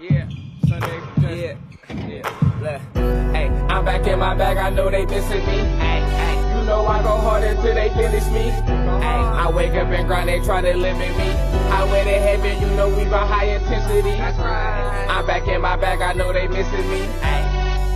Yeah, Sunday, yeah. Hey, I'm back in my bag, I know they missing me. You know I go hard until they finish me. I wake up and grind, they try to limit me. Highway to heaven, you know we by high intensity. That's right. I'm back in my bag, I know they missing me.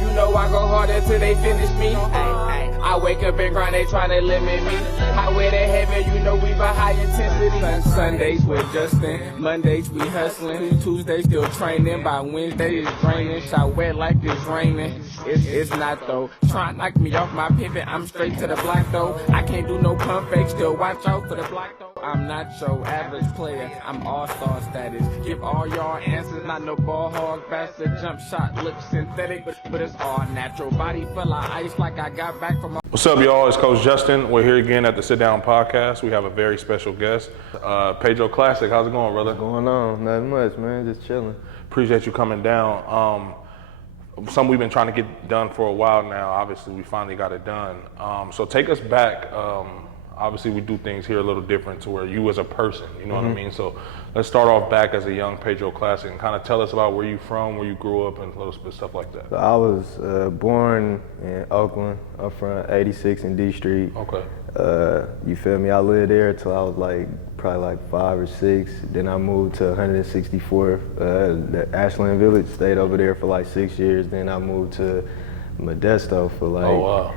You know I go hard until they finish me. I wake up and grind, they tryna limit me. Highway to heaven, you know we by high intensity. Sundays with Justin, Mondays we hustling, Tuesdays still training, by Wednesday it's draining, shot wet like it's raining. It's not though, try to knock me off my pivot, I'm straight to the block though. I can't do no pump fake, still watch out for the block though. I'm not your average player, I'm all-star status. Give all y'all answers, not no ball hog, bastard jump shot, look synthetic, but it's all natural. Body full of ice like I got back from. What's up, y'all? It's Coach Justin. We're here again at the Sit Down Podcast. We have a very special guest, Paidro Classic. How's it going, brother? What's going on? Nothing much, man. Just chilling. Appreciate you coming down. Something we've been trying to get done for a while now. Obviously, we finally got it done. So take us back. Obviously, we do things here a little different to where you as a person, you know what I mean? So let's start off back as a young Paidro Classic and kind of tell us about where you from, where you grew up, and a little bit of stuff like that. So I was born in Oakland, up front 86 and D Street. Okay. You feel me? I lived there till I was probably 5 or 6. Then I moved to 164th, the Ashland Village, stayed over there for 6 years. Then I moved to Modesto for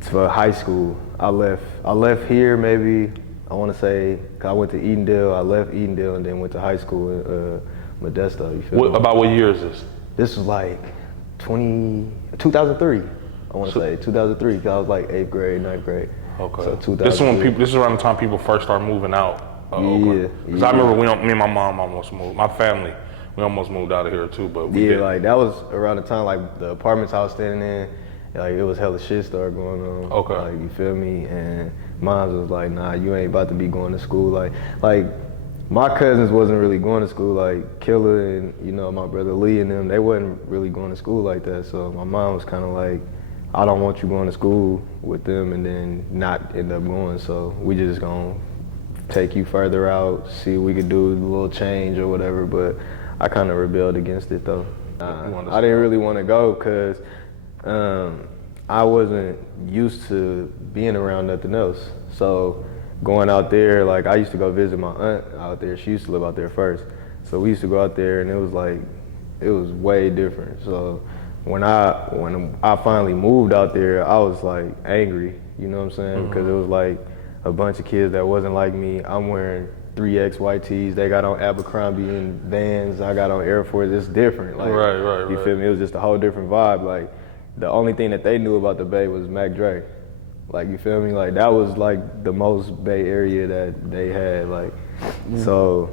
for high school. I left here maybe, I want to say, cause I went to Edendale. I left Edendale and then went to high school in Modesto. You feel me? About what year is this? This was 2003. I want to say 2003. Cause I was 8th grade, 9th grade. Okay. So 2003. This is around the time people first start moving out. Yeah. Because I remember me and my mom almost moved. My family, we almost moved out of here too, but we didn't. That was around the time the apartments I was staying in. It was hella shit started going on. Okay. You feel me? And mine was like, nah, you ain't about to be going to school. My cousins wasn't really going to school. Killer and, my brother Lee and them, they wasn't really going to school like that. So my mom was kind of like, I don't want you going to school with them and then not end up going. So we just gonna take you further out, see what we could do, a little change or whatever. But I kind of rebelled against it though. I didn't really want to go because I wasn't used to being around nothing else. So going out there, I used to go visit my aunt out there. She used to live out there first. So we used to go out there and it was way different. So when I finally moved out there, I was angry, you know what I'm saying? Because it was a bunch of kids that wasn't like me. I'm wearing 3X white tees. They got on Abercrombie and Vans. I got on Air Force. It's different. Right. You feel me? It was just a whole different vibe. The only thing that they knew about the Bay was Mac Dre. You feel me? That was the most Bay Area that they had. So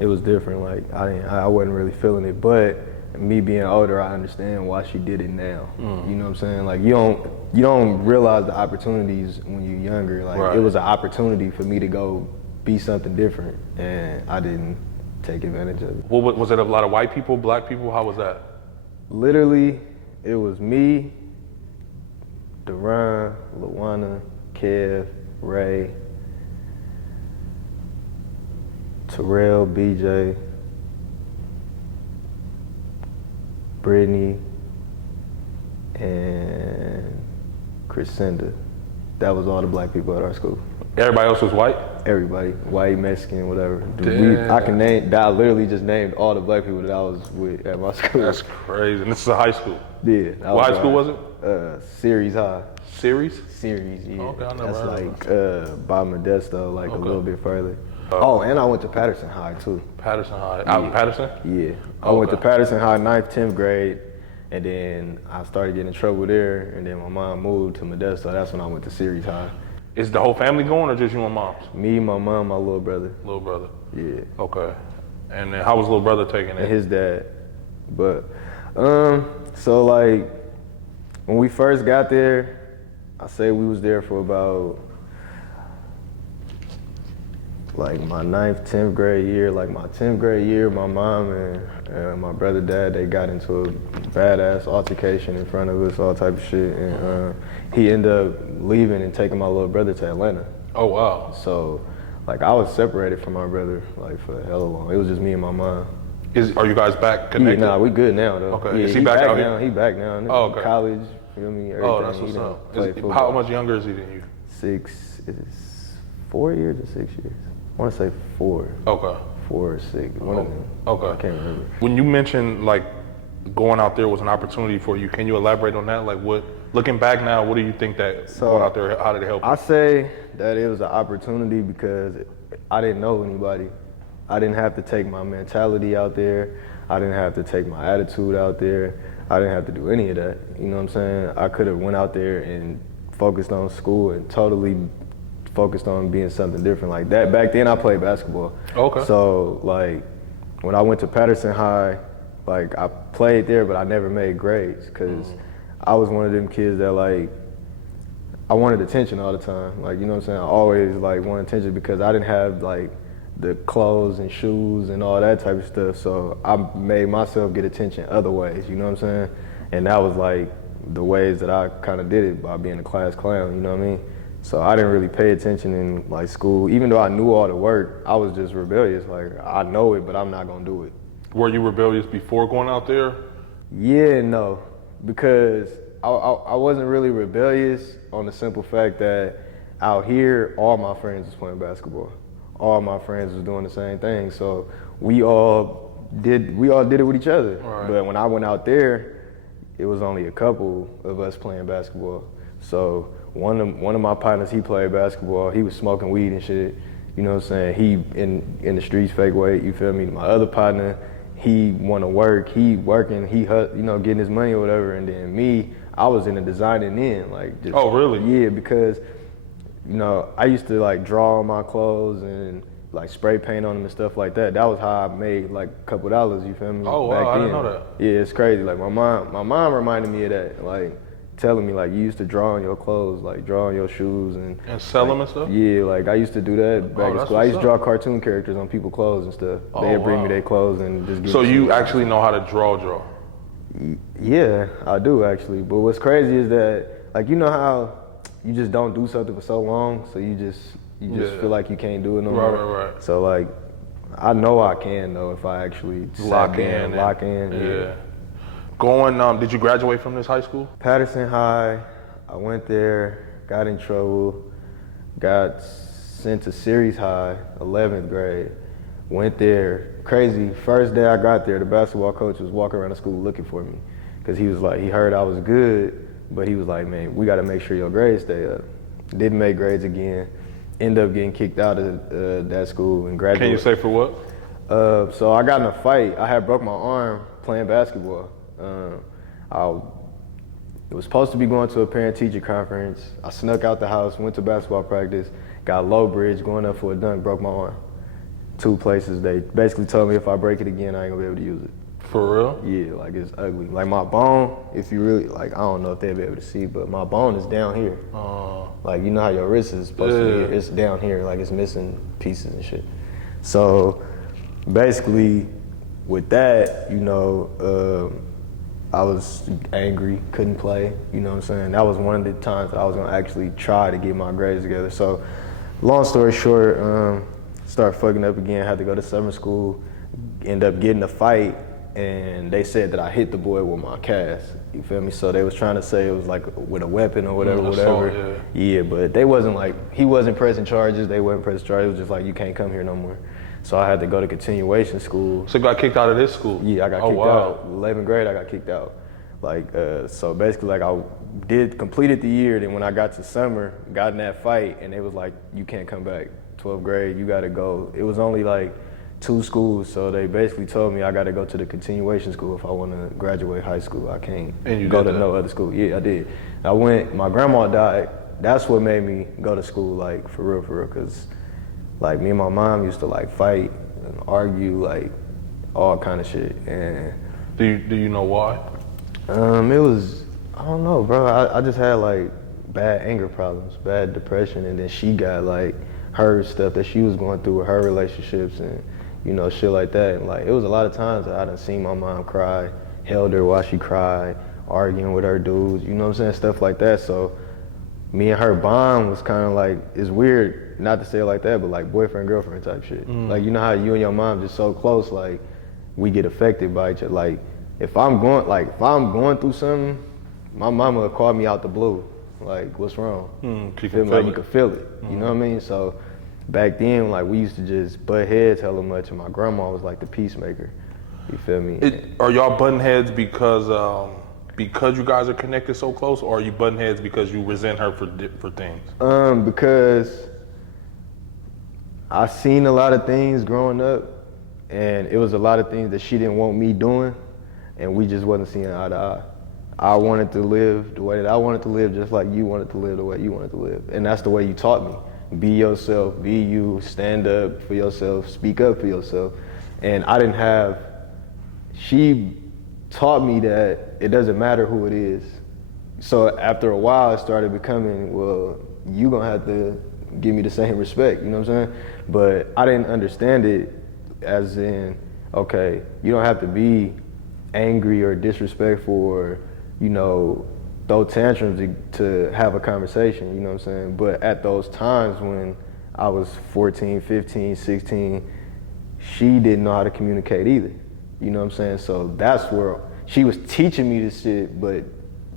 it was different. I wasn't really feeling it. But me being older, I understand why she did it now. You know what I'm saying? You don't realize the opportunities when you're younger. It was an opportunity for me to go be something different, and I didn't take advantage of it. Was it a lot of white people, black people? How was that? Literally, it was me, Deron, Lawana, Kev, Ray, Terrell, BJ, Brittany, and Crescenda. That was all the black people at our school. Everybody else was white? Everybody, white, Mexican, whatever. I literally just named all the black people that I was with at my school. That's crazy. And this is a high school? Yeah. What high school was it? Ceres High. Ceres? Ceres, yeah. Okay, I never That's by Modesto, a little bit further. And I went to Patterson High too. Patterson High. Out in Patterson? Yeah. I went to Patterson High 9th, 10th grade, and then I started getting in trouble there, and then my mom moved to Modesto. That's when I went to Ceres High. Is the whole family going or just you and mom's? Me, my mom, my little brother. Little brother? Yeah. Okay. And then how was little brother taking it? And his dad. But, so when we first got there, I say we was there for about my 9th, 10th grade year. My 10th grade year, my mom and my brother, dad, they got into a badass altercation in front of us, all type of shit. And he ended up leaving and taking my little brother to Atlanta. Oh, wow. So, I was separated from my brother, for hella long. It was just me and my mom. Are you guys back Yeah, connected? nah, we good now though. Okay. Yeah, Is he back out now. here? He back now. Oh, okay. College, you know what I mean? Oh, Everything. that's He what's done up. played football. How much younger is he than you? 4 years or 6 years? I want to say 4. Okay. 4 or 6. One of them. Okay. I can't remember. When you mentioned like going out there was an opportunity for you, can you elaborate on that? Like what, looking back now, what do you think that going out there, how did it help you? I say that it was an opportunity because I didn't know anybody. I didn't have to take my mentality out there. I didn't have to take my attitude out there. I didn't have to do any of that. You know what I'm saying? I could have went out there and focused on school and totally focused on being something different like that. Back then I played basketball. Okay. So like when I went to Patterson High, like I played there, but I never made grades because I was one of them kids that like, I wanted attention all the time. Like, you know what I'm saying? I always like wanted attention because I didn't have like the clothes and shoes and all that type of stuff. So I made myself get attention other ways, you know what I'm saying? And that was like the ways that I kind of did it by being a class clown, you know what I mean? So I didn't really pay attention in like school. Even though I knew all the work, I was just rebellious. Like, I know it, but I'm not gonna do it. Were you rebellious before going out there? Yeah and no, because I wasn't really rebellious on the simple fact that out here, all my friends was playing basketball. All my friends was doing the same thing. So we all did it with each other. Right. But when I went out there, it was only a couple of us playing basketball. So one of my partners, he played basketball. He was smoking weed and shit. You know what I'm saying? He in the streets fake weight, you feel me? My other partner, he wanna work, he working, he getting his money or whatever. And then me, I was in the designing end, like just. Oh, really? Yeah, because I used to like draw on my clothes and like spray paint on them and stuff like that. That was how I made like a couple dollars, you feel me? Oh, wow, back I then. didn't know that. Yeah, it's crazy. Like my mom reminded me of that, like telling me like you used to draw on your clothes, like draw on your shoes and sell them and stuff? Yeah, like I used to do that back in that's school. I used to what's draw up. cartoon characters on people's clothes and stuff. Oh, They'd bring me wow. their clothes and just give So me you some- actually know how to draw? Yeah, I do actually. But what's crazy is that, like, you know how you just don't do something for so long, so you just Yeah. feel like you can't do it no Right, more. right. So like, I know I can though if I actually Lock sat down, lock in. Yeah. Did you graduate from this high school? Patterson High, I went there, got in trouble, got sent to Ceres High, 11th grade. Went there, crazy. First day I got there, the basketball coach was walking around the school looking for me. Cause he was like, he heard I was good, but he was like, man, we gotta make sure your grades stay up. Didn't make grades again. Ended up getting kicked out of that school and graduated. Can you say for what? So I got in a fight. I had broke my arm playing basketball. I was supposed to be going to a parent-teacher conference. I snuck out the house, went to basketball practice, got low bridge, going up for a dunk, broke my arm. 2 places. They basically told me if I break it again, I ain't gonna be able to use it. For real? Yeah, like it's ugly. Like my bone, if you really, like I don't know if they'll be able to see, but my bone is down here. Like you know how your wrist is supposed to be, it's down here, like it's missing pieces and shit. So basically with that, I was angry, couldn't play, you know what I'm saying? That was one of the times that I was gonna actually try to get my grades together. So long story short, started fucking up again, had to go to summer school, end up getting a fight, and they said that I hit the boy with my cast, you feel me? So they was trying to say it was like with a weapon or whatever, assault, Yeah, but they wasn't like, he wasn't pressing charges, they wasn't pressing charges, it was just like, you can't come here no more. So I had to go to continuation school. So you got kicked out of this school? Yeah, I got kicked out. 11th grade, I got kicked out. Like, so basically, like I completed the year, then when I got to summer, got in that fight, and they was like, you can't come back. 12th grade, you gotta go. It was only like 2 schools, so they basically told me I gotta go to the continuation school if I wanna graduate high school. I can't go to no other school. Yeah, I did. I went, my grandma died. That's what made me go to school, like, for real, cause like me and my mom used to like fight and argue, like all kind of shit. And do you know why? It was, I don't know, bro. I just had like bad anger problems, bad depression, and then she got like her stuff that she was going through with her relationships and shit like that. And like it was a lot of times that I done seen my mom cry, held her while she cried, arguing with her dudes, you know what I'm saying, stuff like that. So me and her bond was kind of like, it's weird not to say it like that, but like boyfriend, girlfriend type shit. Like, you know how you and your mom just so close, like we get affected by each other. Like, if I'm going through something, my mama would call me out the blue. Like, what's wrong? You can You can feel it. You know what I mean? So back then, like, we used to just butt heads hella much, and my grandma was like the peacemaker. You feel me? Are y'all butting heads because you guys are connected so close, or are you butting heads because you resent her for things? Because I seen a lot of things growing up, and it was a lot of things that she didn't want me doing, and we just wasn't seeing eye to eye. I wanted to live the way that I wanted to live, just like you wanted to live the way you wanted to live. And that's the way you taught me. Be yourself, be you, stand up for yourself, speak up for yourself. And she taught me that it doesn't matter who it is. So after a while, it started becoming, well, you gonna have to give me the same respect, you know what I'm saying? But I didn't understand it as in, okay, you don't have to be angry or disrespectful or, you know, throw tantrums to have a conversation, you know what I'm saying? But at those times when I was 14, 15, 16, she didn't know how to communicate either, you know what I'm saying? So that's where she was teaching me this shit, but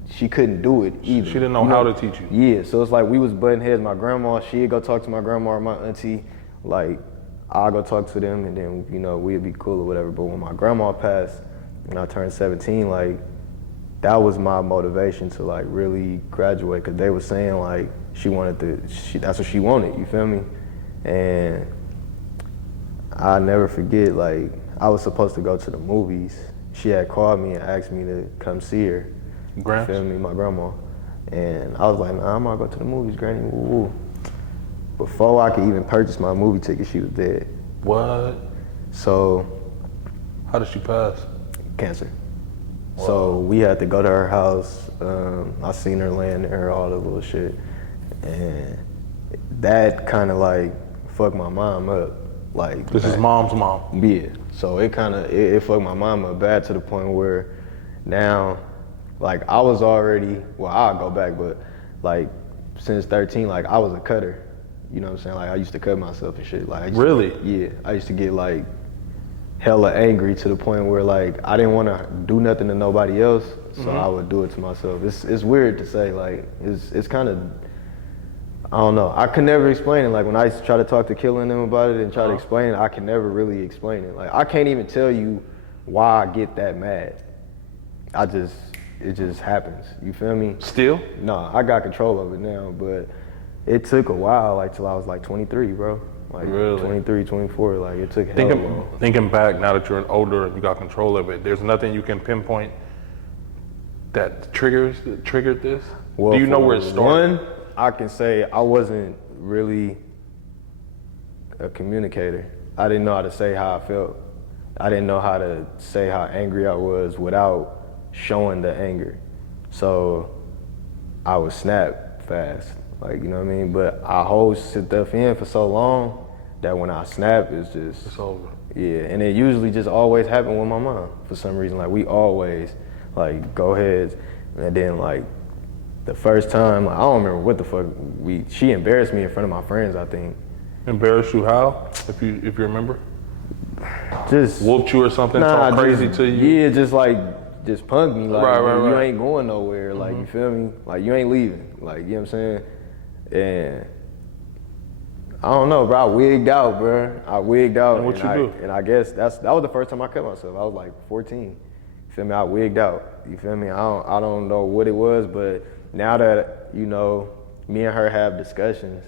she couldn't do it either. She didn't know how to teach you. Yeah, so it's like we was butting heads. My grandma, she'd go talk to my grandma or my auntie, like I'll go talk to them and then, you know, we'd be cool or whatever. But when my grandma passed and I turned 17, like, that was my motivation to like really graduate, because they were saying like that's what she wanted, you feel me? And I'll never forget, like, I was supposed to go to the movies. She had called me and asked me to come see her. Gramps? You feel me, my grandma. And I was like, nah, I'm gonna go to the movies, Granny, woo woo. Before I could even purchase my movie ticket, she was dead. What? So. How did she pass? Cancer. So we had to go to her house. I seen her laying there, all the little shit. And that kind of like fucked my mom up. Like, this is mom's mom. Yeah. So it fucked my mom up bad to the point where now, like, I was already, well, I'll go back, but like since 13, like I was a cutter. You know what I'm saying? Like I used to cut myself and shit. Like really? Yeah. I used to get like hella angry to the point where like I didn't want to do nothing to nobody else, so I would do it to myself. It's weird to say, like it's kind of, I don't know. I could never explain it. Like when I used to try to talk to Killer and them about it and try to explain it, I can never really explain it. Like I can't even tell you why I get that mad. It just happens. You feel me? Still? No, I got control of it now, but it took a while, like till I was like 23, bro. Like really? 23, 24, like it took hella long. Thinking back, now that you're older and you got control of it, there's nothing you can pinpoint that triggered this? Well, do you know where it started? One, I can say I wasn't really a communicator. I didn't know how to say how I felt. I didn't know how to say how angry I was without showing the anger. So I would snap fast. Like, you know what I mean? But I hold stuff in for so long that when I snap, it's over. Yeah, and it usually just always happened with my mom for some reason. Like, we always, like, go ahead. And then, like, the first time, like, I don't remember what the fuck, she embarrassed me in front of my friends, I think. Embarrassed you how, if you remember? Just whooped you or something, talk crazy to you? Yeah, just punked me. Like, right. You ain't going nowhere. Like, you feel me? Like, you ain't leaving. Like, you know what I'm saying? And I don't know, bro. I wigged out, bro. And what you do? And I guess that was the first time I cut myself. I was like 14. You feel me? I wigged out. You feel me? I don't know what it was, but now that, you know, me and her have discussions,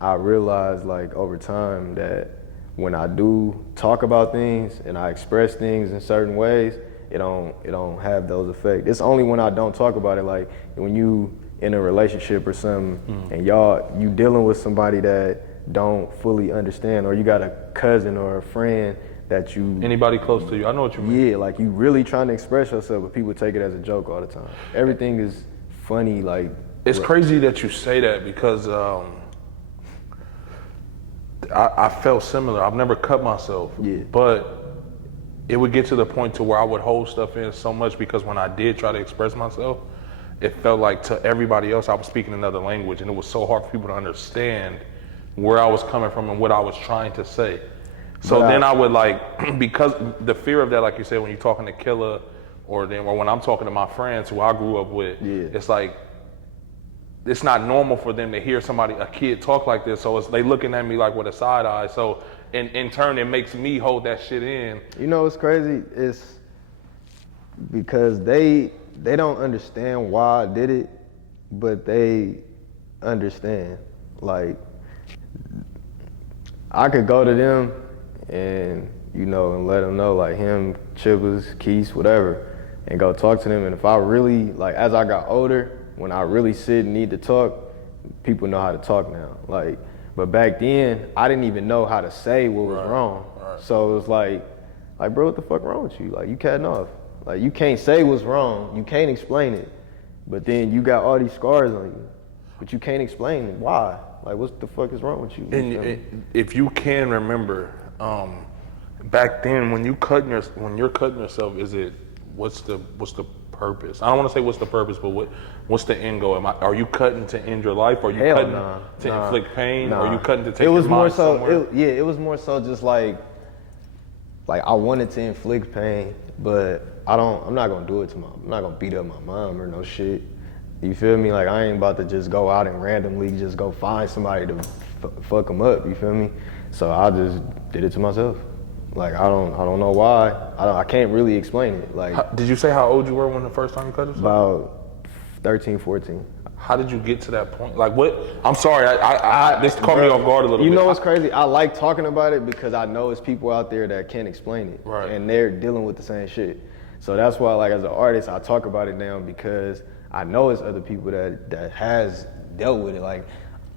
I realize, like, over time that when I do talk about things and I express things in certain ways, it don't have those effects. It's only when I don't talk about it, like when you in a relationship or something and you dealing with somebody that don't fully understand, or you got a cousin or a friend that you... Anybody close to you, I know what you mean. Yeah, like you really trying to express yourself, but people take it as a joke all the time. Everything is funny, like... It's crazy that you say that because I felt similar. I've never cut myself, but it would get to the point to where I would hold stuff in so much because when I did try to express myself, it felt like to everybody else I was speaking another language, and it was so hard for people to understand where I was coming from and what I was trying to say. So then I would like, because the fear of that, like you said, when you're talking to Killer, or when I'm talking to my friends who I grew up with, it's like, it's not normal for them to hear a kid talk like this. So they looking at me like with a side eye. So in turn, it makes me hold that shit in. You know what's crazy? It's because they don't understand why I did it, but they understand. Like, I could go to them and, you know, and let them know, like him, Chibbers, Keys, whatever, and go talk to them. And if I really, like, as I got older, when I really sit and need to talk, people know how to talk now. Like, but back then, I didn't even know how to say what was wrong. So it was like, bro, what the fuck wrong with you? Like, you cutting off. Like, you can't say what's wrong. You can't explain it. But then you got all these scars on you, but you can't explain it. Why? Like, what the fuck is wrong with you? And if you can remember, back then when you're cutting yourself, what's the purpose? I don't want to say what's the purpose, but what's the end goal? Are you cutting to end your life? Are you cutting to inflict pain? Are you cutting to take your mind somewhere? It was more so just like I wanted to inflict pain, but I'm not gonna do it I'm not gonna beat up my mom or no shit. You feel me? Like, I ain't about to just go out and randomly just go find somebody to fuck them up. You feel me? So I just did it to myself. Like, I don't know why. I can't really explain it. Like, did you say how old you were when the first time you cut yourself? About 13, 14. How did you get to that point? Like, what? I'm sorry, this caught me off guard a little bit. You know what's crazy? I like talking about it because I know it's people out there that can't explain it. Right. And they're dealing with the same shit. So that's why, like, as an artist, I talk about it now because I know it's other people that has dealt with it. Like,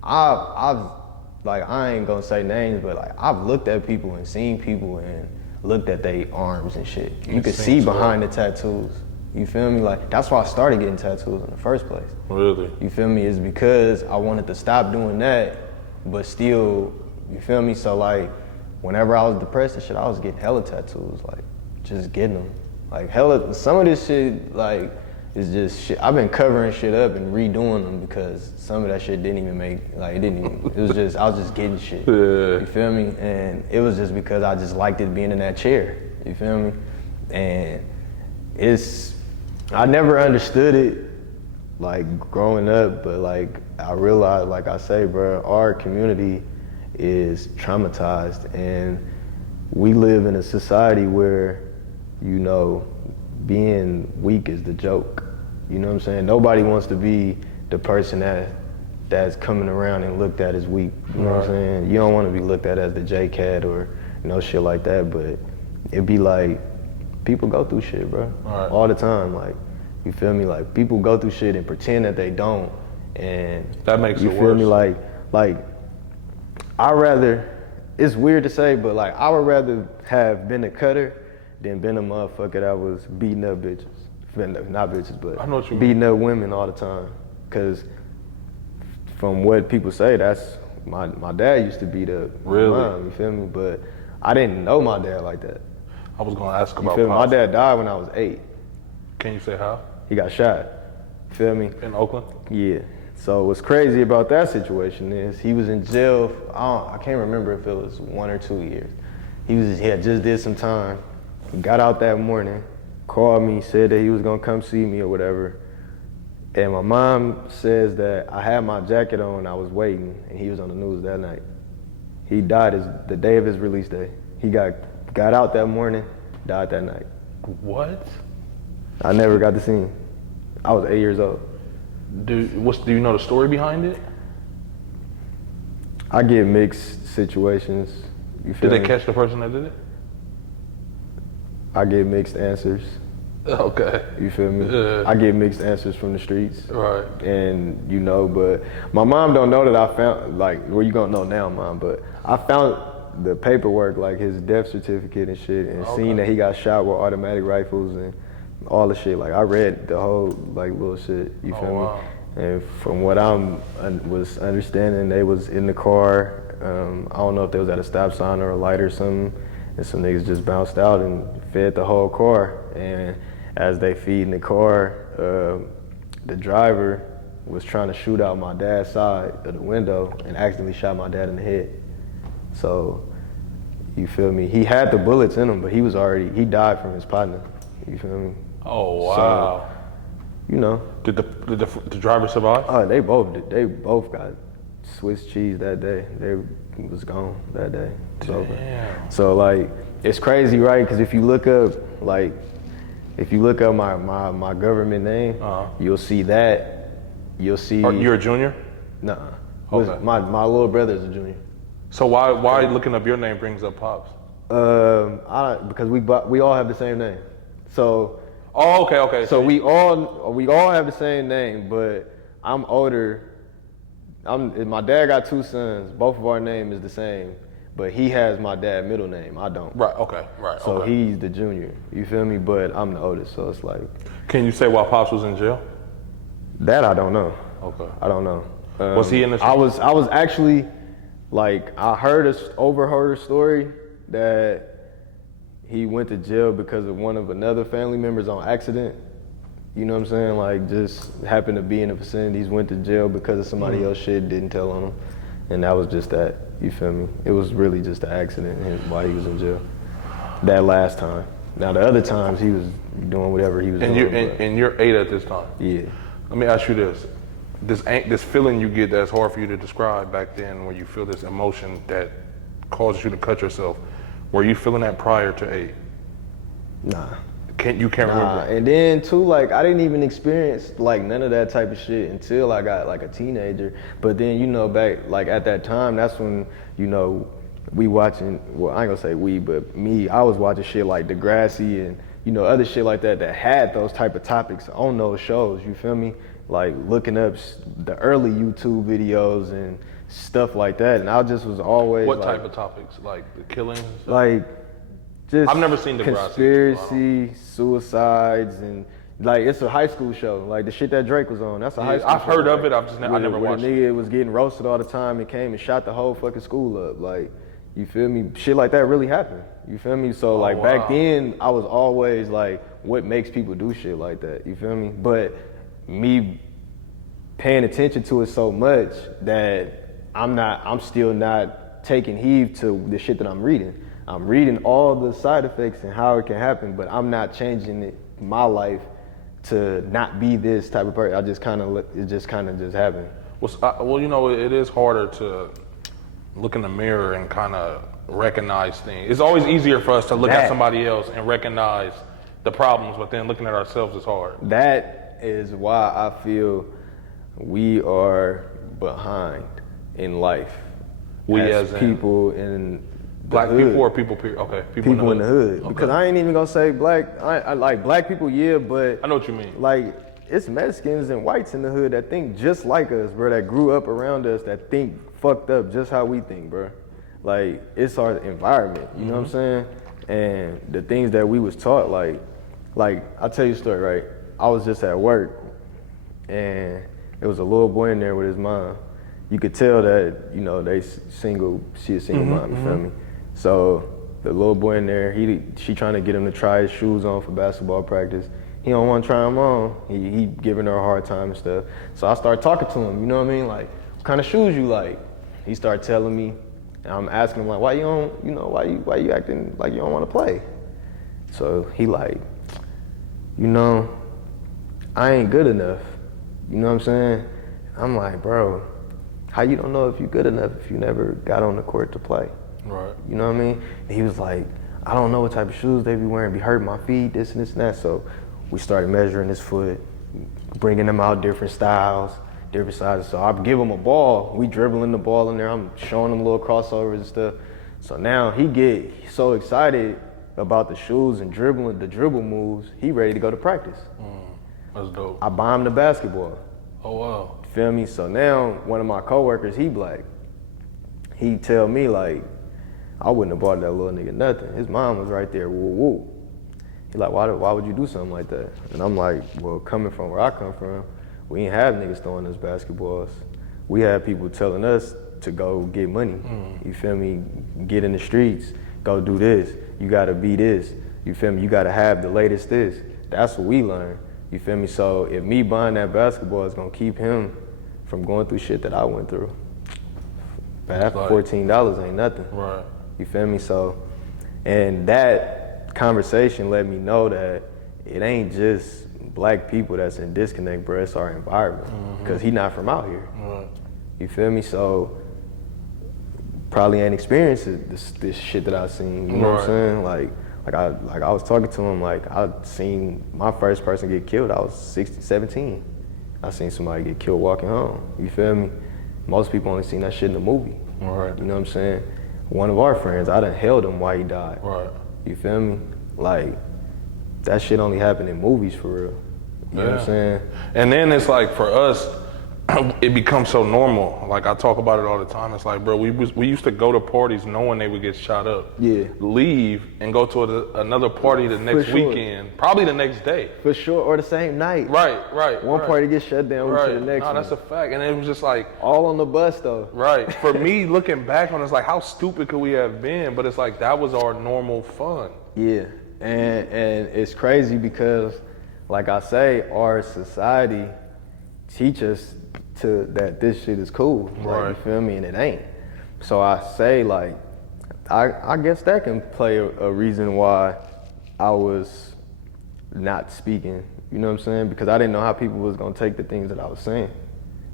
I ain't gonna say names, but like, I've looked at people and seen people and looked at their arms and shit. You could see behind the tattoos. You feel me? Like, that's why I started getting tattoos in the first place. Really? You feel me? It's because I wanted to stop doing that, but still, you feel me? So like, whenever I was depressed and shit, I was getting hella tattoos, like, just getting them. Like, hella, some of this shit, like, is just shit. I've been covering shit up and redoing them because some of that shit didn't even make, like, it was just, I was just getting shit. Yeah. You feel me? And it was just because I just liked it being in that chair. You feel me? And I never understood it, like, growing up, but like, I realized, like I say, bro, our community is traumatized, and we live in a society where, you know, being weak is the joke. You know what I'm saying? Nobody wants to be the person that's coming around and looked at as weak. You know what I'm saying? You don't want to be looked at as the J-Cat or no shit like that, but it'd be like, people go through shit, bro, all the time. Like, you feel me? Like, people go through shit and pretend that they don't, and that makes you it feel worse. me? Like, it's weird to say, but like, I would rather have been a cutter than been a motherfucker that was beating up bitches. Not bitches, but I know what you beating up women all the time. Cause from what people say, that's my dad used to beat up my mom, you feel me? But I didn't know my dad like that. I was gonna ask about my dad died when I was 8. Can you say how? He got shot. Feel me? In Oakland? Yeah. So what's crazy about that situation is he was in jail. I can't remember if it was 1 or 2 years. He had just did some time. He got out that morning, called me, said that he was gonna come see me or whatever. And my mom says that I had my jacket on, I was waiting, and he was on the news that night. He died the day of his release day. He got out that morning, died that night. What? I never got to see him. I was 8 years old. Do you know the story behind it? I get mixed situations. You feel Did me? they catch the person that did it? I get mixed answers. Okay. You feel me? I get mixed answers from the streets. Right. And, you know, but my mom don't know that I found, like, well, you gonna know now, Mom, but I found the paperwork, like his death certificate and shit, and seen that he got shot with automatic rifles and all the shit. Like, I read the whole, like, little shit, you feel me? And from what was understanding, they was in the car. I don't know if they was at a stop sign or a light or something, and some niggas just bounced out and fed the whole car. And as they feeding the car, the driver was trying to shoot out my dad's side of the window and accidentally shot my dad in the head. So You feel me? He had the bullets in him, but he died from his partner. You feel me? Oh wow. So, you know. Did the driver survive? Oh, they both did. They both got Swiss cheese that day. They was gone that day. It's over. Damn. So like, it's crazy, right? Because if you look up my government name, you'll see that. You'll see. You're a junior? Nah. Okay. My little brother's a junior. So why looking up your name brings up Pops? Because we all have the same name. So. Oh, okay. So we all have the same name, but I'm older. My dad got 2 sons. Both of our name is the same, but he has my dad's middle name. I don't. Right. Okay. Right. So okay. he's the junior. You feel me? But I'm the oldest, so it's like. Can you say why Pops was in jail? That I don't know. Okay. I don't know. Was he in the? I was actually, like, I overheard a story that he went to jail because of one of another family members on accident. You know what I'm saying? Like, just happened to be in the vicinities, went to jail because of somebody else shit, didn't tell on him. And that was just that, you feel me? It was really just an accident while he was in jail. That last time. Now the other times he was doing whatever he was doing. And you're 8 at this time? Yeah. Let me ask you this. This feeling you get that's hard for you to describe back then, when you feel this emotion that causes you to cut yourself, were you feeling that prior to 8? Nah. You can't remember? And then too, like, I didn't even experience like none of that type of shit until I got like a teenager. But then, you know, back like at that time, that's when, you know, we watching, well, I ain't gonna say we, but me, I was watching shit like Degrassi and, you know, other shit like that had those type of topics on those shows, you feel me? Like looking up the early YouTube videos and stuff like that. And I just was always What like, type of topics? Like the killings? Like, just I've never seen Degrassi. Conspiracy, suicides, and like it's a high school show. Like the shit that Drake was on, that's a high school I've show. heard of like, it, I never watched it. Nigga was getting roasted all the time and came and shot the whole fucking school up. Like, you feel me? Shit like that really happened. You feel me? So like back then, I was always like, what makes people do shit like that? You feel me? But me paying attention to it so much that I'm still not taking heed to the shit that I'm reading. I'm reading all the side effects and how it can happen, but I'm not changing my life to not be this type of person. It just kind of happened. Well, you know, it is harder to look in the mirror and kind of recognize things. It's always easier for us to look at somebody else and recognize the problems, but then looking at ourselves is hard. That is why I feel we are behind in life. We as people in Black hood. people or people period? Okay, people in the hood. Okay. Because I ain't even gonna say black. I like black people, yeah, but I know what you mean. Like, it's Mexicans and whites in the hood that think just like us, bro. That grew up around us, that think fucked up just how we think, bro. Like, it's our environment. You know what I'm saying? And the things that we was taught, like I'll tell you a story, right? I was just at work, and there was a little boy in there with his mom. You could tell that, you know, she a single mom, you feel me? So the little boy in there, she trying to get him to try his shoes on for basketball practice. He don't want to try them on. He giving her a hard time and stuff. So I started talking to him, you know what I mean? Like, what kind of shoes you like? He started telling me, and I'm asking him like, why you acting like you don't want to play? So he like, you know, I ain't good enough. You know what I'm saying? I'm like, bro, how you don't know if you're good enough if you never got on the court to play? Right. You know what I mean? And he was like, I don't know what type of shoes they be wearing, be hurting my feet, this and this and that. So we started measuring his foot, bringing him out different styles, different sizes. So I give him a ball, we dribbling the ball in there, I'm showing him little crossovers and stuff. So now he get so excited about the shoes and dribbling, the dribble moves, he ready to go to practice. That's dope. I buy him the basketball. Oh, wow. Feel me? So now one of my coworkers, he black. He tell me like, I wouldn't have bought that little nigga nothing. His mom was right there, woo woo. He like, why would you do something like that? And I'm like, well, coming from where I come from, we ain't have niggas throwing us basketballs. We had people telling us to go get money. You feel me? Get in the streets, go do this. You gotta be this. You feel me? You gotta have the latest this. That's what we learned. You feel me? So if me buying that basketball is gonna keep him from going through shit that I went through, $14 ain't nothing. Right. You feel me? So And that conversation let me know that it ain't just black people that's in disconnect, bro. It's our environment. Because he not from out here. Right. You feel me? So probably ain't experienced this shit that I seen. You know what I'm saying? Like I was talking to him, like I seen my first person get killed. I was 17. I seen somebody get killed walking home. You feel me? Most people only seen that shit in the movie. Right. You know what I'm saying? One of our friends, I done held him while he died. Right. You feel me? Like that shit only happened in movies for real. You know what I'm saying? And then it's like for us, it becomes so normal. Like I talk about it all the time. It's like, bro, we used to go to parties knowing they would get shot up. Yeah. Leave and go to another party the next weekend, probably the next day. For sure, or the same night. Right. One party gets shut down, we to the next one. No, that's a fact. And it was just like all on the bus though. Right. For me, looking back on it, it's like how stupid could we have been? But it's like that was our normal fun. Yeah, and it's crazy because, like I say, our society teach us that this shit is cool. Like, you feel me? And it ain't. So I say, like, I guess that can play a reason why I was not speaking. You know what I'm saying? Because I didn't know how people was gonna take the things that I was saying,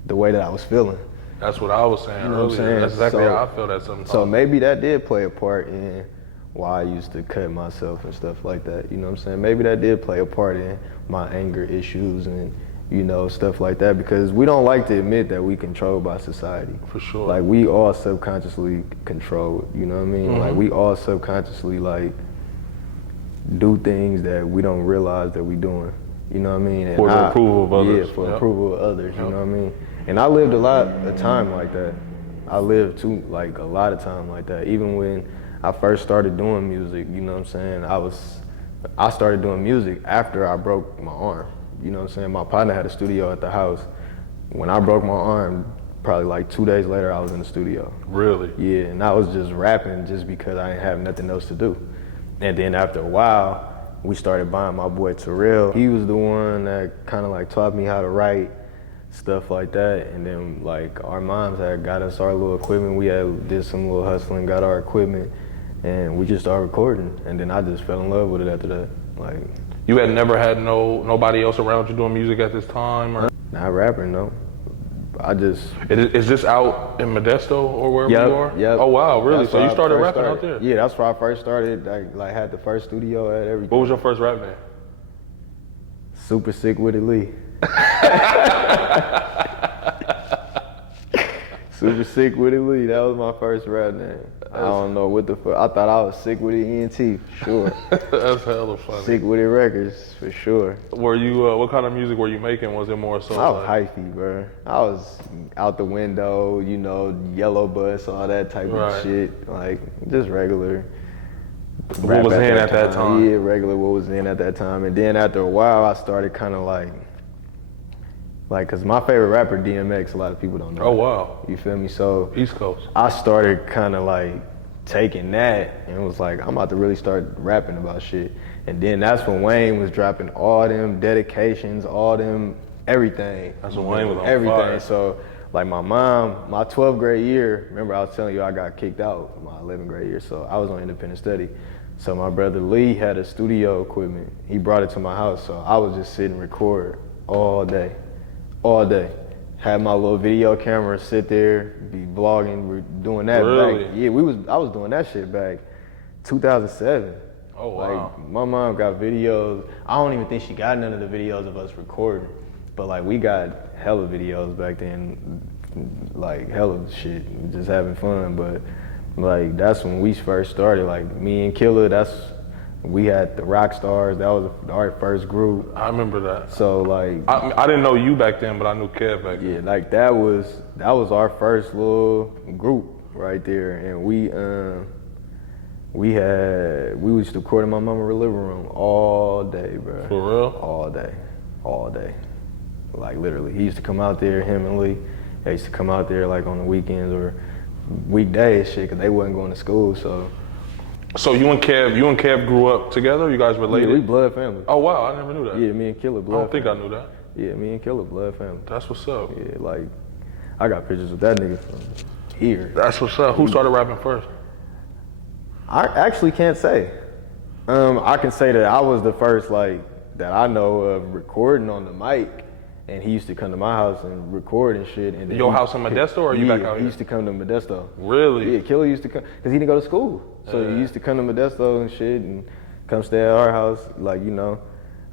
the way that I was feeling. That's what I was saying You know what I'm earlier. saying? That's exactly how I feel that sometimes. So maybe that did play a part in why I used to cut myself and stuff like that. You know what I'm saying? Maybe that did play a part in my anger issues and, you know, stuff like that, because we don't like to admit that we controlled by society. For sure. Like we all subconsciously controlled, you know what I mean? Like we all subconsciously like do things that we don't realize that we doing. You know what I mean? And for the approval of others. Yeah, for the approval of others, you know what I mean? And I lived a lot of time like that. I lived too, like a lot of time like that. Even when I first started doing music, you know what I'm saying? I started doing music after I broke my arm. You know what I'm saying? My partner had a studio at the house. When I broke my arm, probably like 2 days later, I was in the studio. Really? Yeah, and I was just rapping just because I didn't have nothing else to do. And then after a while, we started buying my boy Terrell. He was the one that kind of like taught me how to write, stuff like that. And then like our moms had got us our little equipment. We had did some little hustling, got our equipment, and we just started recording. And then I just fell in love with it after that. Like, you had never had nobody else around you doing music at this time, or not rapping, no. I just. Is this out in Modesto or wherever you are? Yep. Oh wow, really? That's So you started first rapping out there? Yeah, that's where I first started. Like had the first studio at everything. What was your first rap name? Super Sick with It Lee. Super Sick with It Lee. That was my first rap name. I don't know what the fuck. I thought I was sick with it ENT, for sure. That's hella funny. Sick with It Records, for sure. Were you, what kind of music were you making? Was it more so I was hyphy, bro. I was out the window, you know, yellow bus, all that type of shit. Like, just regular. What was in at that time? Yeah, regular what was in at that time. And then after a while, I started kind of like, cause my favorite rapper, DMX, a lot of people don't know. Oh, wow. You feel me? So East Coast. I started kind of like taking that and was like, I'm about to really start rapping about shit. And then that's when Wayne was dropping all them dedications, all them everything. That's when Wayne was on everything. fire. So like my mom, my 12th grade year, remember I was telling you I got kicked out my 11th grade year, so I was on independent study. So my brother Lee had a studio equipment. He brought it to my house, so I was just sitting and record all day. Had my little video camera, sit there, be vlogging, we're doing that really? back. Yeah, I was doing that shit back 2007. Oh, wow. Like, my mom got videos. I don't even think she got none of the videos of us recording. But like, we got hella videos back then, like hella shit, just having fun. But like, that's when we first started. Like, me and Killer, we had the Rock Stars. That was our first group. I remember that. So like, I didn't know you back then, but I knew Kev back then. Yeah, like that was our first little group right there, and we used to record in my mama's living room all day, bro. For real? All day, like literally. He used to come out there, him and Lee. They used to come out there like on the weekends or weekdays, shit, cause they wasn't going to school, so. So you and Kev grew up together? You guys related? Yeah, we blood family. Oh wow, I never knew that. Yeah, me and Killer blood. I don't think family. I knew that. Yeah, me and Killer blood family. That's what's up. Yeah, like I got pictures of that nigga from here. That's what's up. Who started rapping first? I actually can't say. I can say that I was the first like that I know of recording on the mic, and he used to come to my house and record and shit. And Your house in Modesto, or you back out he here? used to come to Modesto. Really? Yeah, Killer used to come because he didn't go to school, so he used to come to Modesto and shit and come stay at our house. Like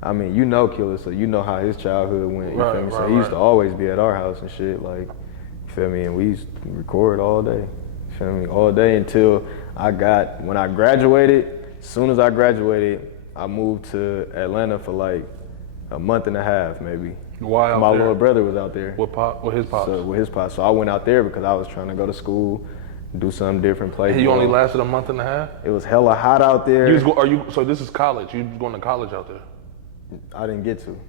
I mean, Killer, so you know how his childhood went. You feel me? So he used to always be at our house and shit. Like, you feel me? And we used to record all day. You feel me? All day until when I graduated. As soon as I graduated, I moved to Atlanta for like a month and a half, maybe. Why out My there? little brother was out there. With his pops? So, with his pops. So I went out there because I was trying to go to school, do something different, play. Hey, you only lasted a month and a half? It was hella hot out there. So this is college. You was going to college out there? I didn't get to.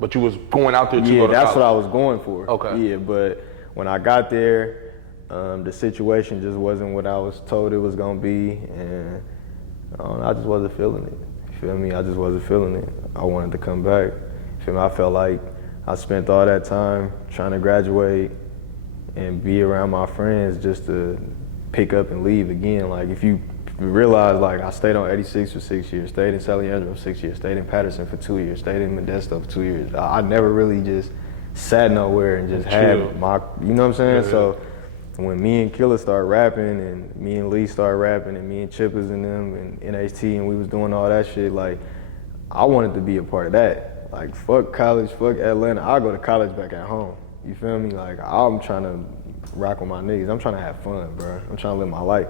But you was going out there to go to college? Yeah, that's what I was going for. Okay. Yeah, but when I got there, the situation just wasn't what I was told it was gonna be, and I just wasn't feeling it. You feel me? I just wasn't feeling it. I wanted to come back. You feel me? I felt like I spent all that time trying to graduate and be around my friends just to pick up and leave again. Like if you realize, like I stayed on 86 for 6 years, stayed in San Leandro for 6 years, stayed in Patterson for 2 years, stayed in Modesto for 2 years. I never really just sat nowhere and just had my, you know what I'm saying? Yeah. So when me and Killer started rapping, and me and Lee started rapping, and me and Chippers and them and NHT, and we was doing all that shit, like I wanted to be a part of that. Like fuck college, fuck Atlanta. I'll go to college back at home. You feel me? Like I'm trying to rock with my niggas. I'm trying to have fun, bro. I'm trying to live my life.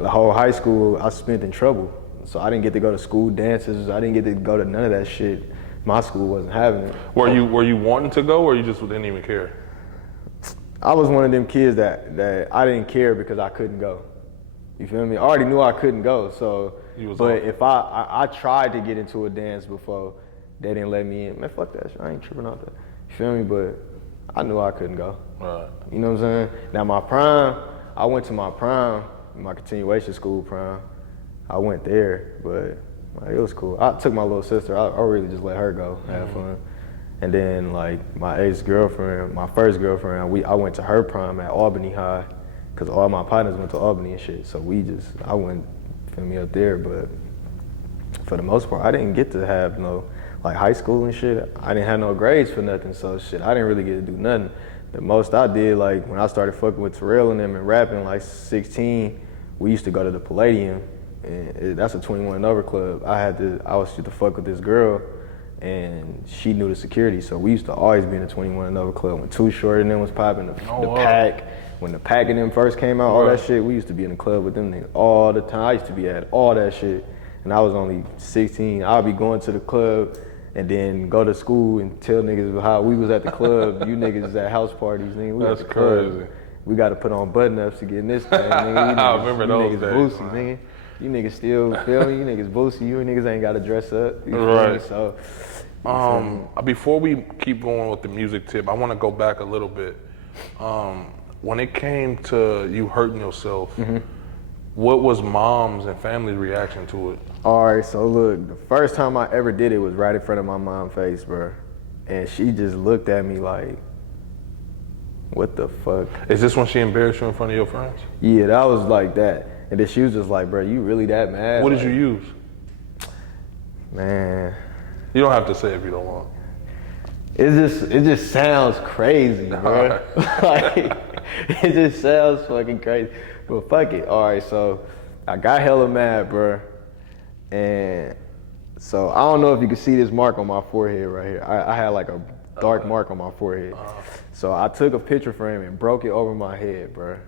The whole high school I spent in trouble. So I didn't get to go to school dances. I didn't get to go to none of that shit. My school wasn't having it. Were you wanting to go, or you just didn't even care? I was one of them kids that I didn't care because I couldn't go. You feel me? I already knew I couldn't go. So, but if I tried to get into a dance before, they didn't let me in. Man, fuck that shit. I ain't tripping out that. You feel me? But I knew I couldn't go. Right. You know what I'm saying? Now my prime, I went to my prime, my continuation school prime. I went there, but like, it was cool. I took my little sister. I really just let her go, have fun. And then like my ex-girlfriend, my first girlfriend, I went to her prime at Albany High, cause all my partners went to Albany and shit. So I went, feel me, up there. But for the most part, I didn't get to have no, like high school and shit. I didn't have no grades for nothing. So shit, I didn't really get to do nothing. The most I did, like when I started fucking with Terrell and them and rapping, like 16, we used to go to the Palladium, and that's a 21 and over club. I used to fuck with this girl, and she knew the security, so we used to always be in the 21 and over club. When Too Short and them was popping, the Pack, when the Pack and them first came out, all that shit, we used to be in the club with them niggas all the time. I used to be at all that shit, and I was only 16. I'll be going to the club and then go to school and tell niggas how we was at the club. You niggas is at house parties, nigga. We That's at the club. crazy. We got to put on button-ups to get in this thing, nigga. I remember those days, Boosie, nigga. You niggas still feel me? You niggas boosie. You niggas ain't got to dress up. You feel me? So. Before we keep going with the music tip, I want to go back a little bit. When it came to you hurting yourself, what was mom's and family's reaction to it? All right, so look, the first time I ever did it was right in front of my mom's face, bro. And she just looked at me like, what the fuck? Is this when she embarrassed you in front of your friends? Yeah, that was like that. And then she was just like, bro, you really that mad? What did you use? Man. You don't have to say if you don't want. It just sounds crazy, bro. Like, it just sounds fucking crazy. But fuck it. All right, so I got hella mad, bro. And so I don't know if you can see this mark on my forehead right here. I had like a dark mark on my forehead. So I took a picture frame and broke it over my head, bro.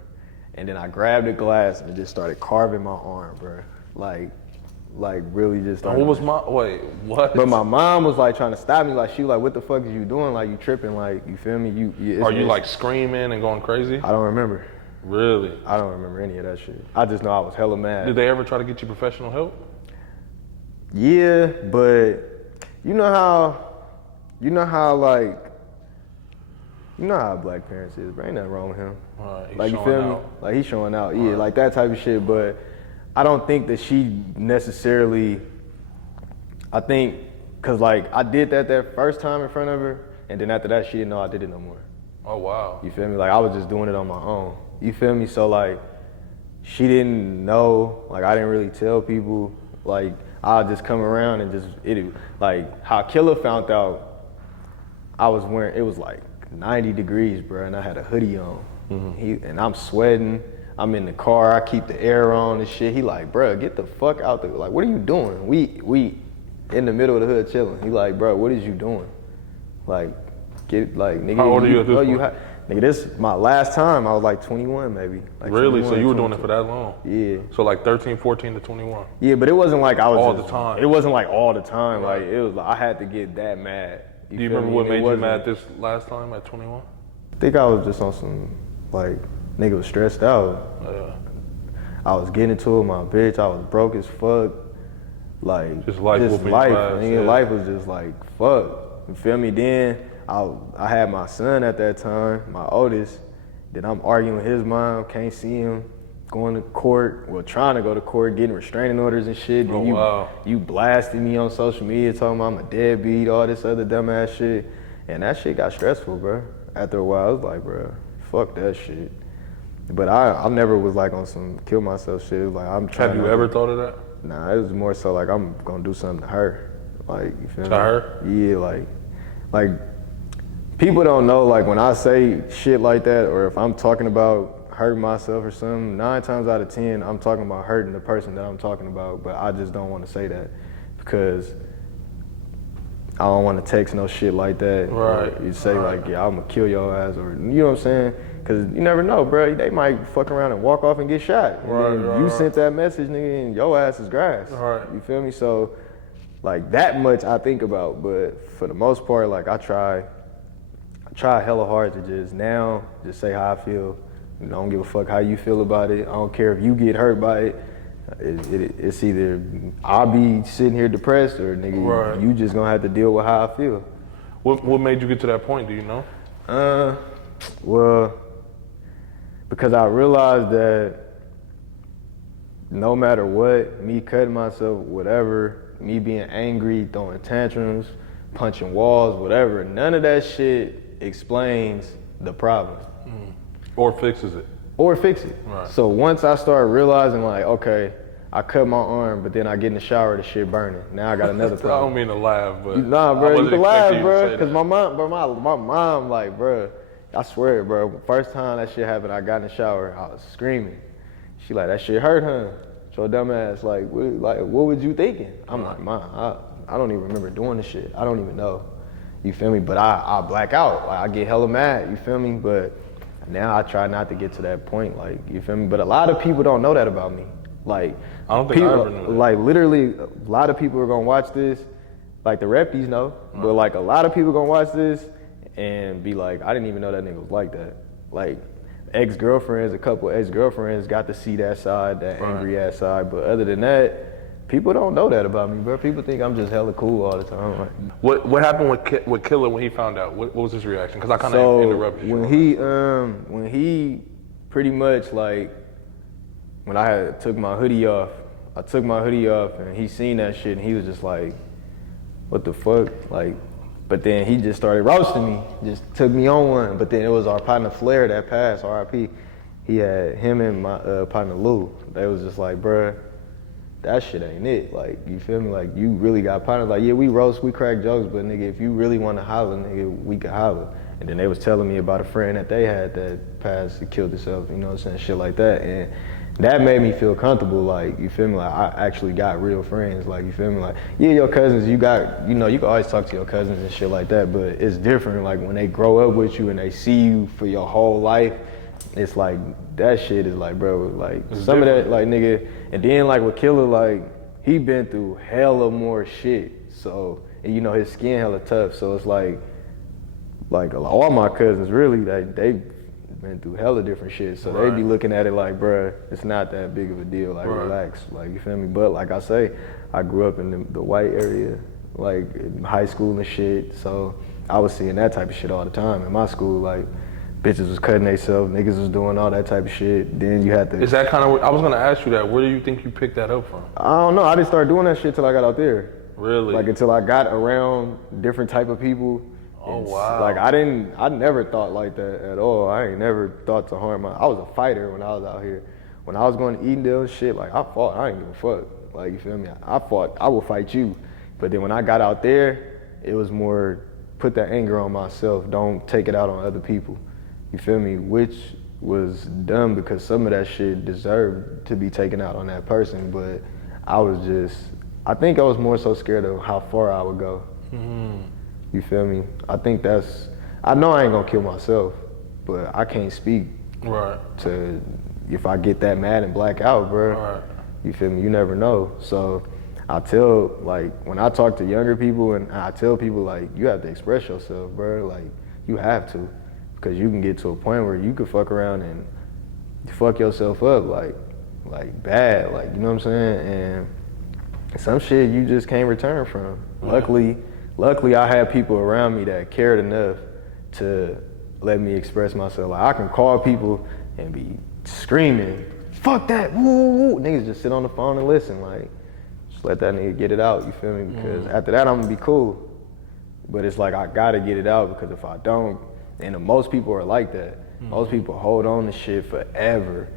And then I grabbed a glass and just started carving my arm, bro. Like really just started. What was wait, what? But my mom was like trying to stop me. Like she was like, what the fuck is you doing? Like you tripping? Like you feel me? Are you like screaming and going crazy? I don't remember. Really? I don't remember any of that shit. I just know I was hella mad. Did they ever try to get you professional help? Yeah, but you know how black parents is, bro. Ain't nothing wrong with him. Like you feel me? Like he's showing out. Yeah, like that type of shit. But I don't think that she necessarily. I think, cause like I did that first time in front of her, and then after that she didn't know I did it no more. Oh wow. You feel me? Like I was just doing it on my own. You feel me? So like, she didn't know, like I didn't really tell people, like I'll just come around and just, like how Killer found out, I was wearing, it was like 90 degrees, bro, and I had a hoodie on. And I'm sweating, I'm in the car, I keep the air on and shit. He like, bro, get the fuck out there. Like, what are you doing? We in the middle of the hood chilling. He like, bro, what is you doing? Like, get, like, nigga. How old are you at this point? Nigga, this is my last time. I was like 21 maybe. Like really? 21, so you were 22. doing it for that long? Yeah. So like 13, 14 to 21? Yeah, but it wasn't like I was all just, the time. It wasn't like all the time. Right. Like, it was like I had to get that mad. Do you remember what made you mad this last time at 21? I think I was just on some, like, nigga was stressed out. I was getting into it with my bitch. I was broke as fuck. Like, just life. Nigga, life was just like, fuck. You feel me? Then I had my son at that time, my oldest. Then I'm arguing with his mom, can't see him, going to court, well, trying to go to court, getting restraining orders and shit. Then you blasted me on social media talking about I'm a deadbeat, all this other dumbass shit. And that shit got stressful, bro. After a while, I was like, bro, fuck that shit. But I never was like on some kill myself shit. It was like, I'm trying. Have you ever thought of that? Nah, it was more so like I'm gonna do something to her. Like, you feel me? To her? Yeah, like people don't know, like when I say shit like that, or if I'm talking about hurting myself or something, 9 times out of 10, I'm talking about hurting the person that I'm talking about, but I just don't want to say that because I don't want to text no shit like that. Right. You say like, yeah, I'm gonna kill your ass, or you know what I'm saying? Cause you never know, bro. They might fuck around and walk off and get shot. And you sent that message, nigga, and your ass is grass. Right. You feel me? So, like that much I think about, but for the most part, like I try hella hard to just say how I feel. I don't give a fuck how you feel about it. I don't care if you get hurt by it. It's either I'll be sitting here depressed or nigga, you just gonna have to deal with how I feel. What made you get to that point? Do you know? Well, because I realized that no matter what, me cutting myself, whatever, me being angry, throwing tantrums, punching walls, whatever, none of that shit explains the problem. Or fixes it. Or fix it. Right. So once I started realizing like, okay, I cut my arm, but then I get in the shower, the shit burning. Now I got another problem. I don't mean to laugh, but nah, bro, you can laugh, bro, because my my mom, like, bro, I swear, bro, first time that shit happened, I got in the shower, I was screaming. She like, that shit hurt, huh? So dumb ass, like, what was you thinking? I'm like, Mom, I don't even remember doing the shit. I don't even know. You feel me? But I black out. Like, I get hella mad. You feel me? But now I try not to get to that point. Like, you feel me? But a lot of people don't know that about me. Like, I don't think I ever knew that. Like, literally, a lot of people are gonna watch this. Like, the Repties know. But like, a lot of people gonna watch this and be like, I didn't even know that nigga was like that. Like, a couple ex-girlfriends got to see that side, that angry ass side. But other than that, people don't know that about me, bro. People think I'm just hella cool all the time. Like, what happened with Killer when he found out? What was his reaction? Because I kind of interrupted you. When he pretty much like, when I took my hoodie off and he seen that shit and he was just like, what the fuck? Like, but then he just started roasting me, just took me on one. But then it was our partner Flair that passed, RIP. He had him and my partner Lou. They was just like, bruh, that shit ain't it. Like, you feel me? Like, you really got partners. Like, yeah, we roast, we crack jokes, but nigga, if you really want to holler, nigga, we can holler. And then they was telling me about a friend that they had that passed and killed himself, you know what I'm saying, shit like that. And that made me feel comfortable, like, you feel me? Like, I actually got real friends, like, you feel me? Like, yeah, your cousins, you got, you know, you can always talk to your cousins and shit like that, but it's different, like, when they grow up with you and they see you for your whole life, it's like, that shit is like, bro, like, it's some different. of that, like, nigga, and then, like, with Killer, like, he been through hella more shit, so, and you know, his skin hella tough, so it's like all my cousins, really, like, they been through hella different shit, so they be looking at it like, bruh, it's not that big of a deal, like, relax, like, you feel me? But like I say, I grew up in the white area, like, in high school and shit, so I was seeing that type of shit all the time in my school, like, bitches was cutting themselves, niggas was doing all that type of shit, then you had to... Is that kind of, I was gonna ask you that, where do you think you picked that up from? I don't know, I didn't start doing that shit till I got out there. Really? Like, until I got around different type of people. Oh, wow. Like, I never thought like that at all. I ain't never thought to harm I was a fighter when I was out here. when I was going to Edendale and shit, like I fought. I didn't give a fuck. Like, you feel me? I fought. I will fight you. But then when I got out there, it was more put that anger on myself. Don't take it out on other people. You feel me? Which was dumb because some of that shit deserved to be taken out on that person. But I think I was more so scared of how far I would go. You feel me? I think I know I ain't gonna kill myself, but I can't speak to if I get that mad and black out, bro. You feel me? You never know. So I tell, like, when I talk to younger people and I tell people, like, you have to express yourself, bro. Like, you have to, because you can get to a point where you could fuck around and fuck yourself up, like bad, like, you know what I'm saying? And some shit you just can't return from. Luckily I had people around me that cared enough to let me express myself. Like, I can call people and be screaming, fuck that, woo, woo, woo. Niggas just sit on the phone and listen, like, just let that nigga get it out, you feel me? Because after that, I'm gonna be cool. But it's like, I gotta get it out, because if I don't, and most people are like that. Most people hold on to shit forever.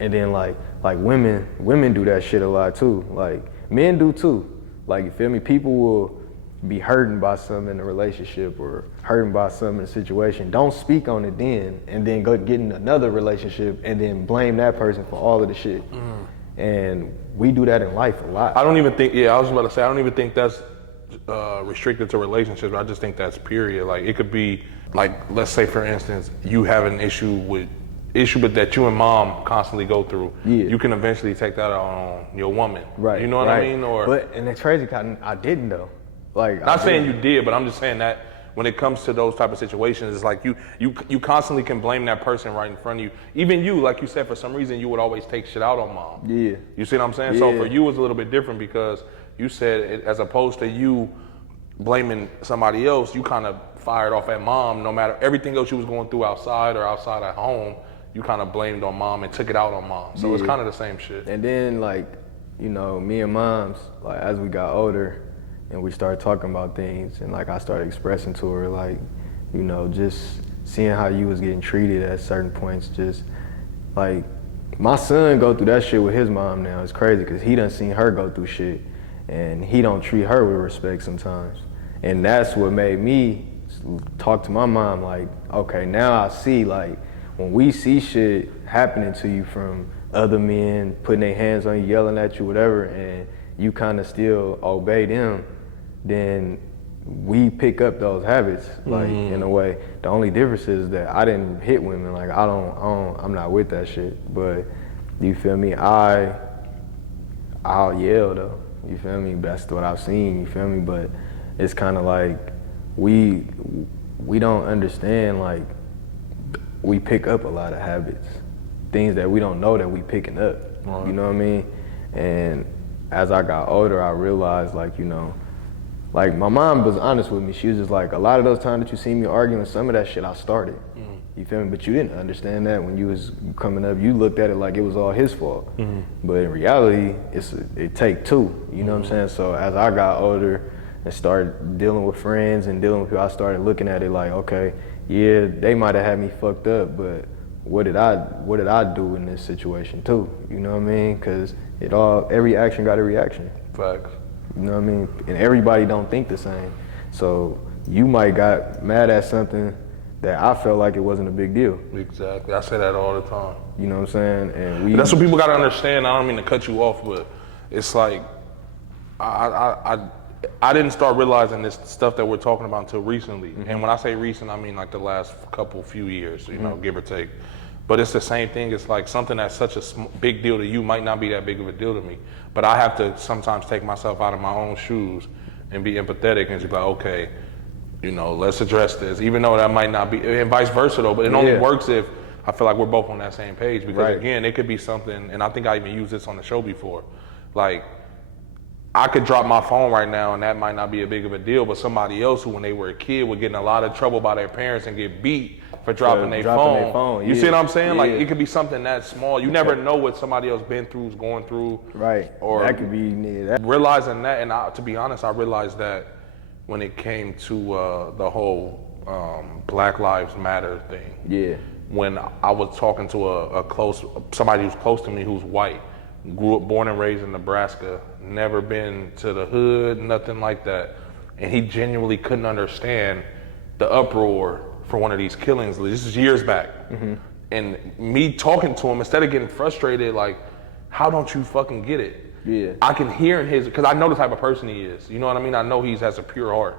And then like women do that shit a lot too. Like, men do too. Like, you feel me? People will be hurting by something in a relationship or hurting by something in a situation. Don't speak on it then, and then go get in another relationship and then blame that person for all of the shit. And we do that in life a lot. I don't even think, I was about to say, I don't even think that's restricted to relationships. I just think that's period. Like, it could be, like, let's say for instance, you have an issue but that you and mom constantly go through. You can eventually take that out on your woman. Right. You know what I mean? And it's crazy, I didn't though. Like, not saying you did, but I'm just saying that when it comes to those type of situations, it's like you constantly can blame that person right in front of you. Even you, like you said, for some reason you would always take shit out on mom. Yeah. You see what I'm saying? So for you, it's a little bit different because you said, as opposed to you blaming somebody else, you kind of fired off at mom. No matter everything else you was going through outside or outside at home, you kind of blamed on mom and took it out on mom. So it's kind of the same shit. And then, like, you know, me and moms, like, as we got older and we started talking about things, and like I started expressing to her, like, you know, just seeing how you was getting treated at certain points, just like, my son go through that shit with his mom now. It's crazy because he done seen her go through shit and he don't treat her with respect sometimes. And that's what made me talk to my mom, like, okay, now I see, like, when we see shit happening to you from other men putting their hands on you, yelling at you, whatever, and you kind of still obey them, then we pick up those habits, like, in a way. The only difference is that I didn't hit women. Like, I'm not with that shit. But you feel me? I'll yell though. You feel me? That's what I've seen. You feel me? But it's kind of like we don't understand. Like, we pick up a lot of habits, things that we don't know that we picking up. Right. You know what I mean? And as I got older, I realized, like, you know, like, my mom was honest with me. She was just like, a lot of those times that you see me arguing, some of that shit I started. You feel me? But you didn't understand that when you was coming up. You looked at it like it was all his fault. But in reality, it take two. You know what I'm saying? So as I got older and started dealing with friends and dealing with people, I started looking at it like, okay, yeah, they might have had me fucked up, but what did I do in this situation too? You know what I mean? Because every action got a reaction. Facts. You know what I mean? And everybody don't think the same. So you might got mad at something that I felt like it wasn't a big deal. Exactly. I say that all the time. You know what I'm saying? And that's what people gotta understand. I don't mean to cut you off, but it's like I didn't start realizing this stuff that we're talking about until recently. And when I say recent, I mean like the last few years, you know, give or take. But it's the same thing. It's like something that's such a big deal to you might not be that big of a deal to me. But I have to sometimes take myself out of my own shoes and be empathetic and just be like, okay, you know, let's address this. Even though that might not be, and vice versa though, but it only works if I feel like we're both on that same page. Because again, it could be something, and I think I even used this on the show before. Like, I could drop my phone right now and that might not be a big of a deal, but somebody else who when they were a kid would get in a lot of trouble by their parents and get beat for dropping their phone. You see what I'm saying? Like, it could be something that small. You never know what somebody else been through, is going through. Right. Or that could be that. Realizing that, and to be honest, I realized that when it came to the whole Black Lives Matter thing. when I was talking to somebody who's close to me who's white, born and raised in Nebraska, never been to the hood, nothing like that. And he genuinely couldn't understand the uproar for one of these killings. This is years back. And me talking to him, instead of getting frustrated, like, how don't you fucking get it? Yeah. I can hear in his, because I know the type of person he is. You know what I mean? I know he has a pure heart.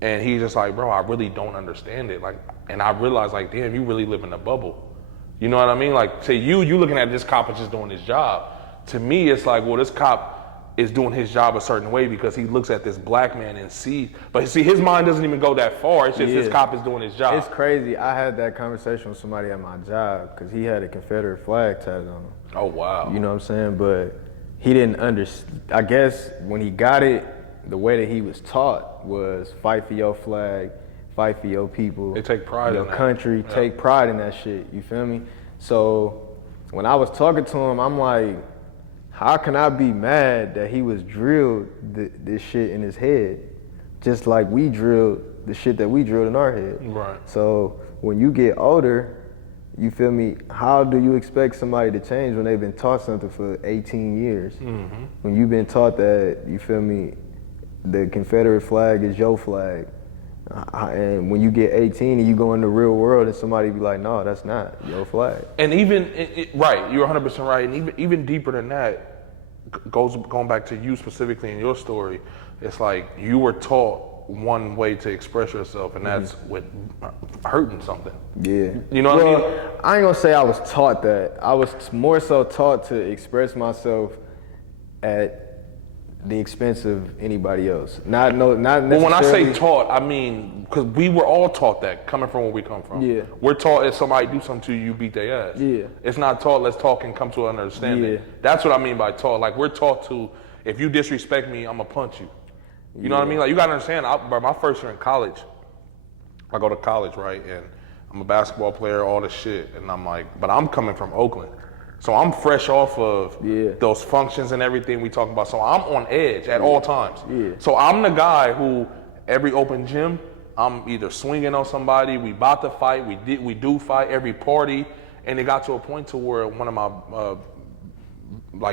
And he's just like, bro, I really don't understand it. Like, and I realized, like, damn, you really live in a bubble. You know what I mean? Like, to you looking at this cop is just doing his job. To me, it's like, well, this cop is doing his job a certain way because he looks at this black man and sees, but see, his mind doesn't even go that far. It's just this cop is doing his job. It's crazy. I had that conversation with somebody at my job because he had a Confederate flag tattooed on him. Oh, wow. You know what I'm saying? But he didn't understand. I guess when he got it, the way that he was taught was fight for your flag, fight for your people. They take pride in that. Your country, take pride in that shit. You feel me? So when I was talking to him, I'm like, how can I be mad that he was drilled this shit in his head, just like we drilled the shit that we drilled in our head? Right. So when you get older, you feel me, how do you expect somebody to change when they've been taught something for 18 years? When you've been taught that, you feel me, the Confederate flag is your flag. And when you get 18 and you go in the real world and somebody be like, no, that's not your flag. And even, right, you're 100% right. And even deeper than that, going back to you specifically in your story, it's like you were taught one way to express yourself, and that's with hurting something. Yeah. You know what I mean? I ain't gonna say I was taught that. I was more so taught to express myself at the expense of anybody else. Not necessarily. Well, when I say taught, I mean, because we were all taught that, coming from where we come from. Yeah. We're taught if somebody do something to you, you beat their ass. Yeah. It's not taught, let's talk and come to an understanding. Yeah. That's what I mean by taught. Like, we're taught to, if you disrespect me, I'm gonna punch you. You know what I mean? Like, you gotta understand, bro, my first year in college, I go to college, right? And I'm a basketball player, all this shit. And I'm like, but I'm coming from Oakland. So I'm fresh off of those functions and everything we talk about. So I'm on edge at all times. Yeah. So I'm the guy who, every open gym, I'm either swinging on somebody, we about to fight, we do fight every party. And it got to a point to where one of my, one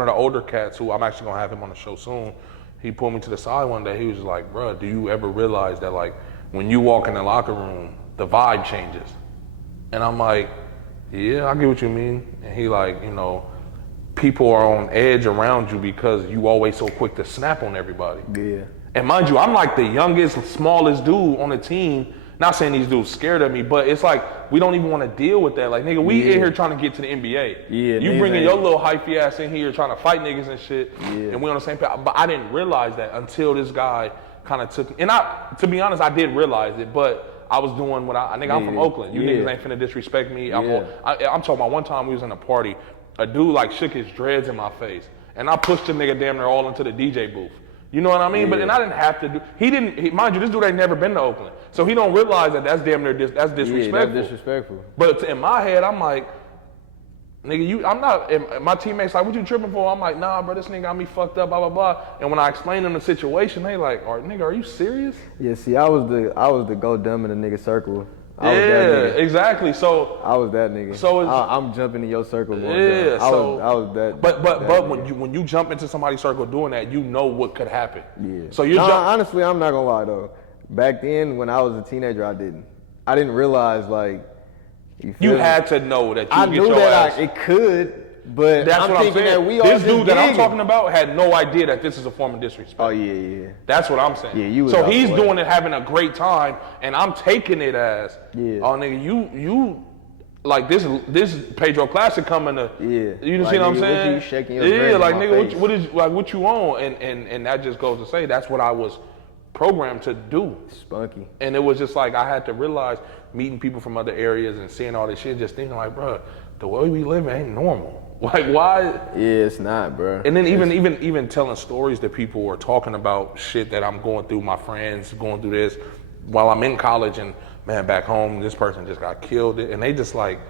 of the older cats who I'm actually gonna have him on the show soon, he pulled me to the side one day. He was just like, bro, do you ever realize that, like, when you walk in the locker room, the vibe changes? And I'm like, yeah, I get what you mean. And he like, you know, people are on edge around you because you always so quick to snap on everybody. Yeah. And mind you, I'm like the youngest, smallest dude on the team. Not saying these dudes scared of me, but it's like, we don't even want to deal with that. Like, nigga, we in here trying to get to the NBA. Yeah, you bringing your little hypey ass in here trying to fight niggas and shit. Yeah. And we on the same page. But I didn't realize that until this guy kind of took, and to be honest, I did realize it, but I was doing what I'm from Oakland. You niggas ain't finna disrespect me. I'm talking about one time we was in a party, a dude like shook his dreads in my face, and I pushed the nigga damn near all into the DJ booth. You know what I mean? Yeah. But then I didn't have to do, mind you, this dude ain't never been to Oakland. So he don't realize that that's damn near, that's disrespectful. Yeah, that's disrespectful. But in my head, I'm like, nigga, I'm not, and my teammates like, what you tripping for? I'm like, nah, bro, this nigga got me fucked up, blah, blah, blah. And when I explain them the situation, they like, nigga, are you serious? Yeah, see, I was the go dumb in the nigga circle. I was that nigga. Exactly. So I was that nigga. So I'm jumping in your circle. Yeah. I was that. But when you jump into somebody's circle doing that, you know what could happen. Yeah. So you honestly, I'm not gonna lie though. Back then, when I was a teenager, I didn't realize like. You had to know that you I get knew your that ass. It could. But that's I'm what I'm thinking saying. that we all this dude that I'm gigging. talking about had no idea that this is a form of disrespect. Oh yeah. That's what I'm saying. Yeah, you. So he's doing it, having a great time, and I'm taking it as, oh nigga, you like this Paidro Classic coming to. Yeah. You like, see what I'm nigga, saying? What you shaking your like nigga, what you on? And that just goes to say that's what I was programmed to do. Spunky. And it was just like I had to realize, meeting people from other areas and seeing all this shit, just thinking like, bro, the way we live ain't normal. Like, why? Yeah, it's not, bro. And then even telling stories that people are talking about shit that I'm going through, my friends going through this while I'm in college, and man, back home, this person just got killed. And they just like,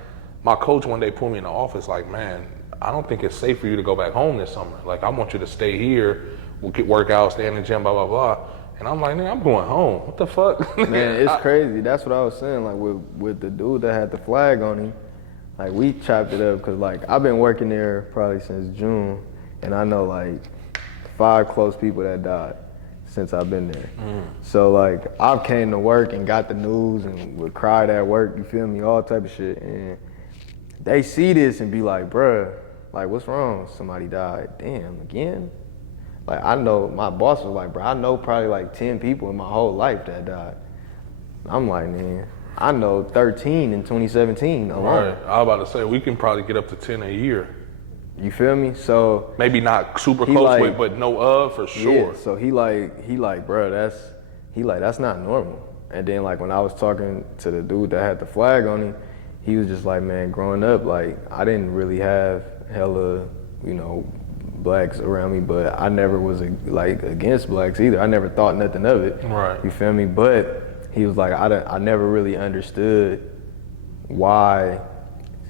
my coach one day pulled me in the office like, man, I don't think it's safe for you to go back home this summer. Like, I want you to stay here, we'll get workouts, stay in the gym, blah, blah, blah. And I'm like, nigga, I'm going home. What the fuck? Man, it's crazy. That's what I was saying. Like with the dude that had the flag on him, like we chopped it up because like I've been working there probably since June, and I know like 5 close people that died since I've been there. So like I've came to work and got the news and would cry at work. You feel me? All type of shit. And they see this and be like, bruh, like what's wrong? Somebody died. Damn, again? Like I know my boss was like, bro, I know probably like 10 people in my whole life that died. I'm like, man, I know 13 in 2017 alone. Right. I was about to say, we can probably get up to 10 a year. You feel me? So maybe not super close like, with, but know of for sure. Yeah, so he like, bro, that's not normal. And then like when I was talking to the dude that had the flag on him, he was just like, man, growing up, like I didn't really have hella, you know, blacks around me, but I never was like against blacks either. I never thought nothing of it. Right. You feel me? But he was like, I never really understood why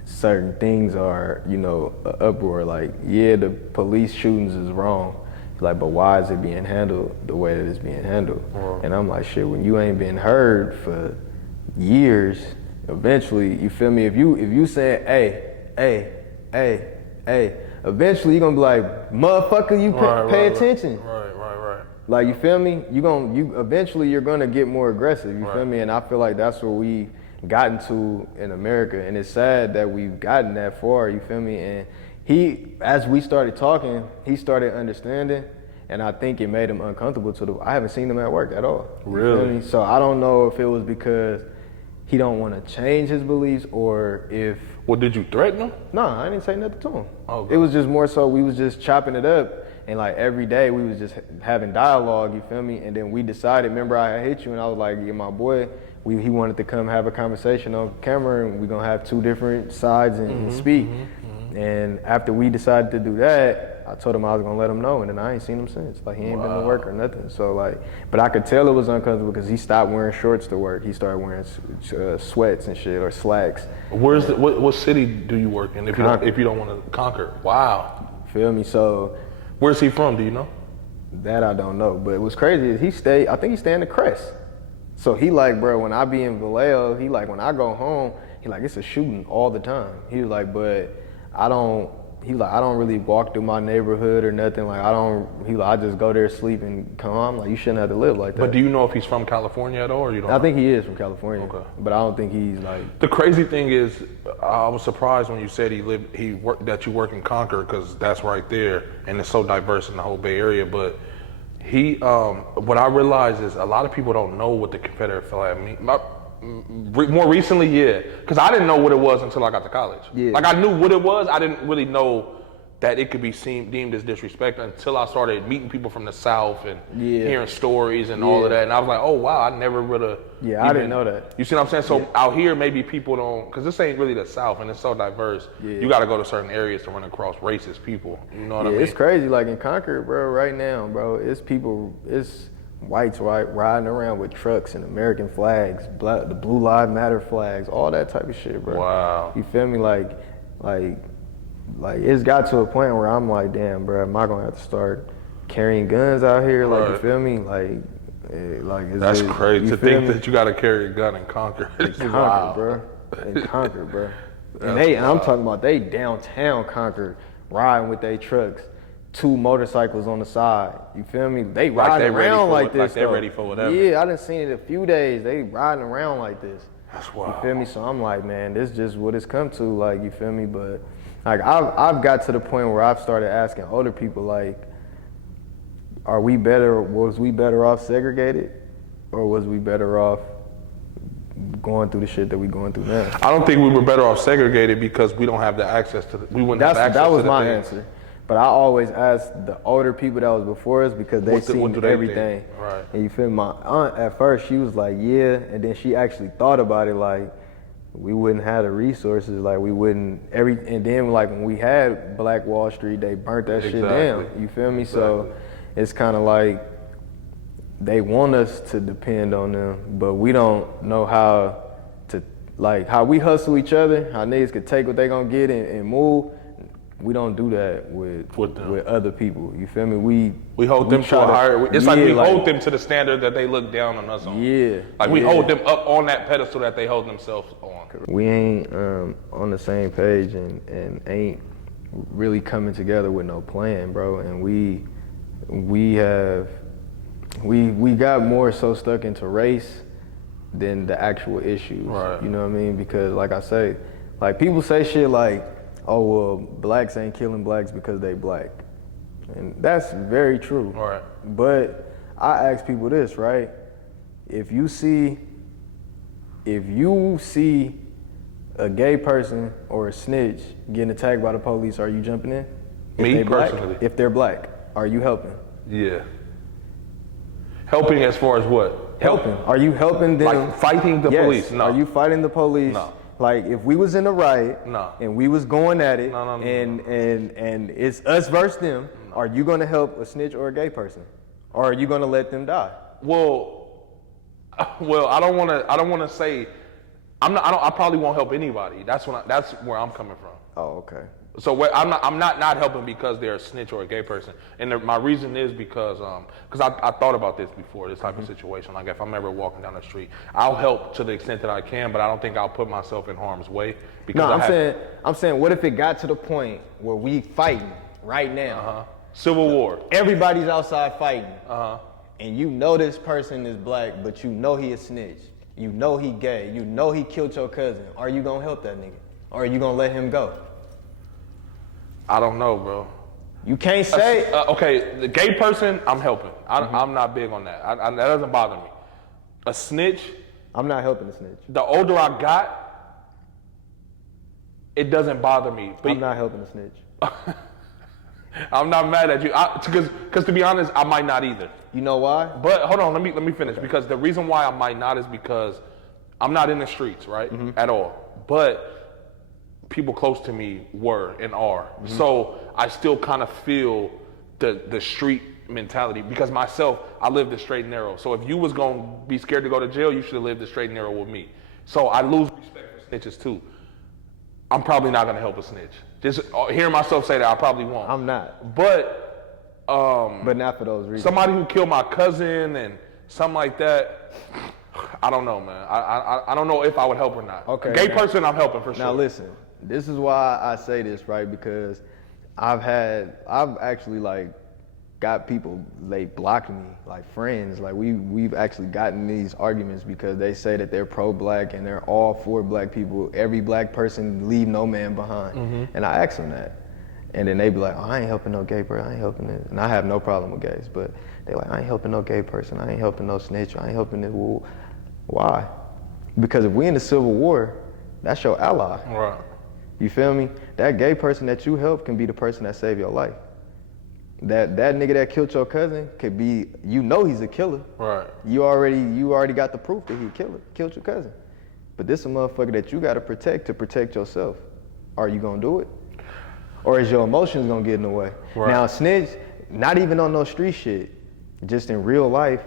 certain things are, you know, uproar. Like, yeah, the police shootings is wrong. Like, but why is it being handled the way that it's being handled? Right. And I'm like, shit, when you ain't been heard for years, eventually, you feel me? If you saying, hey, eventually you're gonna be like, motherfucker, you pay attention. Right. Like, you feel me? Eventually you're gonna get more aggressive, you feel me? And I feel like that's what we gotten to in America, and it's sad that we've gotten that far, you feel me? And as we started talking, he started understanding, and I think it made him uncomfortable I haven't seen him at work at all. Really? You feel me? So I don't know if it was because he don't want to change his beliefs or if... Well, did you threaten him? No, I didn't say nothing to him. Okay. It was just more so we was just chopping it up, and like every day we was just having dialogue, you feel me? And then we decided, remember I hit you and I was like, yeah, my boy, he wanted to come have a conversation on camera, and we're gonna have 2 different sides and speak. And after we decided to do that, I told him I was gonna let him know, and then I ain't seen him since. Like, he ain't been to work or nothing. So like, but I could tell it was uncomfortable because he stopped wearing shorts to work. He started wearing sweats and shit, or slacks. What city do you work in if you don't want to conquer? Wow. Feel me? So where's he from? Do you know? That I don't know. But what's crazy is I think he stay in the Crest. So he like, bro, when I be in Vallejo, he like, when I go home, he like, it's a shooting all the time. He was like, but I don't really walk through my neighborhood or nothing. Like, I just go there, sleep, and come home. Like, you shouldn't have to live like that. But do you know if he's from California at all, or you don't know? I think he is from California. Okay. But I don't think he's like... The crazy thing is, I was surprised when you said that you work in Concord, because that's right there, and it's so diverse in the whole Bay Area. But what I realized is a lot of people don't know what the Confederate flag means. More recently, yeah, because I didn't know what it was until I got to college. Yeah. Like, I knew what it was, I didn't really know that it could be deemed as disrespect until I started meeting people from the South and hearing stories and all of that. And I was like, oh wow, I never would have. Yeah, I didn't know that. You see what I'm saying? So out here, maybe people don't, because this ain't really the South and it's so diverse. Yeah. You got to go to certain areas to run across racist people. You know what I mean? It's crazy. Like in Concord, bro, right now, bro, it's whites riding around with trucks and American flags, the Blue Lives Matter flags, all that type of shit, bro. Wow. You feel me? Like it's got to a point where I'm like, damn, bro, am I gonna have to start carrying guns out here? Like, you feel me? That's crazy to think that you got to carry a gun in Concord. Bro. In Concord, bro. And I'm talking about they downtown Concord riding with their trucks. 2 motorcycles on the side. You feel me? They riding around like this. Like they're ready for whatever. Yeah, I done seen it a few days. They riding around like this. That's wild. You feel me? So I'm like, man, this is just what it's come to. Like, you feel me? But like, I've got to the point where I've started asking older people, like, was we better off segregated, or was we better off going through the shit that we going through now? I don't think we were better off segregated because we don't have the access to. We wouldn't have access to. That was my answer. But I always asked the older people that was before us because they seen everything. Right. And you feel me? My aunt at first, she was like, yeah, and then she actually thought about it, like, we wouldn't have the resources, like we wouldn't and then like when we had Black Wall Street, they burnt that shit down. You feel me? Exactly. So it's kind of like they want us to depend on them, but we don't know how to, like, how we hustle each other, how niggas could take what they gonna get and move. we don't do that with other people. You feel me? We hold them to a higher. It's like we hold them to the standard that they look down on us on. Yeah. Like we hold them up on that pedestal that they hold themselves on. We ain't on the same page and ain't really coming together with no plan, bro. And we got more so stuck into race than the actual issues. Right. You know what I mean? Because like I say, like people say shit like, oh, well, blacks ain't killing blacks because they black. And that's very true. Right. But I ask people this, right? If you see a gay person or a snitch getting attacked by the police, are you jumping in? Me personally. If they're black, are you helping? Yeah. Helping as far as what? Helping. Are you helping them? Like fighting the police? No. Are you fighting the police? No. Like if we was in a riot and we was going at it and it's us versus them, are you gonna help a snitch or a gay person? Or are you gonna let them die? Well, I don't wanna say I probably won't help anybody. That's where I'm coming from. Oh, okay. So I'm not helping because they're a snitch or a gay person, and my reason is because I thought about this before, this type of situation. Like if I'm ever walking down the street, I'll help to the extent that I can, but I don't think I'll put myself in harm's way. Because I'm saying, what if it got to the point where we fighting right now? Civil war. Everybody's outside fighting, and you know this person is black, but you know he a snitch. You know he gay. You know he killed your cousin. Are you gonna help that nigga, or are you gonna let him go? I don't know, bro. You can't say. Okay, the gay person, I'm helping. I'm not big on that. That doesn't bother me. A snitch. I'm not helping a snitch. The older I got, it doesn't bother me. But I'm not helping a snitch. I'm not mad at you. Because to be honest, I might not either. You know why? But hold on, let me finish. Okay. Because the reason why I might not is because I'm not in the streets, right? At all. But people close to me were and are. So I still kind of feel the street mentality because myself, I live the straight and narrow. So if you was going to be scared to go to jail, you should have lived the straight and narrow with me. So I lose respect for snitches too. I'm probably not going to help a snitch. Just hearing myself say that, I probably won't. I'm not. But not for those reasons. Somebody who killed my cousin and something like that, I don't know, man. I don't know if I would help or not. Okay. Gay person, I'm helping for sure. Now listen, this is why I say this, right? Because I've actually like got people, they blocked me, like friends. Like we've actually gotten these arguments because they say that they're pro-black and they're all for black people. Every black person, leave no man behind. And I ask them that. And then they be like, oh, I ain't helping no gay person, I ain't helping it. And I have no problem with gays, but they like, I ain't helping no gay person, I ain't helping no snitch, I ain't helping this. Well, why? Because if we in the Civil War, that's your ally. Right. You feel me? That gay person that you help can be the person that saved your life. That nigga that killed your cousin could be, you know he's a killer. Right. You already got the proof that he killed your cousin. But this is a motherfucker that you gotta protect to protect yourself. Are you gonna do it? Or is your emotions gonna get in the way? Right. Now snitch, not even on no street shit, just in real life,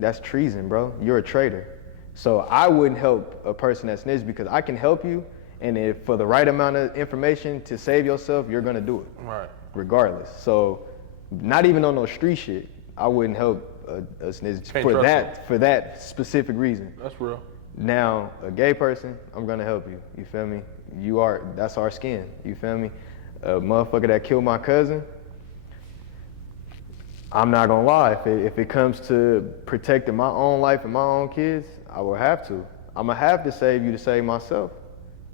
that's treason, bro. You're a traitor. So I wouldn't help a person that snitched because I can help you, and if for the right amount of information to save yourself, you're gonna do it. Right. Regardless. So not even on no street shit, I wouldn't help a snitch for that specific reason. That's real. Now, a gay person, I'm gonna help you. You feel me? That's our skin. You feel me? A motherfucker that killed my cousin, I'm not gonna lie. If it comes to protecting my own life and my own kids, I will have to. I'm gonna have to save you to save myself.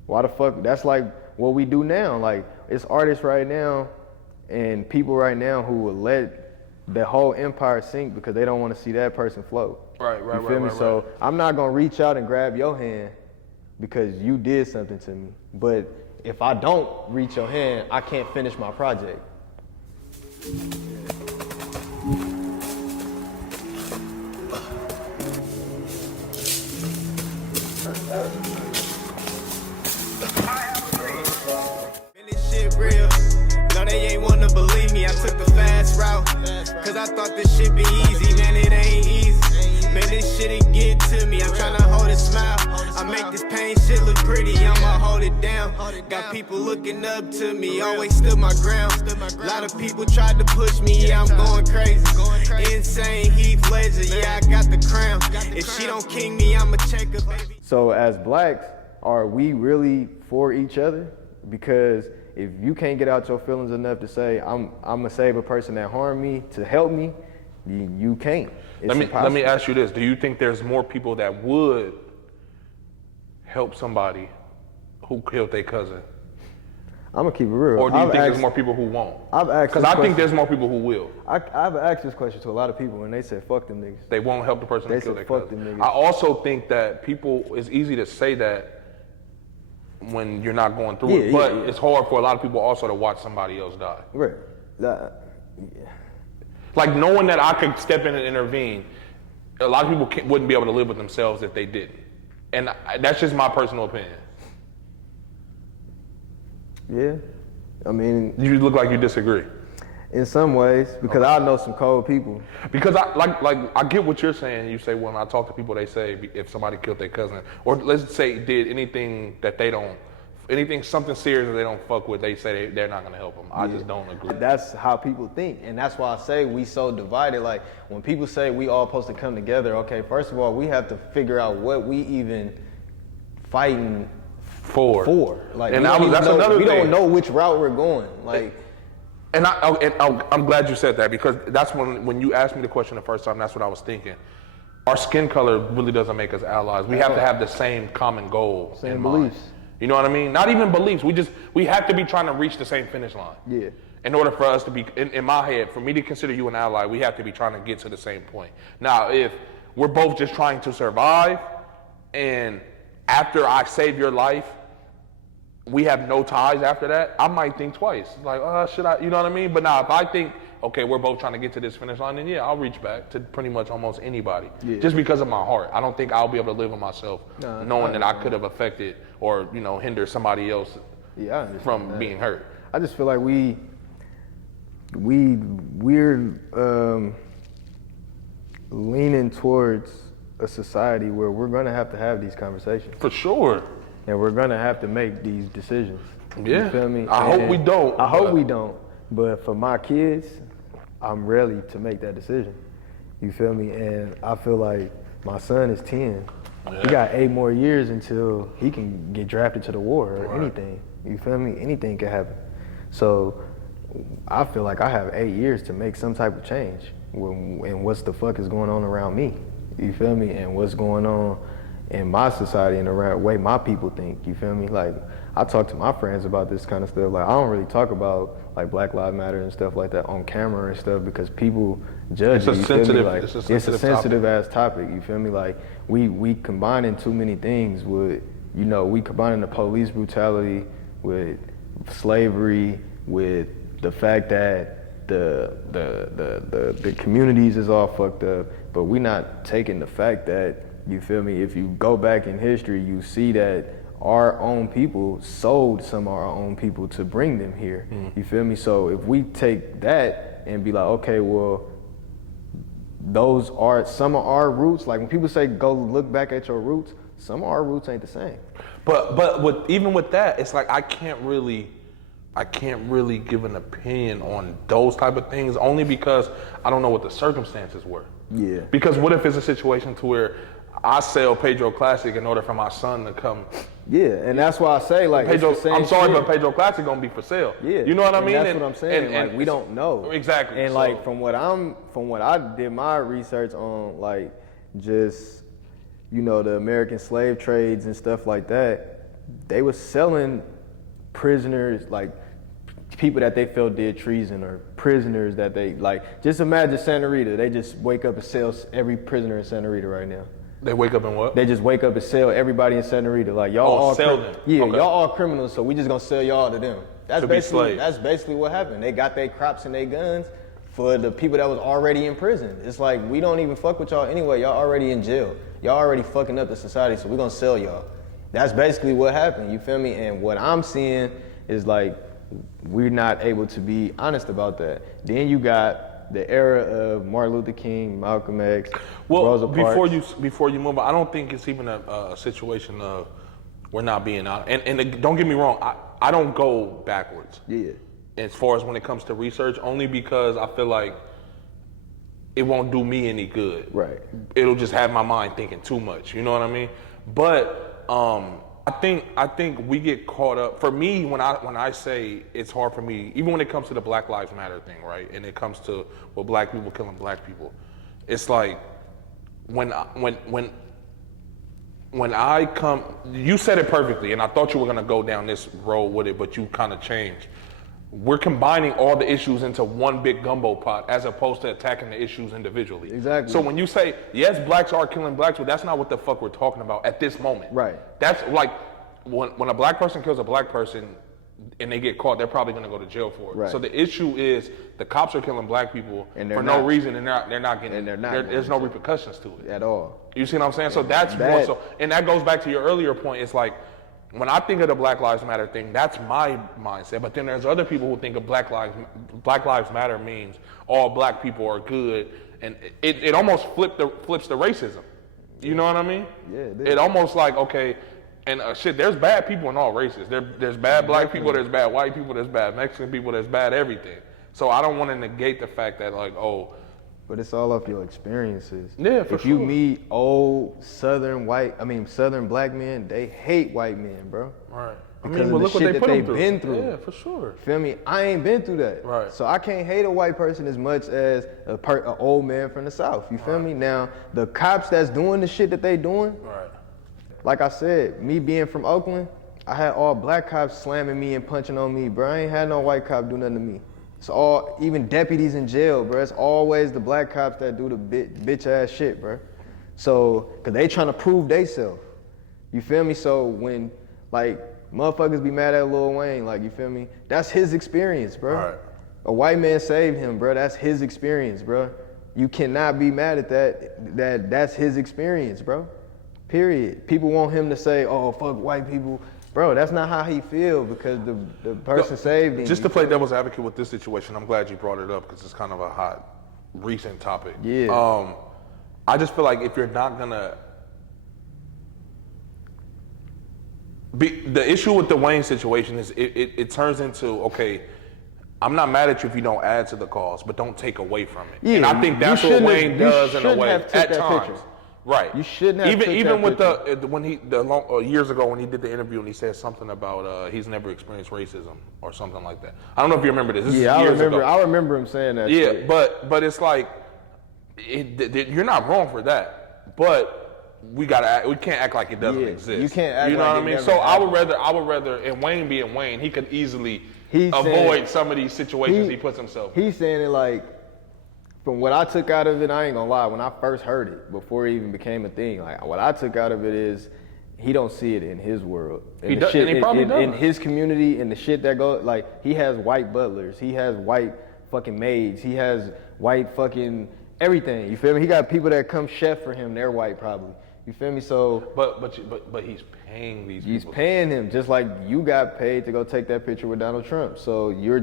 Why the fuck? That's like what we do now. Like it's artists right now and people right now who will let the whole empire sink because they don't want to see that person float. Right. You feel me? So I'm not gonna reach out and grab your hand because you did something to me. But if I don't reach your hand, I can't finish my project. This shit real. No, they ain't wanna believe me. I took the fast route. Cause I thought this shit be easy. Man, it ain't easy. Man, this shit it get to me. I'm tryna hold it smile. I make this pain shit look pretty, I'ma hold it down. Got people looking up to me, always stood my ground. A lot of people tried to push me, yeah, I'm going crazy. Insane Heath Ledger, yeah, I got the crown. If she don't king me, I'ma check her, baby. So as blacks, are we really for each other? Because if you can't get out your feelings enough to say, I'm gonna save a person that harmed me to help me, you can't. It's Let me ask you this. Do you think there's more people that would help somebody who killed their cousin? I'm gonna keep it real. Or do you think there's more people who won't? Because I think there's more people who will. I've asked this question to a lot of people and they said, fuck them niggas. They won't help the person that killed their fuck cousin. them niggas. I also think that it's easy to say that when you're not going through it, but it's hard for a lot of people also to watch somebody else die. Right. Like knowing that I could step in and intervene, a lot of people wouldn't be able to live with themselves if they didn't. And that's just my personal opinion. Yeah, I mean, You look like you disagree. in some ways, because I know some cold people. Because I get what you're saying. You say when I talk to people, they say if somebody killed their cousin, or let's say did anything that something serious that they don't fuck with, they say they're not gonna help them. I just don't agree. That's how people think, and that's why I say we so divided. Like when people say we all supposed to come together, okay, first of all, we have to figure out what we even fighting for. Like, and that's another thing. We don't know which route we're going. Like, and I'm glad you said that, because that's when you asked me the question the first time, that's what I was thinking. Our skin color really doesn't make us allies. We have to have the same common goal, same beliefs. You know what I mean? Not even beliefs. We have to be trying to reach the same finish line. Yeah. In order for us to be, in my head, for me to consider you an ally, we have to be trying to get to the same point. Now, if we're both just trying to survive, and after I save your life, we have no ties after that, I might think twice. Like, should I, you know what I mean? But now if I think, okay, we're both trying to get to this finish line, then yeah, I'll reach back to pretty much almost anybody. Yeah. Just because of my heart. I don't think I'll be able to live with myself knowing that I could have affected or, hindered somebody else from being hurt. I just feel like we're leaning towards a society where we're gonna have to have these conversations. For sure. And we're gonna have to make these decisions. Yeah. You feel me? I hope we don't. I hope we don't. But for my kids, I'm ready to make that decision. You feel me? And I feel like my son is 10. Yeah. He got 8 more years until he can get drafted to the war or anything. You feel me? Anything can happen. So I feel like I have 8 years to make some type of change. And what's the fuck is going on around me? You feel me? And what's going on in my society and the way my people think, you feel me? Like, I talk to my friends about this kind of stuff. Like, I don't really talk about like Black Lives Matter and stuff like that on camera and stuff because people judge it, you feel me? Like, it's a sensitive ass topic, you feel me? Like, we combining too many things with, we combining the police brutality with slavery, with the fact that the communities is all fucked up, but we not taking the fact that, you feel me, if you go back in history, you see that our own people sold some of our own people to bring them here. You feel me? So if we take that and be like, okay, well, those are some of our roots. Like when people say go look back at your roots, some of our roots ain't the same. But even with that, it's like I can't really give an opinion on those type of things, only because I don't know what the circumstances were. Yeah. Because what if it's a situation to where I sell Paidro Classic in order for my son to come. Yeah, and that's why I say, like, I'm sorry, but Paidro Classic gonna be for sale. Yeah, you know what I mean? That's what I'm saying. And we don't know exactly. And like from what I did my research on, like, just the American slave trades and stuff like that, they was selling prisoners, like people that they felt did treason, or prisoners that they like. Just imagine Santa Rita. They just wake up and sell every prisoner in Santa Rita right now. They wake up and what? They just wake up and sell everybody in Santa Rita. Like, y'all all sell them. Yeah, okay. Y'all all criminals, so we just gonna sell y'all to them. That's basically what happened. They got their crops and their guns for the people that was already in prison. It's like, we don't even fuck with y'all anyway. Y'all already in jail. Y'all already fucking up the society, so we gonna sell y'all. That's basically what happened, you feel me? And what I'm seeing is like, we're not able to be honest about that. Then you got the era of Martin Luther King, Malcolm X, Well, Rosa Parks. before you move on, I don't think it's even a situation of we're not being honest. And don't get me wrong, I don't go backwards. Yeah. As far as when it comes to research, only because I feel like it won't do me any good. Right. It'll just have my mind thinking too much. You know what I mean? But I think we get caught up. For me, when I say it's hard for me, even when it comes to the Black Lives Matter thing, right? And it comes to black people killing black people, it's like when I come, you said it perfectly, and I thought you were gonna go down this road with it, but you kind of changed. We're combining all the issues into one big gumbo pot as opposed to attacking the issues individually. Exactly. So when you say, yes, blacks are killing blacks, but that's not what the fuck we're talking about at this moment. Right. That's like, when a black person kills a black person and they get caught, they're probably gonna go to jail for it. Right. So the issue is the cops are killing black people And for no reason, and they're not getting, there's no repercussions to it. At all. You see what I'm saying? So that's more so, and that goes back to your earlier point. It's like, when I think of the Black Lives Matter thing, that's my mindset. But then there's other people who think of Black Lives Matter means all black people are good, and it almost flips the racism. You know what I mean? Yeah. It almost like, okay, and shit, there's bad people in all races. There's bad black people, there's bad white people, there's bad Mexican people, there's bad everything. So I don't want to negate the fact that like, oh. But it's all of your experiences. Yeah, for if sure. you meet old Southern black men, they hate white men, bro. Right. Because of look the shit that they've been through. Yeah, for sure. Feel me? I ain't been through that. Right. So I can't hate a white person as much as an old man from the South. You feel me? Now, the cops that's doing the shit that they doing, Right. like I said, me being from Oakland, I had all black cops slamming me and punching on me, bro. I ain't had no white cop do nothing to me. It's all, even deputies in jail, bro. It's always the black cops that do the bitch ass shit, bro. So, cause they trying to prove they self. You feel me? So when, like, motherfuckers be mad at Lil Wayne, like, you feel me? That's his experience, bro. Right. A white man saved him, bro. That's his experience, bro. You cannot be mad at that. That's his experience, bro. Period. People want him to say, oh, fuck white people. Bro, that's not how he feel because the person saved him. Just to play devil's advocate with this situation, I'm glad you brought it up because it's kind of a hot, recent topic. Yeah. I just feel like if you're not gonna the issue with the Wayne situation is it turns into, okay, I'm not mad at you if you don't add to the cause, but don't take away from it. Yeah, and I think that's what Wayne does in a way have took at that times. picture. Right. You shouldn't have took even that with picture. years ago when he did the interview and he said something about he's never experienced racism or something like that. I don't know if you remember this. This is years ago. I remember him saying that. Yeah, shit. but it's like you're not wrong for that, but we can't act like it doesn't exist. You can't act you know like what I it mean? never So happened. I would rather, and Wayne being Wayne, he could easily He's avoid saying- some of these situations he puts himself in. He's saying it like, from what I took out of it, I ain't gonna lie, when I first heard it, before it even became a thing, like what I took out of it is he don't see it in his world. He does, and he probably does. In his community and the shit that goes, like, he has white butlers, he has white fucking maids, he has white fucking everything, you feel me? He got people that come chef for him, they're white probably. You feel me? So, but he's paying these people. He's paying him just like you got paid to go take that picture with Donald Trump. So you're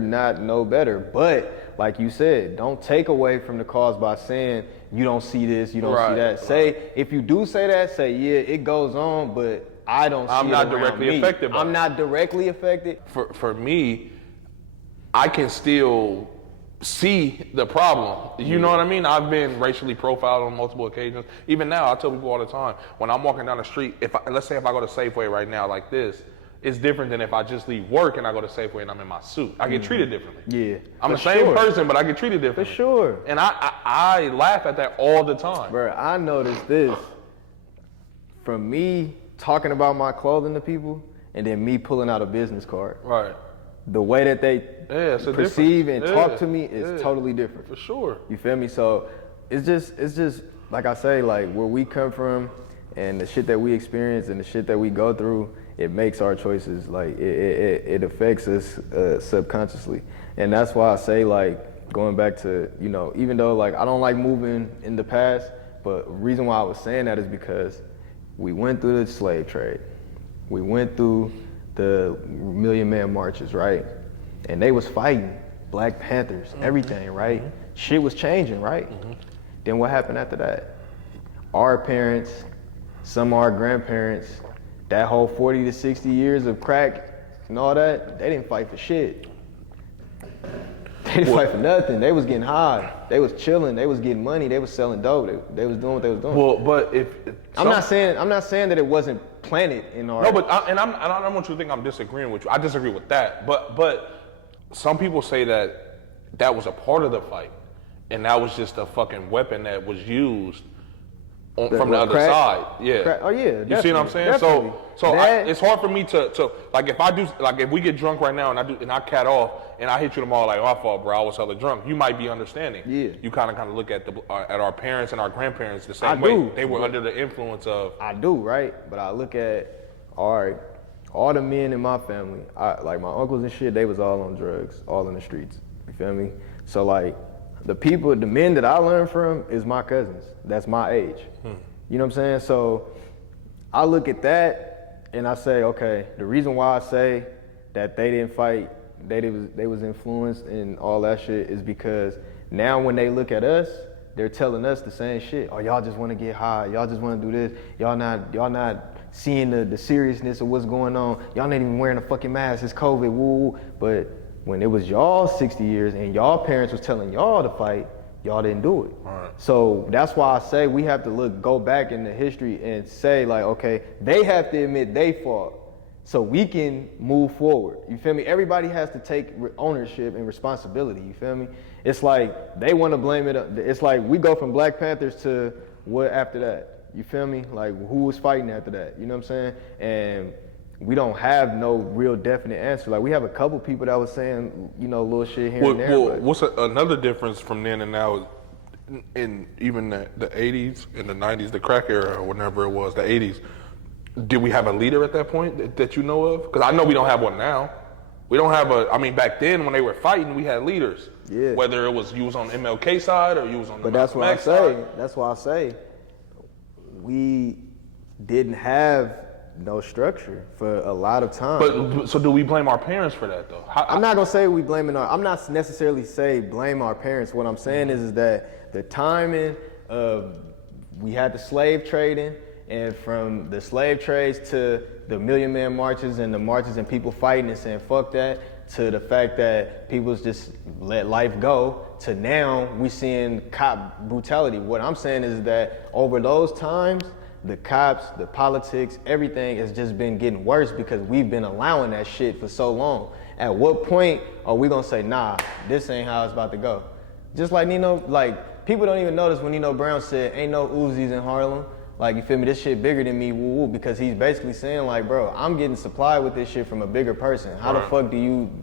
not no better. But like you said, don't take away from the cause by saying you don't see this, you don't see that. Say, if you do say that, say, yeah, it goes on, but I don't see it. I'm not directly affected by it. I'm not directly affected. For me, I can still see the problem. You know what I mean? I've been racially profiled on multiple occasions. Even now, I tell people all the time, when I'm walking down the street, let's say if I go to Safeway right now like this, it's different than if I just leave work and I go to Safeway and I'm in my suit. I get treated differently. Yeah. I'm the same person, but I get treated For differently. sure. And I laugh at that all the time. Bro, I noticed this from me talking about my clothing to people and then me pulling out a business card. Right. The way that they it's a perceive difference. and talk to me is totally different. For sure. You feel me? So it's just like I say, like where we come from and the shit that we experience and the shit that we go through, it makes our choices, like it affects us subconsciously. And that's why I say, like, going back to, you know, even though like I don't like moving in the past, but the reason why I was saying that is because we went through the slave trade. We went through the Million Man Marches, right? And they was fighting Black Panthers, everything, right? shit was changing, right? Then what happened after that? Our parents, some of our grandparents, that whole 40 to 60 years of crack and all that, they didn't fight for shit. They didn't fight for nothing. They was getting high. They was chilling. They was getting money. They was selling dope. They was doing what they was doing. Well, but I'm not saying that it wasn't planted in our. No, but I don't want you to think I'm disagreeing with you. I disagree with that. But some people say that was a part of the fight, and that was just a fucking weapon that was used from the other side. Yeah. Crack. Oh yeah. You see what I'm saying? Definitely. So it's hard for me to like if we get drunk right now and I cat off and I hit you tomorrow like, oh, my fault, bro, I was hella drunk. You might be understanding. Yeah. You kind of look at our parents and our grandparents the same way. They were under the influence of. I do, right? But I look at all the men in my family, like my uncles and shit, they was all on drugs, all in the streets. You feel me? So like the men that I learned from is my cousins. That's my age. You know what I'm saying? So I look at that and I say, okay, the reason why I say that they didn't fight, they was influenced and all that shit is because now when they look at us, they're telling us the same shit. Oh, y'all just want to get high. Y'all just want to do this. Y'all not seeing the seriousness of what's going on. Y'all not even wearing a fucking mask. It's COVID. Woo. But when it was y'all 60 years and y'all parents was telling y'all to fight, y'all didn't do it. Right. So that's why I say we have to go back in the history and say like, okay, they have to admit they fought so we can move forward. You feel me? Everybody has to take ownership and responsibility. You feel me? It's like they want to blame it. It's like we go from Black Panthers to what after that? You feel me? Like who was fighting after that? You know what I'm saying? And we don't have no real definite answer. Like we have a couple people that was saying, you know, little shit here and there. Well, what's another difference from then and now? In even the 80s and the 90s, the crack era, or whenever it was, the 80s, did we have a leader at that point that you know of? Because I know we don't have one now. We don't have back then when they were fighting, we had leaders. Yeah. Whether it was you was on MLK side or you was on the But that's what I say. That's why I say we didn't have no structure for a lot of time. But so do we blame our parents for that though? I'm not gonna say we blaming I'm not necessarily say blame our parents. What I'm saying is that the timing of we had the slave trading, and from the slave trades to the Million Man marches and the marches and people fighting and saying fuck that, to the fact that people just let life go, to now we seeing cop brutality. What I'm saying is that over those times, the cops, the politics, everything has just been getting worse because we've been allowing that shit for so long. At what point are we gonna say, nah, this ain't how it's about to go? Just like Nino, like people don't even notice when Nino Brown said, ain't no Uzis in Harlem. Like, you feel me, this shit bigger than me, woo woo, because he's basically saying like, bro, I'm getting supplied with this shit from a bigger person. How the fuck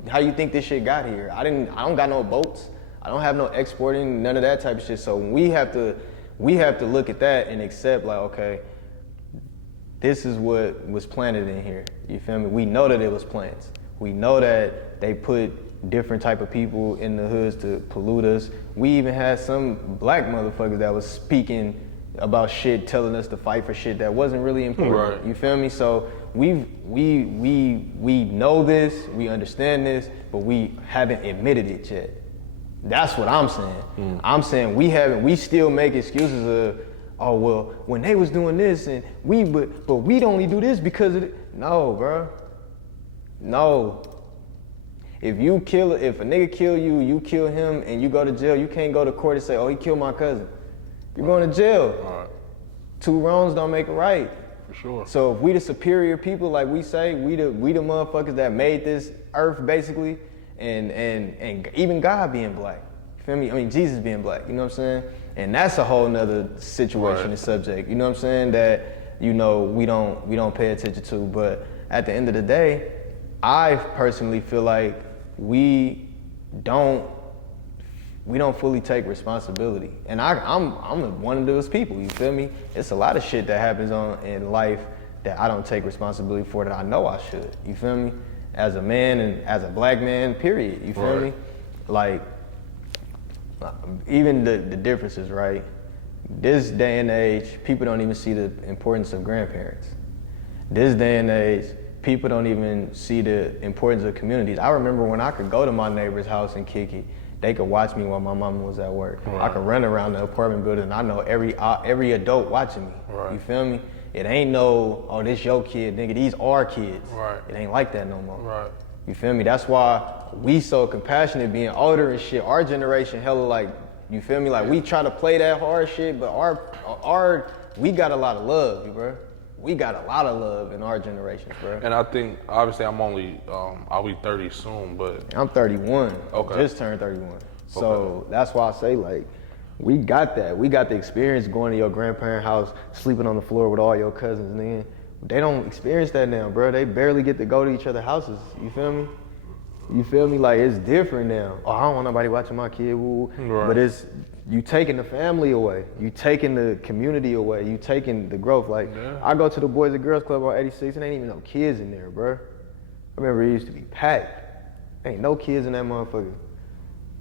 how you think this shit got here? I don't got no boats. I don't have no exporting, none of that type of shit. So we have to look at that and accept like, okay, this is what was planted in here. You feel me? We know that it was plants. We know that they put different type of people in the hoods to pollute us. We even had some black motherfuckers that was speaking about shit, telling us to fight for shit that wasn't really important. Right. You feel me? So we know this, we understand this, but we haven't admitted it yet. That's what I'm saying. I'm saying we still make excuses of, oh well, when they was doing this and but we'd only do this because of it. No, bro. No. If a nigga kill you, you kill him and you go to jail, you can't go to court and say, oh, he killed my cousin. You're going to jail. Right. Two wrongs don't make a right. For sure. So if we the superior people, like we say, we the motherfuckers that made this earth basically, and even God being black. You feel me? I mean, Jesus being black, you know what I'm saying? And that's a whole nother situation and subject, you know what I'm saying, that, you know, we don't pay attention to. But at the end of the day, I personally feel like we don't fully take responsibility. And I'm one of those people, you feel me? It's a lot of shit that happens in life that I don't take responsibility for that I know I should, you feel me? As a man and as a black man, period, you feel me? Like, even the differences, right? This day and age, people don't even see the importance of grandparents. This day and age, people don't even see the importance of communities. I remember when I could go to my neighbor's house and kick it, they could watch me while my mama was at work. Right. I could run around the apartment building and I know every adult watching me. Right. You feel me? It ain't no, oh, this your kid, nigga, these our kids. Right. It ain't like that no more. Right. You feel me? That's why we so compassionate being older and shit. Our generation hella like, you feel me? Like we try to play that hard shit, but we got a lot of love, bro. We got a lot of love in our generation, bro. And I think, obviously, I'm only, I'll be 30 soon, but. I'm 31. Okay. Just turned 31. So that's why I say, like, we got that. We got the experience going to your grandparents' house, sleeping on the floor with all your cousins, and then they don't experience that now, bro. They barely get to go to each other's houses. You feel me? You feel me? Like, it's different now. Oh, I don't want nobody watching my kid, woo. Right. But it's, you taking the family away. You taking the community away. You taking the growth. Like, I go to the Boys and Girls Club on 86, and ain't even no kids in there, bro. I remember it used to be packed. Ain't no kids in that motherfucker.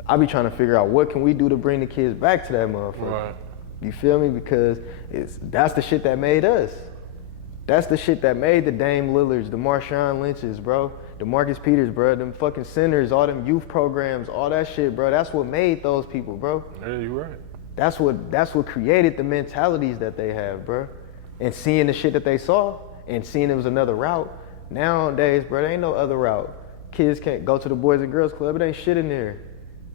I be trying to figure out what can we do to bring the kids back to that motherfucker. Right. You feel me? Because that's the shit that made us. That's the shit that made the Dame Lillards, the Marshawn Lynch's, bro. The Marcus Peters, bro. Them fucking centers, all them youth programs, all that shit, bro. That's what made those people, bro. Yeah, you're right. That's what created the mentalities that they have, bro. And seeing the shit that they saw and seeing it was another route. Nowadays, bro, there ain't no other route. Kids can't go to the Boys and Girls Club. It ain't shit in there.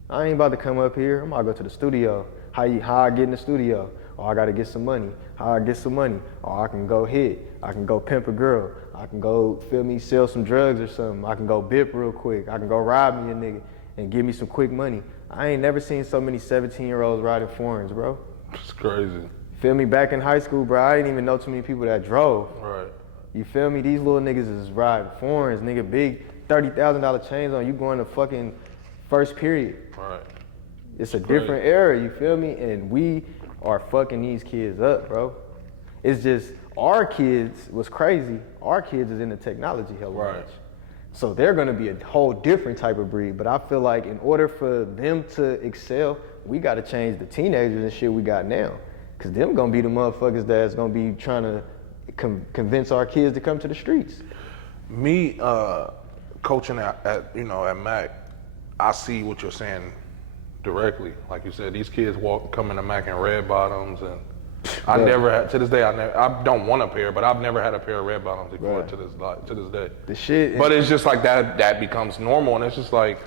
I ain't about to come up here. I'm about to go to the studio. How I get in the studio? Oh, I gotta get some money. How I get some money? Oh, I can go hit. I can go pimp a girl. I can go, feel me, sell some drugs or something. I can go bip real quick. I can go rob me a nigga and give me some quick money. I ain't never seen so many 17-year-olds riding foreigns, bro. It's crazy. Feel me? Back in high school, bro, I didn't even know too many people that drove. Right. You feel me? These little niggas is riding foreigns, nigga, big $30,000 chains on. You going to fucking first period. Right. It's a different era, you feel me? And we are fucking these kids up, bro. It's just, our kids was crazy. Our kids is into technology hell much. So they're gonna be a whole different type of breed. But I feel like in order for them to excel, we gotta change the teenagers and shit we got now. Cause them gonna be the motherfuckers that's gonna be trying to convince our kids to come to the streets. Me coaching at Mac, I see what you're saying directly. Like you said, these kids come into Mac in red bottoms, and I never had, to this day, I don't want a pair, but I've never had a pair of red bottoms before to this day. The shit. But it's just like that becomes normal, and it's just like.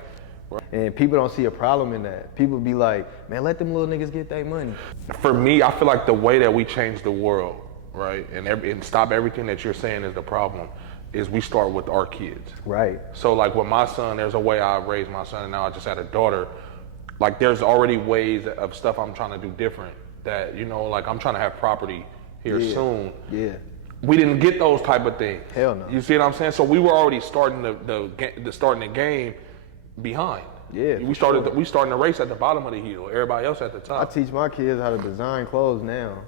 And people don't see a problem in that. People be like, man, let them little niggas get their money. For me, I feel like the way that we change the world, right, and stop everything that you're saying is the problem, is we start with our kids. Right. So like with my son, there's a way I raised my son, and now I just had a daughter. Like there's already ways of stuff I'm trying to do different that, like I'm trying to have property here soon. Yeah. We didn't get those type of things. Hell no. You see what I'm saying? So we were already starting the game behind. Yeah. We starting the race at the bottom of the hill. Everybody else at the top. I teach my kids how to design clothes now.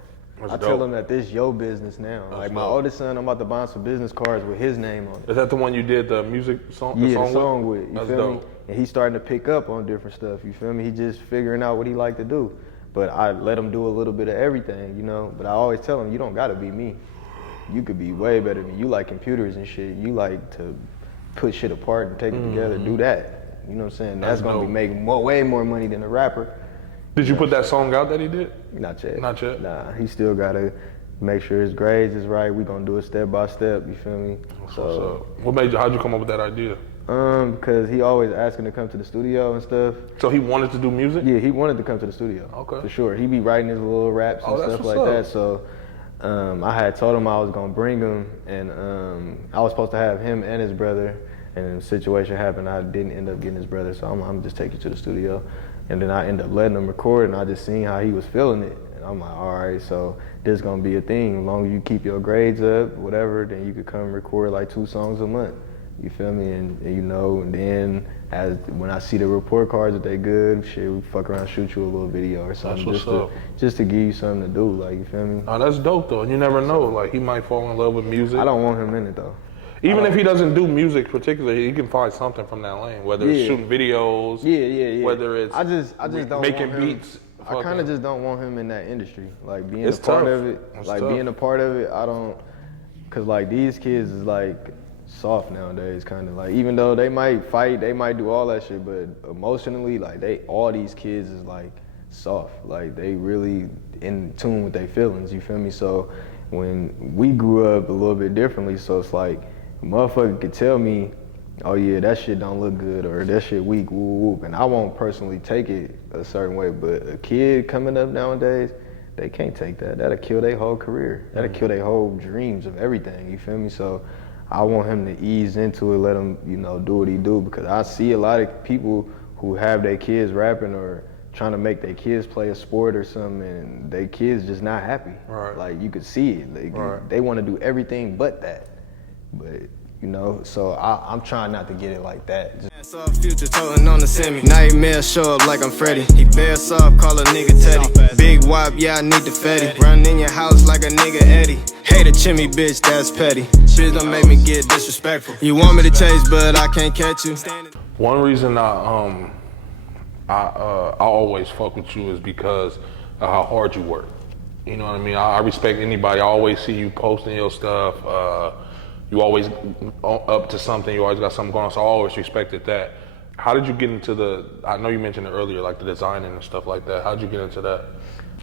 I tell them that this your business now. Like my oldest son, I'm about to buy him some business cards with his name on it. Is that the one you did the music song? The song with. You That's feel dope. me? And he's starting to pick up on different stuff. You feel me? He just figuring out what he like to do. But I let him do a little bit of everything, But I always tell him, you don't gotta be me. You could be way better than me. You like computers and shit. You like to put shit apart and take it together. Do that. You know what I'm saying? That's gonna be making way more money than a rapper. Did you put that song out that he did? Not yet. Not yet? Nah, he still gotta make sure his grades is right. We gonna do it step by step, you feel me? So how'd you come up with that idea? Because he always asking to come to the studio and stuff. So he wanted to do music? Yeah, he wanted to come to the studio. Okay. For sure. He be writing his little raps and stuff like that. So I had told him I was gonna bring him, and I was supposed to have him and his brother, and the situation happened. I didn't end up getting his brother, so I'm just take you to the studio. And then I ended up letting him record, and I just seen how he was feeling it. And I'm like, all right, so this gonna be a thing. As long as you keep your grades up, whatever, then you could come record like 2 songs a month. You feel me? And and then when I see the report cards that they good, shit, we fuck around, shoot you a little video or something, just to give you something to do, like, you feel me? Oh, that's dope though. And you never know, like he might fall in love with music. I don't want him in it though. Even if he doesn't do music particularly, he can find something from that lane. Whether it's shooting videos, whether it's I just don't making want him, beats. I kind of just don't want him in that industry, like being It's a part tough. of it. It's like tough. being a part of it, I don't, cause like these kids is like soft nowadays, kind of like, even though they might fight, they might do all that shit, but emotionally, like all these kids is like soft, like they really in tune with their feelings, you feel me? So when we grew up a little bit differently, so it's like a motherfucker could tell me, oh yeah, that shit don't look good, or that shit weak, whoop, whoop, and I won't personally take it a certain way, but a kid coming up nowadays, they can't take that. That'll kill their whole career. That'll kill their whole dreams of everything, you feel me? So I want him to ease into it, let him, you know, do what he do, because I see a lot of people who have their kids rapping or trying to make their kids play a sport or something, and their kids just not happy. Right. Like, you could see it. They want to do everything but that. But, you know, so I'm trying not to get it like that. Saw future toting on the semi. Nightmares show up like I'm Freddy. He bare soft, call a nigga Teddy. Big wop, yeah, I need the Fetty. Run in your house like a nigga Eddie. Hate a chimney, bitch, that's petty. Bitch, don't make me get disrespectful. You want me to chase, but I can't catch you. One reason I always fuck with you is because of how hard you work. You know what I mean? I respect anybody. I always see you posting your stuff. You always up to something. You always got something going on. So I always respected that. How did you get into I know you mentioned it earlier, like the designing and stuff like that. How did you get into that?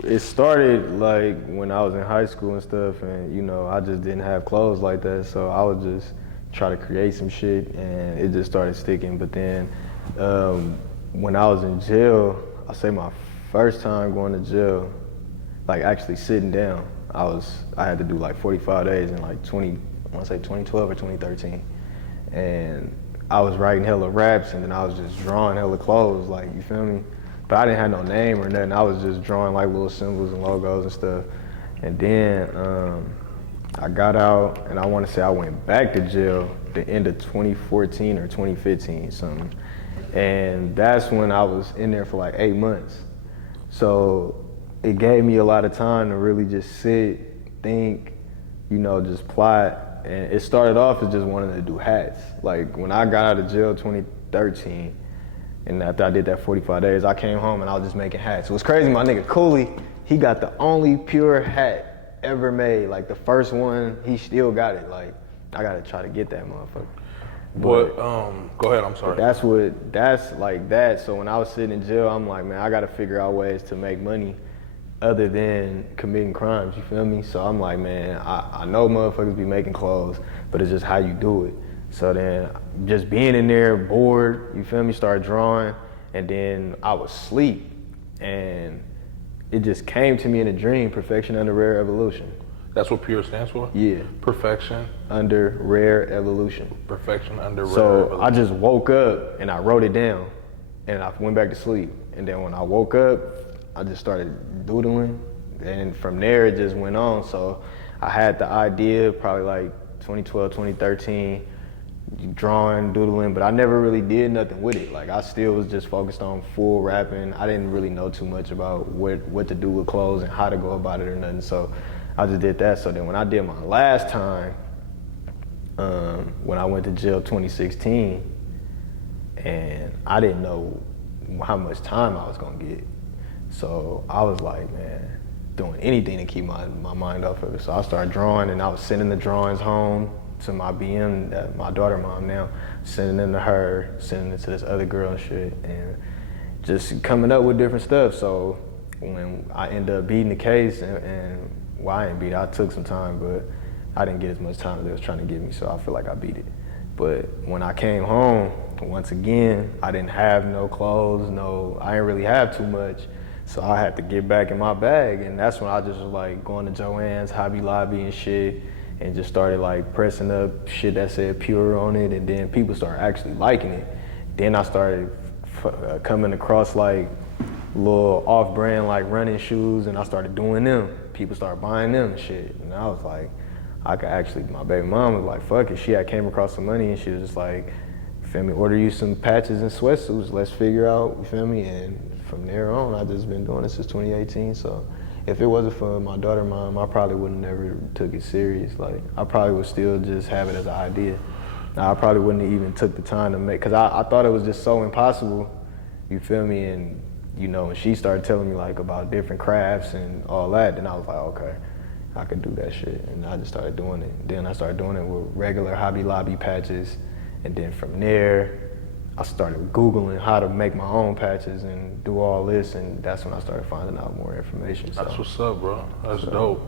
It started like when I was in high school and stuff, and you know, I just didn't have clothes like that, so I would just try to create some shit, and it just started sticking. But then when I was in jail, I say my first time going to jail, like actually sitting down, I had to do like 45 days in like I want to say 2012 or 2013, and I was writing hella raps, and then I was just drawing hella clothes, like, you feel me? But I didn't have no name or nothing. I was just drawing like little symbols and logos and stuff. And then I got out, and I want to say I went back to jail the end of 2014 or 2015, something. And that's when I was in there for like 8 months. So it gave me a lot of time to really just sit, think, you know, just plot. And it started off as just wanting to do hats. Like when I got out of jail 2013, and after I did that 45 days, I came home and I was just making hats. It was crazy, my nigga Cooley, he got the only pure hat ever made. Like the first one, he still got it. Like, I gotta try to get that motherfucker. But go ahead, I'm sorry. That's like that. So when I was sitting in jail, I'm like, man, I gotta figure out ways to make money other than committing crimes, you feel me? So I'm like, man, I know motherfuckers be making clothes, but it's just how you do it. So then just being in there bored, you feel me, started drawing, and then I was asleep, and it just came to me in a dream, perfection under rare evolution. That's what PURE stands for? Yeah. Perfection. Under rare evolution. Perfection under rare evolution. So I just woke up and I wrote it down, and I went back to sleep. And then when I woke up, I just started doodling, and from there it just went on. So I had the idea probably like 2012, 2013, drawing, doodling, but I never really did nothing with it. Like I still was just focused on full rapping. I didn't really know too much about what to do with clothes and how to go about it or nothing. So I just did that. So then when I did my last time, when I went to jail 2016, and I didn't know how much time I was gonna get. So I was like, man, doing anything to keep my mind off of it. So I started drawing, and I was sending the drawings home to my BM, my daughter mom now, sending them to her, sending it to this other girl and shit, and just coming up with different stuff. So when I ended up beating the case, and well, I didn't beat it, I took some time, but I didn't get as much time as they was trying to give me, so I feel like I beat it. But when I came home, once again, I didn't have no clothes, I didn't really have too much. So I had to get back in my bag, and that's when I just was like going to Joann's, Hobby Lobby and shit, and just started like pressing up shit that said PURE on it, and then people started actually liking it. Then I started coming across like little off-brand like running shoes, and I started doing them. People started buying them and shit, and I was like, I could actually, my baby mom was like, fuck it. She had came across some money, and she was just like, feel me, order you some patches and sweatsuits, let's figure out, you feel me? And from there on, I've just been doing it since 2018. So if it wasn't for my daughter mom, I probably would have never took it serious. Like, I probably would still just have it as an idea. I probably wouldn't have even took the time to make, cause I thought it was just so impossible, you feel me? And you know, when she started telling me like about different crafts and all that, then I was like, okay, I could do that shit. And I just started doing it. Then I started doing it with regular Hobby Lobby patches. And then from there, I started Googling how to make my own patches and do all this, and that's when I started finding out more information. So. That's what's up, bro. That's dope.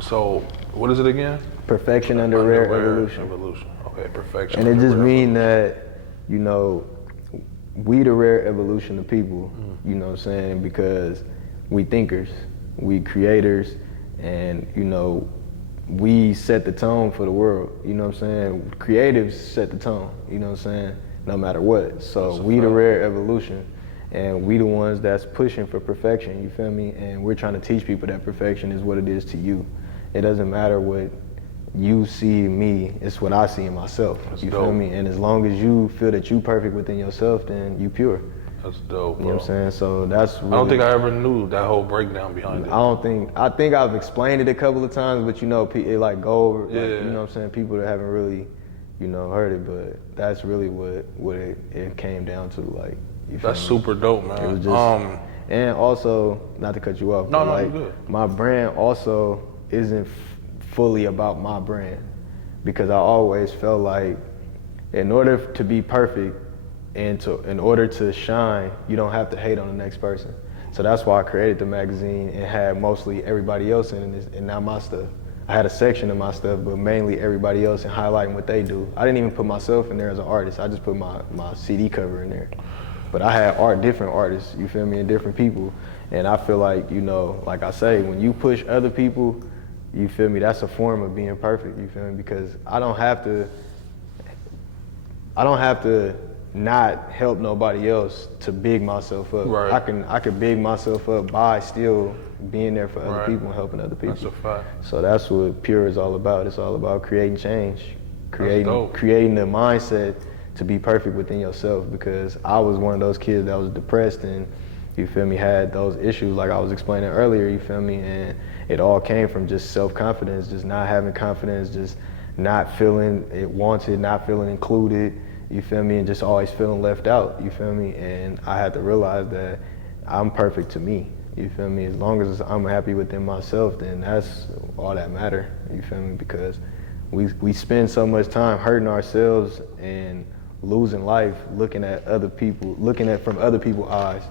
So what is it again? Perfection under rare evolution. Okay, perfection. And it just means that, you know, we the rare evolution of people, you know what I'm saying? Because we thinkers, we creators, and, you know, we set the tone for the world, you know what I'm saying? Creatives set the tone, you know what I'm saying? No matter what. So we the rare evolution, and we the ones that's pushing for perfection, you feel me? And we're trying to teach people that perfection is what it is to you. It doesn't matter what you see in me, it's what I see in myself, you feel me? And as long as you feel that you perfect within yourself, then you pure. That's dope, bro. You know what I'm saying? So that's really, I don't think I ever knew that whole breakdown behind it. I think I've explained it a couple of times, but you know, it like go over, like, you know what I'm saying? People that haven't really, you know, heard it, but that's really what it came down to, like, you feel That's me? super dope, man. It was just, and also, not to cut you off, but like, you're good. my brand also isn't fully about my brand, because I always felt like in order to be perfect and in order to shine, you don't have to hate on the next person. So that's why I created the magazine and had mostly everybody else in it and not my stuff. I had a section of my stuff, but mainly everybody else and highlighting what they do. I didn't even put myself in there as an artist. I just put my CD cover in there. But I had different artists, you feel me, and different people. And I feel like, you know, like I say, when you push other people, you feel me, that's a form of being perfect, you feel me? Because I don't have to not help nobody else to big myself up. Right. I can big myself up by still being there for other people and helping other people. That's a fact. So that's what Pure is all about. It's all about creating change, creating the mindset to be perfect within yourself, because I was one of those kids that was depressed and, you feel me, had those issues like I was explaining earlier, you feel me, and it all came from just self-confidence, just not having confidence, just not feeling it wanted, not feeling included, you feel me, and just always feeling left out, you feel me, and I had to realize that I'm perfect to me, you feel me, as long as I'm happy within myself, then that's all that matter, you feel me, because we spend so much time hurting ourselves and losing life looking at other people, from other people's eyes,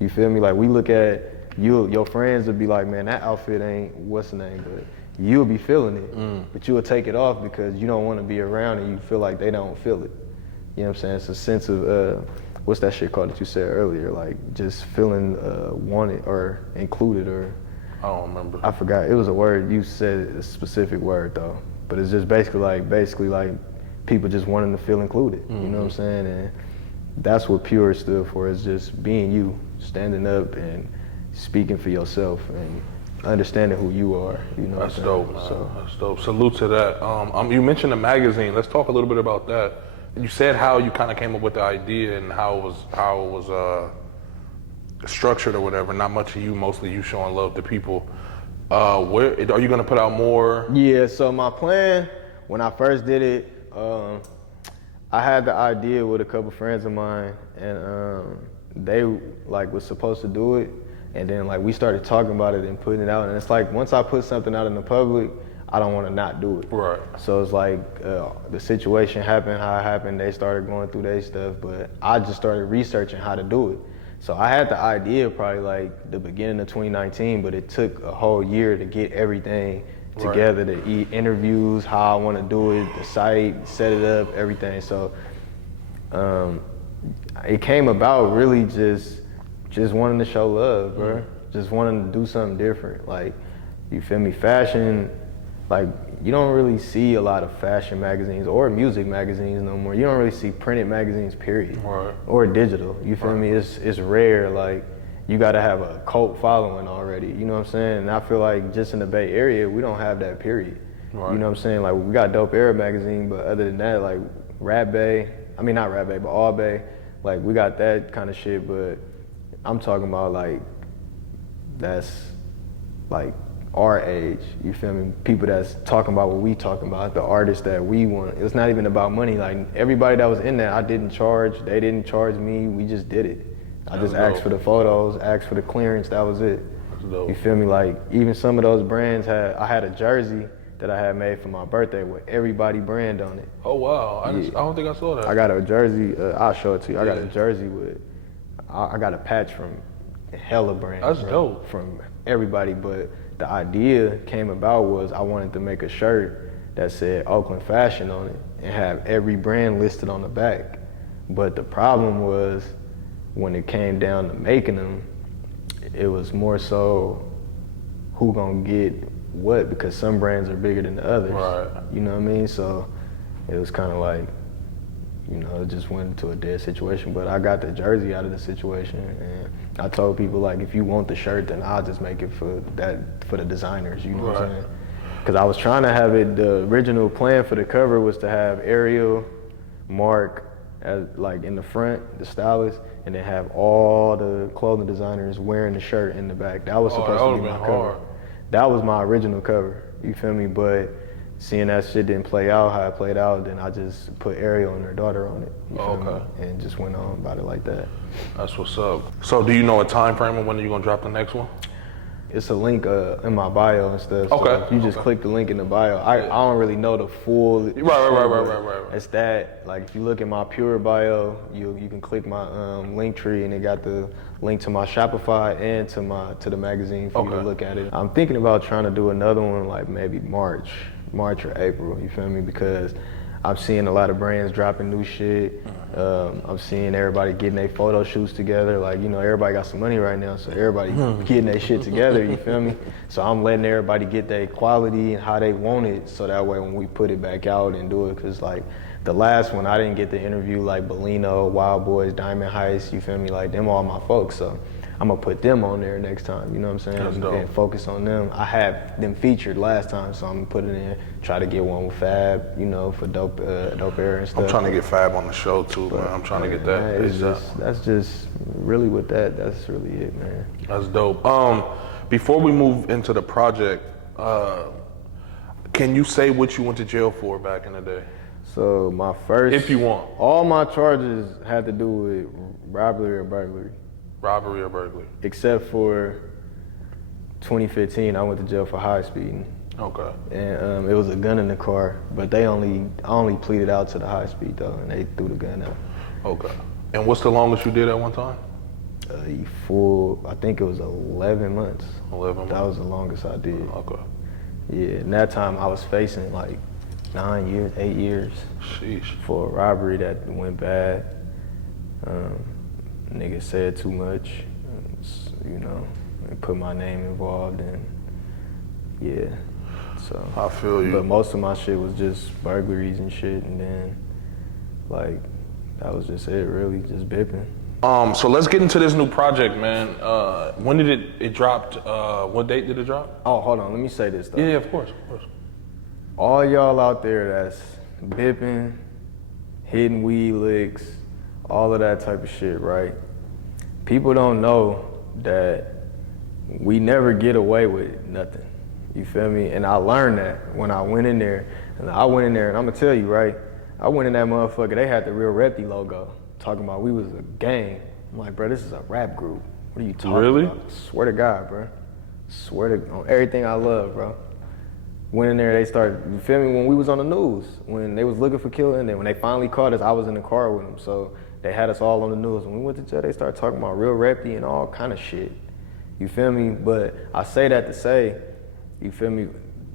you feel me, like we look at your friends will be like, man, that outfit ain't what's the name, but you'll be feeling it, but you'll take it off because you don't want to be around and you feel like they don't feel it. You know what I'm saying? It's a sense of, what's that shit called that you said earlier? Like just feeling wanted or included, or I don't remember. I forgot. It was a word, you said a specific word though, but it's just basically like people just wanting to feel included. You know what I'm saying? And that's what Pure stood for, is just being you, standing up and speaking for yourself and understanding who you are, you know. That's dope, man. That's dope. Salute to that. You mentioned the magazine. Let's talk a little bit about that. You said how you kind of came up with the idea and how it was structured or whatever. Not much of you, mostly you showing love to people. Where are you gonna put out more? Yeah. So my plan when I first did it, I had the idea with a couple friends of mine, and they like was supposed to do it. And then like we started talking about it and putting it out, and it's like once I put something out in the public, I don't want to not do it. Right. So it's like the situation happened, how it happened, they started going through their stuff, but I just started researching how to do it. So I had the idea probably like the beginning of 2019, but it took a whole year to get everything together, to interviews, how I want to do it, the site, set it up, everything. So it came about really just wanting to show love, bro. Just wanting to do something different. Like, you feel me? Fashion, like, you don't really see a lot of fashion magazines or music magazines no more. You don't really see printed magazines, period. Right. Or digital, you feel me? It's rare, like, you gotta have a cult following already, you know what I'm saying? And I feel like just in the Bay Area, we don't have that, period. Right. You know what I'm saying? Like, we got Dope Era magazine, but other than that, like, Rap Bay, I mean, not Rap Bay, but All Bay, like, we got that kind of shit, but I'm talking about like, that's like our age, you feel me? People that's talking about what we talking about, the artists that we want. It's not even about money. Like everybody that was in there, I didn't charge, they didn't charge me, we just did it. I just asked for the photos, asked for the clearance, that was it. dope. You feel me? Like, even some of those brands I had a jersey that I had made for my birthday with everybody brand on it. Oh, wow. I don't think I saw that. I got a jersey, I'll show it to you. I got a jersey with, I got a patch from hella brands. That's dope. From everybody, but the idea came about was I wanted to make a shirt that said Oakland Fashion on it and have every brand listed on the back. But the problem was when it came down to making them, it was more so who gonna get what, because some brands are bigger than the others. Right. You know what I mean? So it was kind of like, you know, it just went into a dead situation. But I got the jersey out of the situation, and I told people, like, if you want the shirt, then I'll just make it for the designers. You know what I'm saying? Because I was trying to have it. The original plan for the cover was to have Ariel, Mark, as like in the front, the stylist, and then have all the clothing designers wearing the shirt in the back. That was supposed to be my cover. That was my original cover. You feel me? But seeing that shit didn't play out how it played out, then I just put Ariel and her daughter on it. You feel me? And just went on about it like that. That's what's up. So do you know a time frame of when you're gonna drop the next one? It's a link in my bio and stuff. So if you just click the link in the bio. I don't really know the full. Right. It's that, like, if you look at my pure bio, you can click my link tree, and it got the link to my Shopify and to the magazine for you to look at it. I'm thinking about trying to do another one like maybe March or April. You feel me? Because I'm seeing a lot of brands dropping new shit. I'm seeing everybody getting their photo shoots together. Like, you know, everybody got some money right now, so everybody getting their shit together, you feel me? So I'm letting everybody get their quality and how they want it, so that way when we put it back out and do it, because like the last one, I didn't get to interview like Bellino, Wild Boys, Diamond Heist, you feel me? Like, them all my folks, so I'm gonna put them on there next time, you know what I'm saying? And focus on them. I had them featured last time, so I'm gonna put it in, try to get one with Fab, you know, for dope air and stuff. I'm trying to get Fab on the show too, man. I'm trying to get that. Man, that's just really with that's really it, man. That's dope. Before we move into the project, can you say what you went to jail for back in the day? So my first, if you want, all my charges had to do with robbery or burglary. Robbery or burglary. Except for 2015, I went to jail for high speeding. Okay. And it was a gun in the car, but I only pleaded out to the high speed though, and they threw the gun out. Okay. And what's the longest you did at one time? I think it was 11 months. 11 months? That was the longest I did. Okay. Yeah, and that time I was facing like 8 years. Sheesh. For a robbery that went bad. Nigga said too much, you know, and put my name involved, and yeah, so. I feel you. But most of my shit was just burglaries and shit, and then, like, that was just it, really, just bipping. So let's get into this new project, man. When did it dropped? What date did it drop? Oh, hold on, let me say this though. Yeah, of course. All y'all out there that's bipping, hitting weed licks, all of that type of shit, right? People don't know that we never get away with nothing. You feel me? And I learned that when I went in there. And I'm gonna tell you, right? I went in that motherfucker, they had the Real Repty logo, talking about we was a gang. I'm like, bro, this is a rap group. What are you talking about? Swear to God, bro. Swear to, on everything I love, bro. Went in there, they started, you feel me, when we was on the news, when they was looking for killing, and then when they finally caught us, I was in the car with them, so they had us all on the news. When we went to jail, they started talking about Real Repty and all kind of shit. You feel me? But I say that to say, you feel me,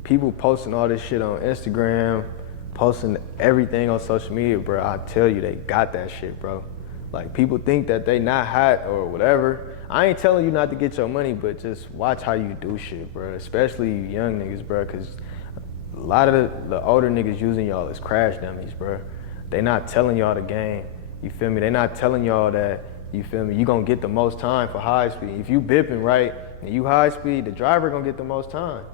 people posting all this shit on Instagram, posting everything on social media, bro, I tell you, they got that shit, bro. Like, people think that they not hot or whatever. I ain't telling you not to get your money, but just watch how you do shit, bro. Especially you young niggas, bro, because a lot of the older niggas using y'all as crash dummies, bro. They not telling y'all the game. You feel me? They not telling y'all that, you feel me, you gonna get the most time for high speed. If you bipping, right, and you high speed, the driver gonna get the most time.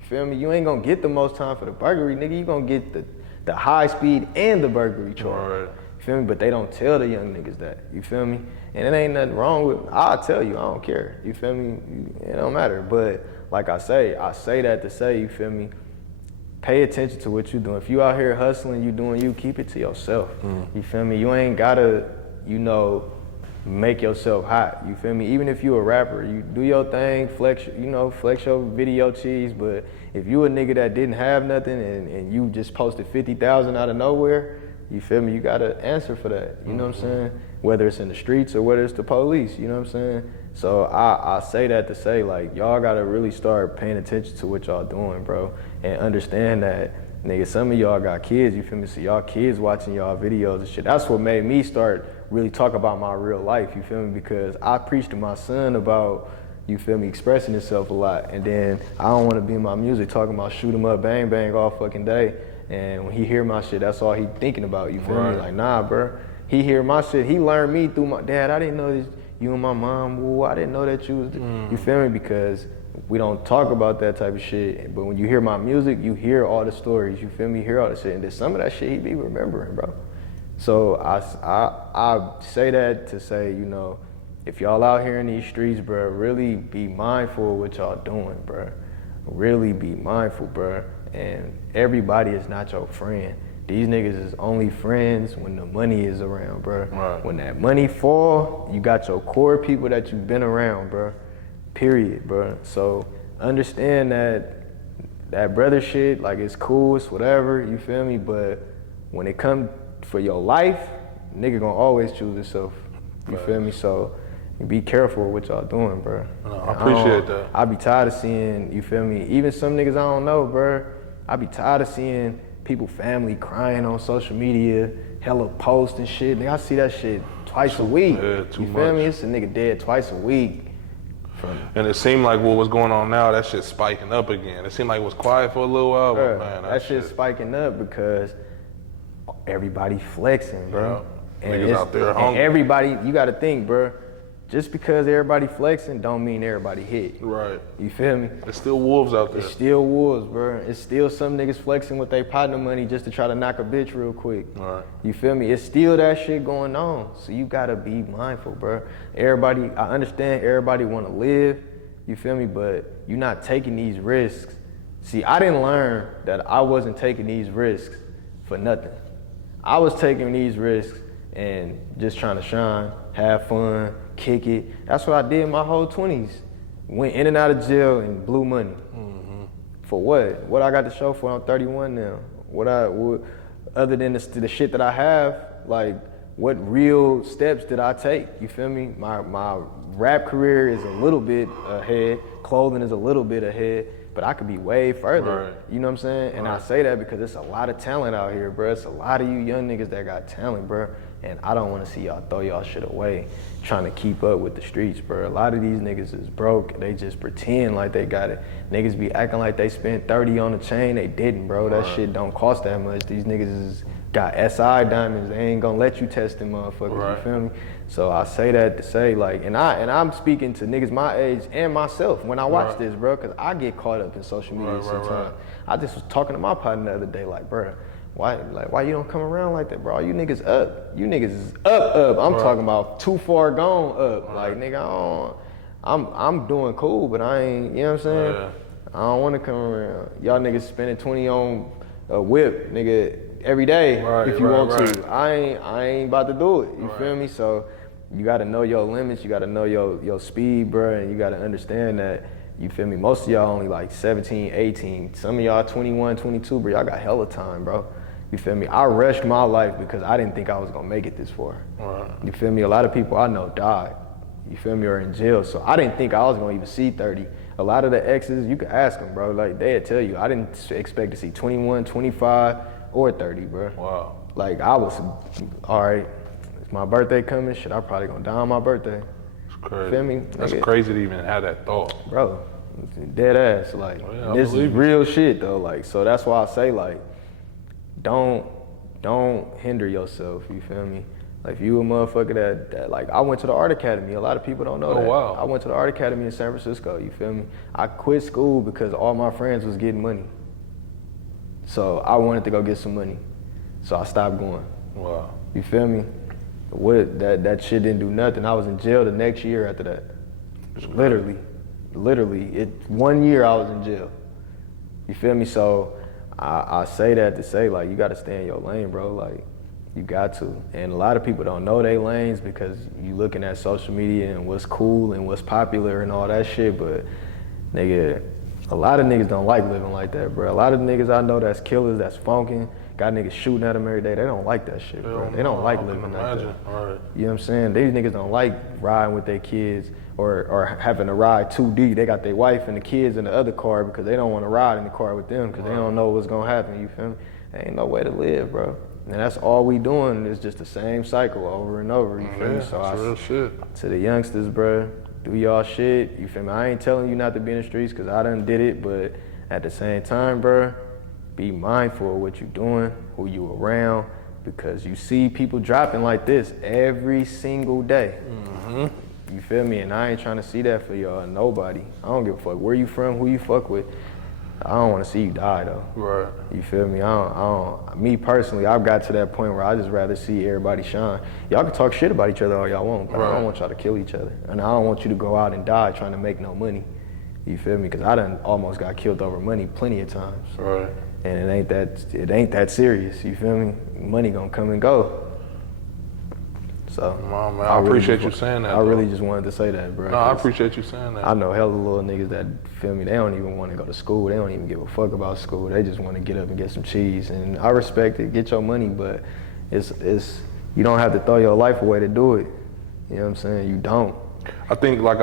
You feel me? You ain't gonna get the most time for the burglary, nigga. You gonna get the high speed and the burglary charge. Right. You feel me? But they don't tell the young niggas that. You feel me? And it ain't nothing wrong with, I'll tell you, I don't care. You feel me? It don't matter. But like I say that to say, you feel me, pay attention to what you're doing. If you out here hustling, you doing you, keep it to yourself. You feel me? You ain't gotta, you know, make yourself hot. You feel me? Even if you a rapper, you do your thing, flex your video cheese. But if you a nigga that didn't have nothing and you just posted 50,000 out of nowhere, you feel me? You gotta answer for that. You know what I'm saying? Whether it's in the streets or whether it's the police. You know what I'm saying? So I say that to say, like, y'all gotta really start paying attention to what y'all doing, bro, and understand that, nigga, some of y'all got kids, you feel me? So y'all kids watching y'all videos and shit. That's what made me start really talk about my real life, you feel me? Because I preach to my son about, you feel me, expressing himself a lot. And then I don't want to be in my music talking about shoot 'em up, bang, bang all fucking day. And when he hear my shit, that's all he thinking about, you feel me? Like, nah, bro. He hear my shit. He learned me through my dad. I didn't know this, you and my mom, woo, I didn't know that you was, you feel me? Because we don't talk about that type of shit. But when you hear my music, you hear all the stories, you feel me? You hear all the shit. And then some of that shit he be remembering, bro. So I say that to say, you know, if y'all out here in these streets, bro, really be mindful of what y'all doing, bro. Really be mindful, bro. And everybody is not your friend. These niggas is only friends when the money is around, bro. Right. When that money fall, you got your core people that you've been around, bro. Period, bro. So understand that brother shit, like, it's cool, it's whatever, you feel me? But when it come for your life, nigga gonna always choose himself. You feel me? So be careful with what y'all doing, bro. No, I appreciate that. I be tired of seeing, you feel me? Even some niggas I don't know, bro. I be tired of seeing people, family crying on social media, hella posts and shit. Nigga, I see that shit twice a week. Yeah, too you feel much. me? It's a nigga dead twice a week. And it seemed like what was going on now, that shit's spiking up again. It seemed like it was quiet for a little while, but man, that shit's spiking up because everybody flexing, bro. Yeah. Niggas out there hungry. And everybody, you gotta think, bro. Just because everybody flexing don't mean everybody hit. Right. You feel me? There's still wolves out there. It's still wolves, bro. It's still some niggas flexing with their partner money just to try to knock a bitch real quick. Right. You feel me? It's still that shit going on. So you gotta be mindful, bro. Everybody, I understand everybody wanna live, you feel me? But you're not taking these risks. See, I didn't learn that I wasn't taking these risks for nothing. I was taking these risks and just trying to shine, have fun, kick it. That's what I did my whole 20s. Went in and out of jail and blew money. For what? What I got to show for? I'm 31 now. What other than the shit that I have, like, what real steps did I take? You feel me? My rap career is a little bit ahead. Clothing is a little bit ahead. But I could be way further. Right. You know what I'm saying? And I say that because there's a lot of talent out here, bro. It's a lot of you young niggas that got talent, bro. And I don't want to see y'all throw y'all shit away trying to keep up with the streets, bro. A lot of these niggas is broke. They just pretend like they got it. Niggas be acting like they spent 30 on the chain. They didn't, bro. That shit don't cost that much. These niggas is got SI diamonds. They ain't gonna let you test them motherfuckers, Right. you feel me? So I say that to say, like, and I'm speaking to niggas my age and myself when I watch this, bro, because I get caught up in social media sometimes. Right. I just was talking to my partner the other day, like, bro, why you don't come around like that, bro? You niggas up. You niggas is up. I'm talking about too far gone up. Like, nigga, I'm doing cool, but I ain't, you know what I'm saying? Yeah. I don't want to come around. Y'all niggas spending 20 on a whip, nigga, every day if you want to. I ain't about to do it. You feel me? So you got to know your limits. You got to know your speed, bro, and you got to understand that. You feel me? Most of y'all only like 17, 18. Some of y'all 21, 22, bro. Y'all got hella time, bro. You feel me? I rushed my life because I didn't think I was gonna make it this far. Right. You feel me? A lot of people I know died. You feel me? Or in jail. So I didn't think I was gonna even see 30. A lot of the exes, you can ask them, bro. Like, they'd tell you, I didn't expect to see 21, 25, or 30, bro. Wow. Like, I was, all right, it's my birthday coming, shit, I'm probably gonna die on my birthday. It's crazy. Feel me? That's Nigga. crazy to even have that thought. Bro, dead ass, like, yeah, I this is believe it. real shit though, like, so that's why I say, like, don't hinder yourself, you feel me? Like, if you a motherfucker that like, I went to the art academy, a lot of people don't know that. Wow. I went to the art academy in San Francisco, you feel me? I quit school because all my friends was getting money. So I wanted to go get some money. So I stopped going. Wow. You feel me? That shit didn't do nothing. I was in jail the next year after that. Literally, 1 year I was in jail. You feel me? So I say that to say, like, you gotta stay in your lane, bro. Like, You got to. And a lot of people don't know their lanes because you looking at social media and what's cool and what's popular and all that shit, but nigga, a lot of niggas don't like living like that, bro. A lot of niggas I know that's killers, that's funking, got niggas shooting at them every day. They don't like that shit, bro. They don't like living like that. Right. You know what I'm saying? These niggas don't like riding with their kids or having to ride 2D. They got their wife and the kids in the other car because they don't want to ride in the car with them because they don't know what's gonna happen, you feel me? Ain't no way to live, bro. And that's all we doing is just the same cycle over and over, you feel me? So that's real shit. To the youngsters, bro, do y'all shit, you feel me? I ain't telling you not to be in the streets because I done did it, but at the same time, bro, be mindful of what you doing, who you around, because you see people dropping like this every single day. You feel me? And I ain't trying to see that for y'all, nobody. I don't give a fuck where you from, who you fuck with. I don't want to see you die though. Right. You feel me? Me personally, I've got to that point where I just rather see everybody shine. Y'all can talk shit about each other all y'all want, but I don't want y'all to kill each other. And I don't want you to go out and die trying to make no money. You feel me? Because I done almost got killed over money plenty of times. Right. And it ain't that serious, you feel me? Money gonna come and go. So, man, I appreciate you saying that. I really just wanted to say that, bro. No, I appreciate you saying that. I know hella little niggas that, feel me, they don't even want to go to school. They don't even give a fuck about school. They just want to get up and get some cheese. And I respect it, get your money, but it's you don't have to throw your life away to do it. You know what I'm saying? You don't. I think, like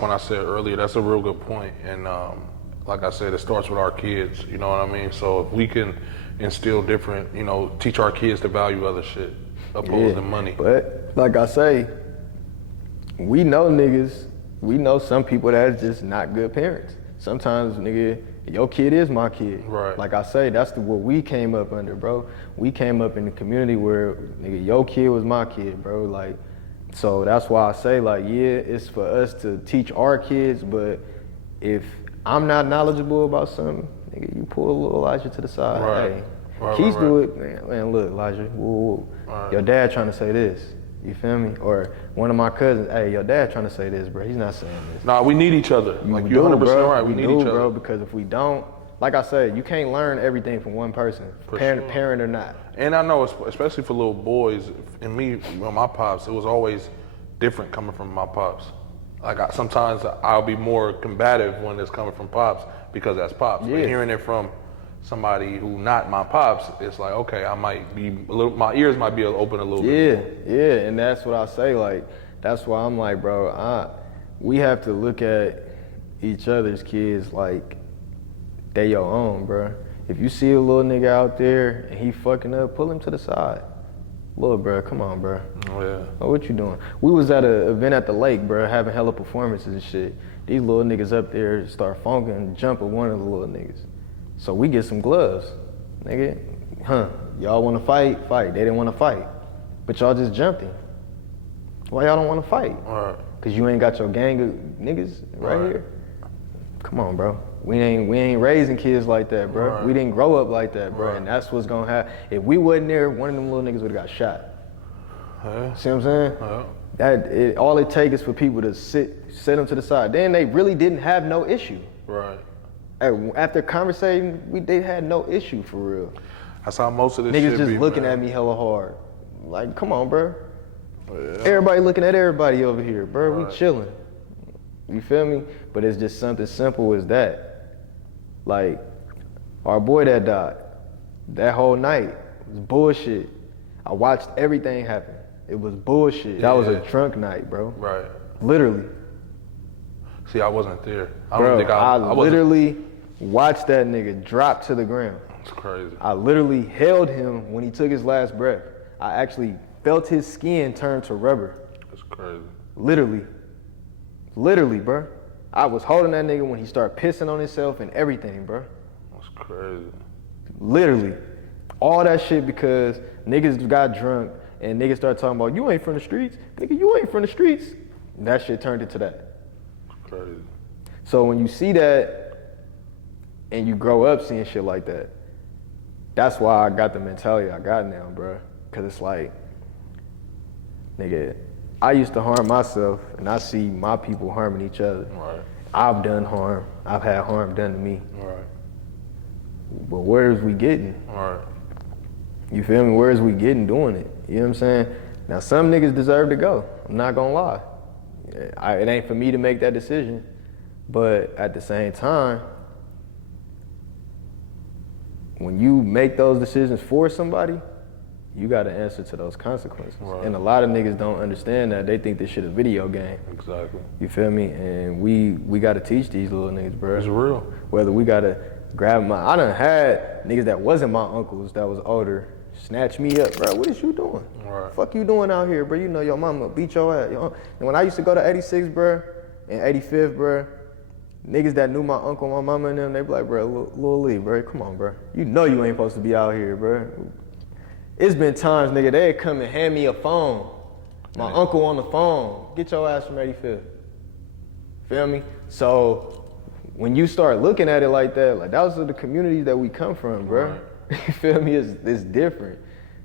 when I said earlier, that's a real good point. And like I said, it starts with our kids, you know what I mean? So if we can instill different, teach our kids to value other shit, opposed to money. But like I say, we know niggas, we know some people that's just not good parents. Sometimes, nigga, your kid is my kid. Right. Like I say, that's what we came up under, bro. We came up in the community where, nigga, your kid was my kid, bro. Like, so that's why I say, like, yeah, it's for us to teach our kids, but if I'm not knowledgeable about something, nigga, you pull a little Elijah to the side. Right. Hey, Right, Keys right, do it, man, look, Elijah, whoa. Right. Your dad trying to say this, you feel me? Or one of my cousins, hey, your dad trying to say this, bro, he's not saying this. Nah, we need each other. Like, you're 100% right, we need each other. Bro, because if we don't, like I said, you can't learn everything from one person, parent or not. And I know, especially for little boys, and me, my pops, it was always different coming from my pops. Like, sometimes I'll be more combative when it's coming from pops because that's pops. Yeah. But hearing it from somebody who not my pops, it's like, okay, I might be my ears might be open a little bit. Yeah, and that's what I say. Like, that's why I'm like, bro, we have to look at each other's kids like they your own, bro. If you see a little nigga out there and he fucking up, pull him to the side. Little bro, come on, bro. Oh, yeah. Oh, what you doing? We was at an event at the lake, bro, having hella performances and shit. These little niggas up there start funking and jumping one of the little niggas. So we get some gloves, nigga. Y'all want to fight? Fight. They didn't want to fight, but y'all just jumped him. Why y'all don't want to fight? All right. Cause you ain't got your gang of niggas right here. Come on, bro. We ain't raising kids like that, bro. Right. We didn't grow up like that, bro. Right. And that's what's gonna happen. If we wasn't there, one of them little niggas would've got shot. Yeah. See what I'm saying? Yeah. All it takes is for people to sit them to the side. Then they really didn't have no issue. Right. After conversating, they had no issue for real. That's how most of this Niggas shit just be, looking man. at me hella hard. Like, come on, bro. Yeah. Everybody looking at everybody over here, bro. Right. We chilling. You feel me? But it's just something simple as that. Like, our boy that died, that whole night was bullshit. I watched everything happen. It was bullshit. That was a drunk night, bro. Right. Literally. See, I wasn't there. I Bro, don't think I literally watched that nigga drop to the ground. It's crazy. I literally held him when he took his last breath. I actually felt his skin turn to rubber. It's crazy. Literally, bro. I was holding that nigga when he started pissing on himself and everything, bro. That's crazy. Literally. All that shit because niggas got drunk and niggas started talking about, you ain't from the streets. Nigga, you ain't from the streets. And that shit turned into that. It's crazy. So when you see that and you grow up seeing shit like that, that's why I got the mentality I got now, bro. Cause it's like, nigga, I used to harm myself and I see my people harming each other. Right. I've done harm. I've had harm done to me. Right. But where is we getting? Right. You feel me? Where is we getting doing it? You know what I'm saying? Now, some niggas deserve to go. I'm not gonna lie. It ain't for me to make that decision, but at the same time, when you make those decisions for somebody, you got to answer to those consequences. Right. And a lot of niggas don't understand that. They think this shit a video game. Exactly. You feel me? And we got to teach these little niggas, bro. It's real. Whether we got to grab I done had niggas that wasn't my uncles that was older snatch me up, bro. What is you doing? Right. Fuck you doing out here, bro? You know your mama beat your ass. And when I used to go to 86, bro, and 85th, bro, niggas that knew my uncle, my mama, and them, they be like, bro, Lil Lee, bro, come on, bro. You know you ain't supposed to be out here, bro. It's been times, nigga, they'd come and hand me a phone. My uncle on the phone. Get your ass from 85th. Feel me? So when you start looking at it like that, like that was the communities that we come from, bro. Right. You feel me? It's different.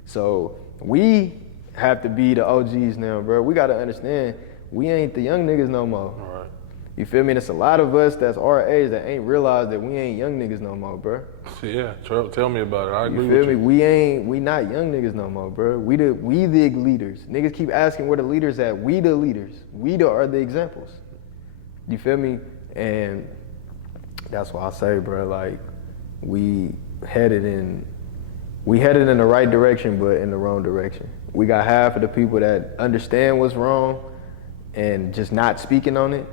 So we have to be the OGs now, bro. We gotta understand we ain't the young niggas no more. Right. You feel me? There's a lot of us that's our age that ain't realized that we ain't young niggas no more, bro. Yeah, tell me about it. I agree You feel with me? you. We not young niggas no more, bro. We the leaders. Niggas keep asking where the leaders at. We the leaders. We are the examples. You feel me? And that's why I say, bro, like we headed in the right direction, but in the wrong direction. We got half of the people that understand what's wrong and just not speaking on it.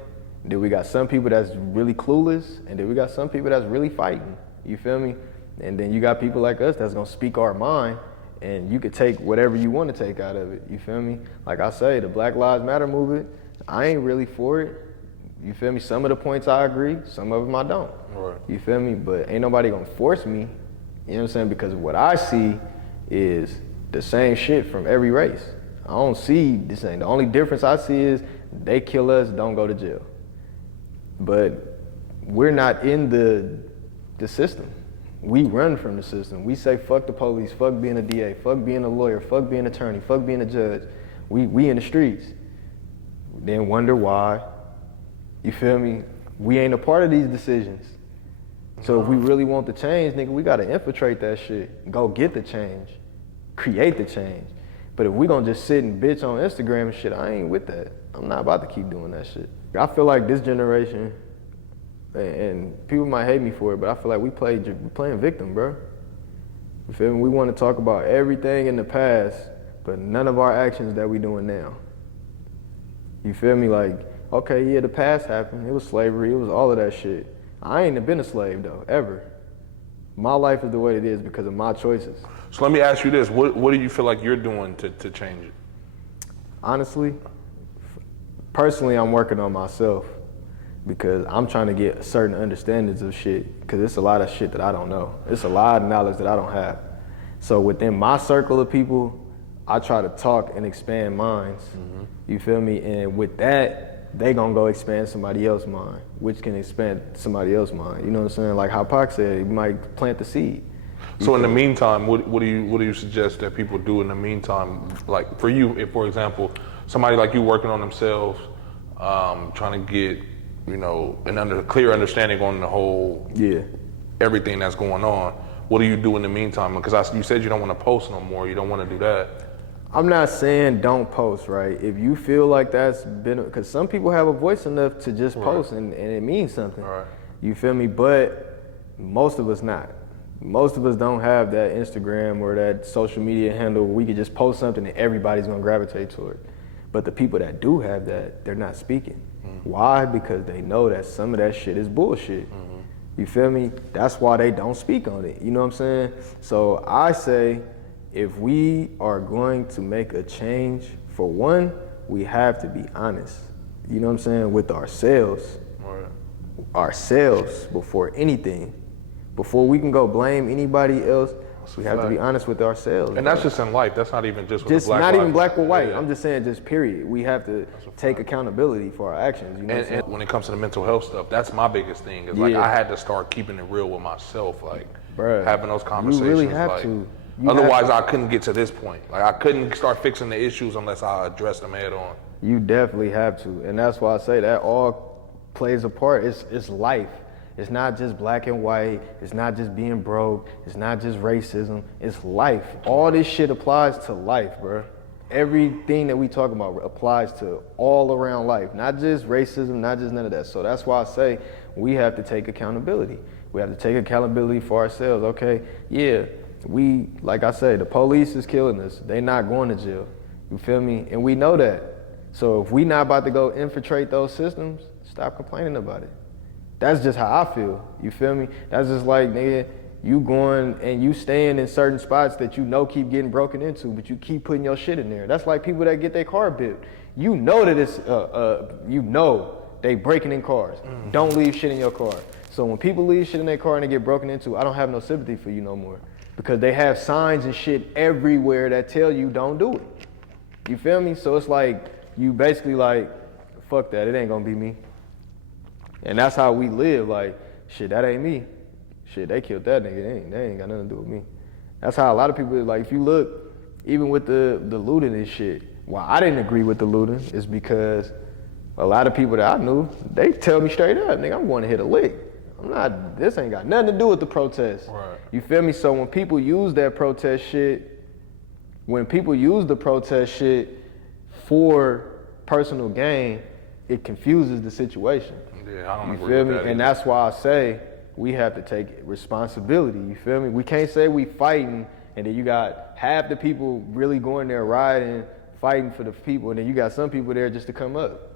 Then we got some people that's really clueless, and then we got some people that's really fighting. You feel me? And then you got people like us that's gonna speak our mind, and you could take whatever you want to take out of it. You feel me? Like I say, the Black Lives Matter movement, I ain't really for it. You feel me? Some of the points I agree, some of them I don't. Right. You feel me? But ain't nobody gonna force me. You know what I'm saying? Because what I see is the same shit from every race. I don't see the same. The only difference I see is they kill us, don't go to jail. But we're not in the system. We run from the system. We say fuck the police, fuck being a DA, fuck being a lawyer, fuck being an attorney, fuck being a judge. We in the streets. Then wonder why, you feel me, we ain't a part of these decisions. So if we really want the change, nigga, we gotta infiltrate that shit. Go get the change. Create the change. But if we gonna just sit and bitch on Instagram and shit, I ain't with that. I'm not about to keep doing that shit. I feel like this generation, and people might hate me for it, but I feel like we playing victim, bro. You feel me? We want to talk about everything in the past, but none of our actions that we doing now. You feel me? Like, okay, yeah, the past happened. It was slavery. It was all of that shit. I ain't been a slave though, ever. My life is the way it is because of my choices. So let me ask you this: What do you feel like you're doing to change it? Honestly, personally, I'm working on myself because I'm trying to get certain understandings of shit because it's a lot of shit that I don't know. It's a lot of knowledge that I don't have. So within my circle of people, I try to talk and expand minds. Mm-hmm. You feel me? And with that, they gonna go expand somebody else's mind, which can expand somebody else's mind. You know what I'm saying? Like how Pac said, you might plant the seed. So in the meantime, what do you suggest that people do in the meantime? Like for you, if for example, somebody like you working on themselves, trying to get, you know, clear understanding on the whole, everything that's going on. What do you do in the meantime? Because you said you don't want to post no more. You don't want to do that. I'm not saying don't post, right? If you feel like that's been, because some people have a voice enough to just post and it means something. Right. You feel me? But most of us not. Most of us don't have that Instagram or that social media handle where we could just post something and everybody's gonna gravitate to it. But the people that do have that, they're not speaking. Mm-hmm. Why? Because they know that some of that shit is bullshit. Mm-hmm. You feel me? That's why they don't speak on it. You know what I'm saying? So I say, if we are going to make a change, for one, we have to be honest. You know what I'm saying? With ourselves. Right. Ourselves before anything. Before we can go blame anybody else, we have to be honest with ourselves. And that's just in life. That's not even just with the black not even lives. black or white. Yeah. I'm just saying, just period. We have to take accountability for our actions. You know what I'm saying? And when it comes to the mental health stuff, that's my biggest thing. Is like I had to start keeping it real with myself, like having those conversations. You really have like, to. Otherwise, I couldn't get to this point. Like I couldn't start fixing the issues unless I addressed them head on. You definitely have to, and that's why I say that all plays a part. It's life. It's not just black and white. It's not just being broke. It's not just racism. It's life. All this shit applies to life, bro. Everything that we talk about applies to all around life, not just racism, not just none of that. So that's why I say we have to take accountability. We have to take accountability for ourselves. Okay, yeah, like I say, the police is killing us. They not going to jail. You feel me? And we know that. So if we not about to go infiltrate those systems, stop complaining about it. That's just how I feel. You feel me? That's just like, nigga, you going and you staying in certain spots that you know keep getting broken into, but you keep putting your shit in there. That's like people that get their car built. You know that it's, you know they breaking in cars. Don't leave shit in your car. So when people leave shit in their car and they get broken into, I don't have no sympathy for you no more. Because they have signs and shit everywhere that tell you don't do it. You feel me? So it's like, you basically like, fuck that, it ain't gonna be me. And that's how we live, like, shit, that ain't me. Shit, they killed that nigga, they ain't got nothing to do with me. That's how a lot of people, like, if you look, even with the looting and shit, why I didn't agree with the looting is because a lot of people that I knew, they tell me straight up, nigga, I'm going to hit a lick. This ain't got nothing to do with the protest. Right. You feel me? So when people use that protest shit, when people use the protest shit for personal gain, it confuses the situation. Yeah, I don't you agree feel with me? that And either. that's why I say we have to take responsibility. You feel me? We can't say we fighting and then you got half the people really going there riding, fighting for the people, and then you got some people there just to come up.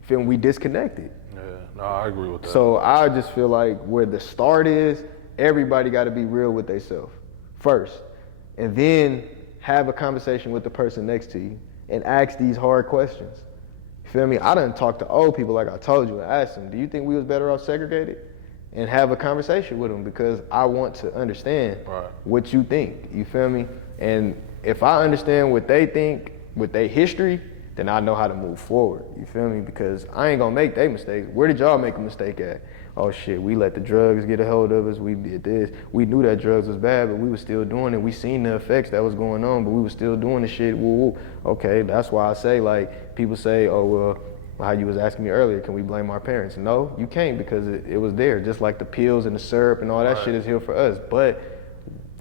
You feel me? We disconnected. Yeah, no, I agree with that. So I just feel like where the start is, everybody got to be real with themselves first, and then have a conversation with the person next to you and ask these hard questions. You feel me? I done talked to old people like I told you and asked them, do you think we was better off segregated? And have a conversation with them because I want to understand what you think. You feel me? And if I understand what they think with their history, then I know how to move forward. You feel me? Because I ain't gonna make their mistakes. Where did y'all make a mistake at? Oh shit, we let the drugs get a hold of us, we did this. We knew that drugs was bad, but we was still doing it. We seen the effects that was going on, but we was still doing the shit, woo woo. Okay, that's why I say, like, people say, oh well, how you was asking me earlier, can we blame our parents? No, you can't, because it was there. Just like the pills and the syrup and all that shit is here for us, but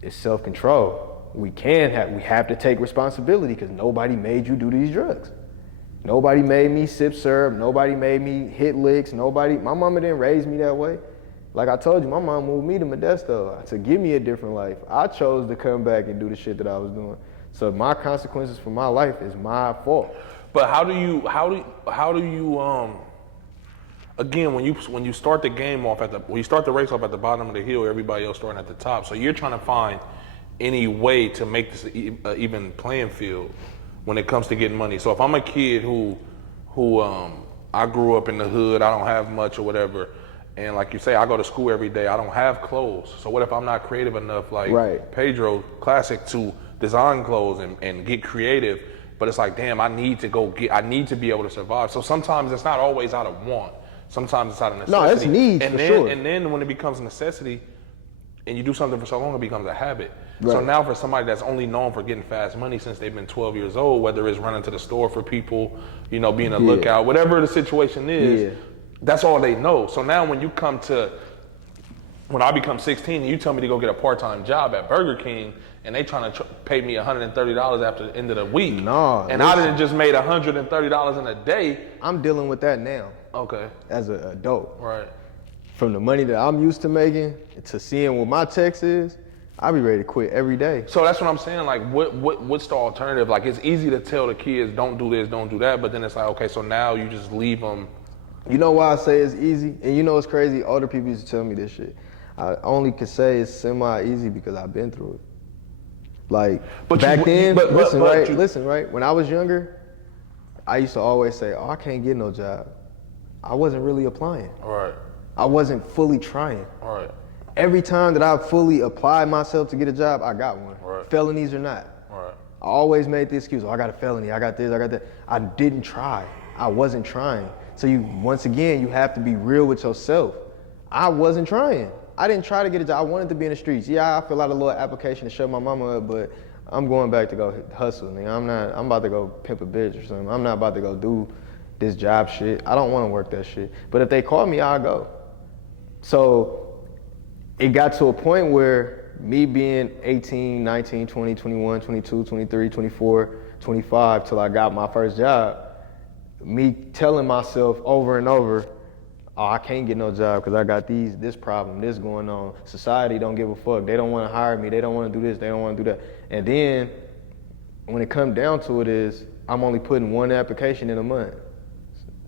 it's self-control. We have to take responsibility because nobody made you do these drugs. Nobody made me sip syrup. Nobody made me hit licks. My mama didn't raise me that way. Like I told you, my mom moved me to Modesto to give me a different life. I chose to come back and do the shit that I was doing. So my consequences for my life is my fault. But how do you again, when you start the game off when you start the race off at the bottom of the hill, everybody else starting at the top. So you're trying to find any way to make this even playing field when it comes to getting money. So if I'm a kid who I grew up in the hood, I don't have much or whatever, and like you say, I go to school every day, I don't have clothes. So what if I'm not creative enough like Paidro Classic to design clothes and get creative? But it's like, damn, I need to be able to survive. So sometimes it's not always out of want. Sometimes it's out of necessity. No, it's needs for sure. And then when it becomes a necessity and you do something for so long, it becomes a habit. Right. So now for somebody that's only known for getting fast money since they've been 12 years old, whether it's running to the store for people, being a lookout, whatever the situation is, that's all they know. So now when I become 16 and you tell me to go get a part-time job at Burger King and they trying to pay me $130 after the end of the week, and I didn't just made $130 in a day. I'm dealing with that now. Okay. As an adult. Right. From the money that I'm used to making to seeing what my checks is, I'll be ready to quit every day. So that's what I'm saying. Like, what's the alternative? Like, it's easy to tell the kids, don't do this, don't do that, but then it's like, okay, so now you just leave them. You know why I say it's easy? And you know what's crazy? Older people used to tell me this shit. I only could say it's semi-easy because I've been through it. Like, back then, listen, right? When I was younger, I used to always say, oh, I can't get no job. I wasn't really applying. Right. I wasn't fully trying. Right. Every time that I fully applied myself to get a job, I got one. Right. Felonies or not. Right. I always made the excuse, oh, I got a felony, I got this, I got that. I didn't try. I wasn't trying. So once again, you have to be real with yourself. I wasn't trying. I didn't try to get a job. I wanted to be in the streets. Yeah, I fill out a little application to shut my mama up, but I'm going back to go hustle. Nigga. I'm about to go pimp a bitch or something. I'm not about to go do this job shit. I don't want to work that shit. But if they call me, I'll go. So it got to a point where me being 18, 19, 20, 21, 22, 23, 24, 25 till I got my first job, me telling myself over and over, oh, I can't get no job because I got this problem, this going on. Society don't give a fuck. They don't want to hire me. They don't want to do this. They don't want to do that. And then when it comes down to it is, I'm only putting one application in a month.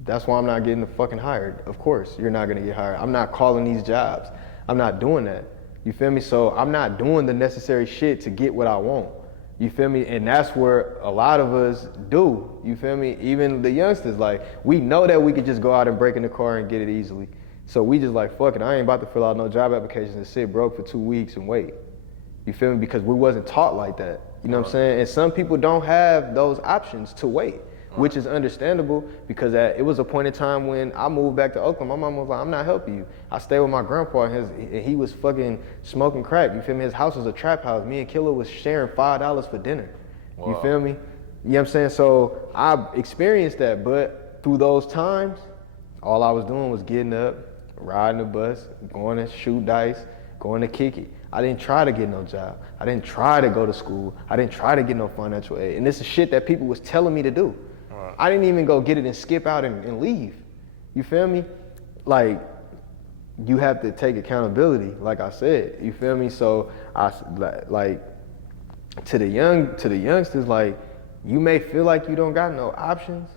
That's why I'm not getting fucking hired. Of course, you're not gonna get hired. I'm not calling these jobs. I'm not doing that. You feel me? So I'm not doing the necessary shit to get what I want. You feel me? And that's where a lot of us do. You feel me? Even the youngsters, like, we know that we could just go out and break in the car and get it easily. So we just like, fuck it, I ain't about to fill out no job applications and sit broke for 2 weeks and wait. You feel me? Because we wasn't taught like that. You know what I'm saying? And some people don't have those options to wait, which is understandable because it was a point in time when I moved back to Oakland. My mom was like, I'm not helping you. I stayed with my grandpa and he was fucking smoking crack. You feel me? His house was a trap house. Me and Killer was sharing $5 for dinner. Wow. You feel me? You know what I'm saying? So I experienced that, but through those times, all I was doing was getting up, riding the bus, going to shoot dice, going to kick it. I didn't try to get no job. I didn't try to go to school. I didn't try to get no financial aid. And this is shit that people was telling me to do. Right. I didn't even go get it and skip out and leave. You feel me? Like, you have to take accountability, like I said. You feel me? So like to the youngsters, like, you may feel like you don't got no options,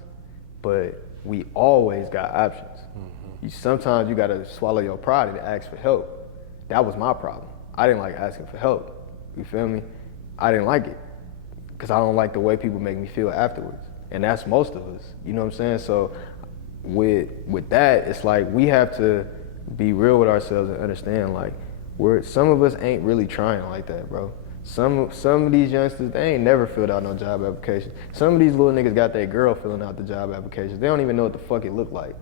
but we always got options. Mm-hmm. Sometimes you gotta swallow your pride and ask for help. That was my problem. I didn't like asking for help. You feel me? I didn't like it because I don't like the way people make me feel afterwards. And that's most of us. You know what I'm saying? So with that, it's like we have to be real with ourselves and understand, like, some of us ain't really trying like that, bro. Some of these youngsters, they ain't never filled out no job application. Some of these little niggas got their girl filling out the job applications. They don't even know what the fuck it look like.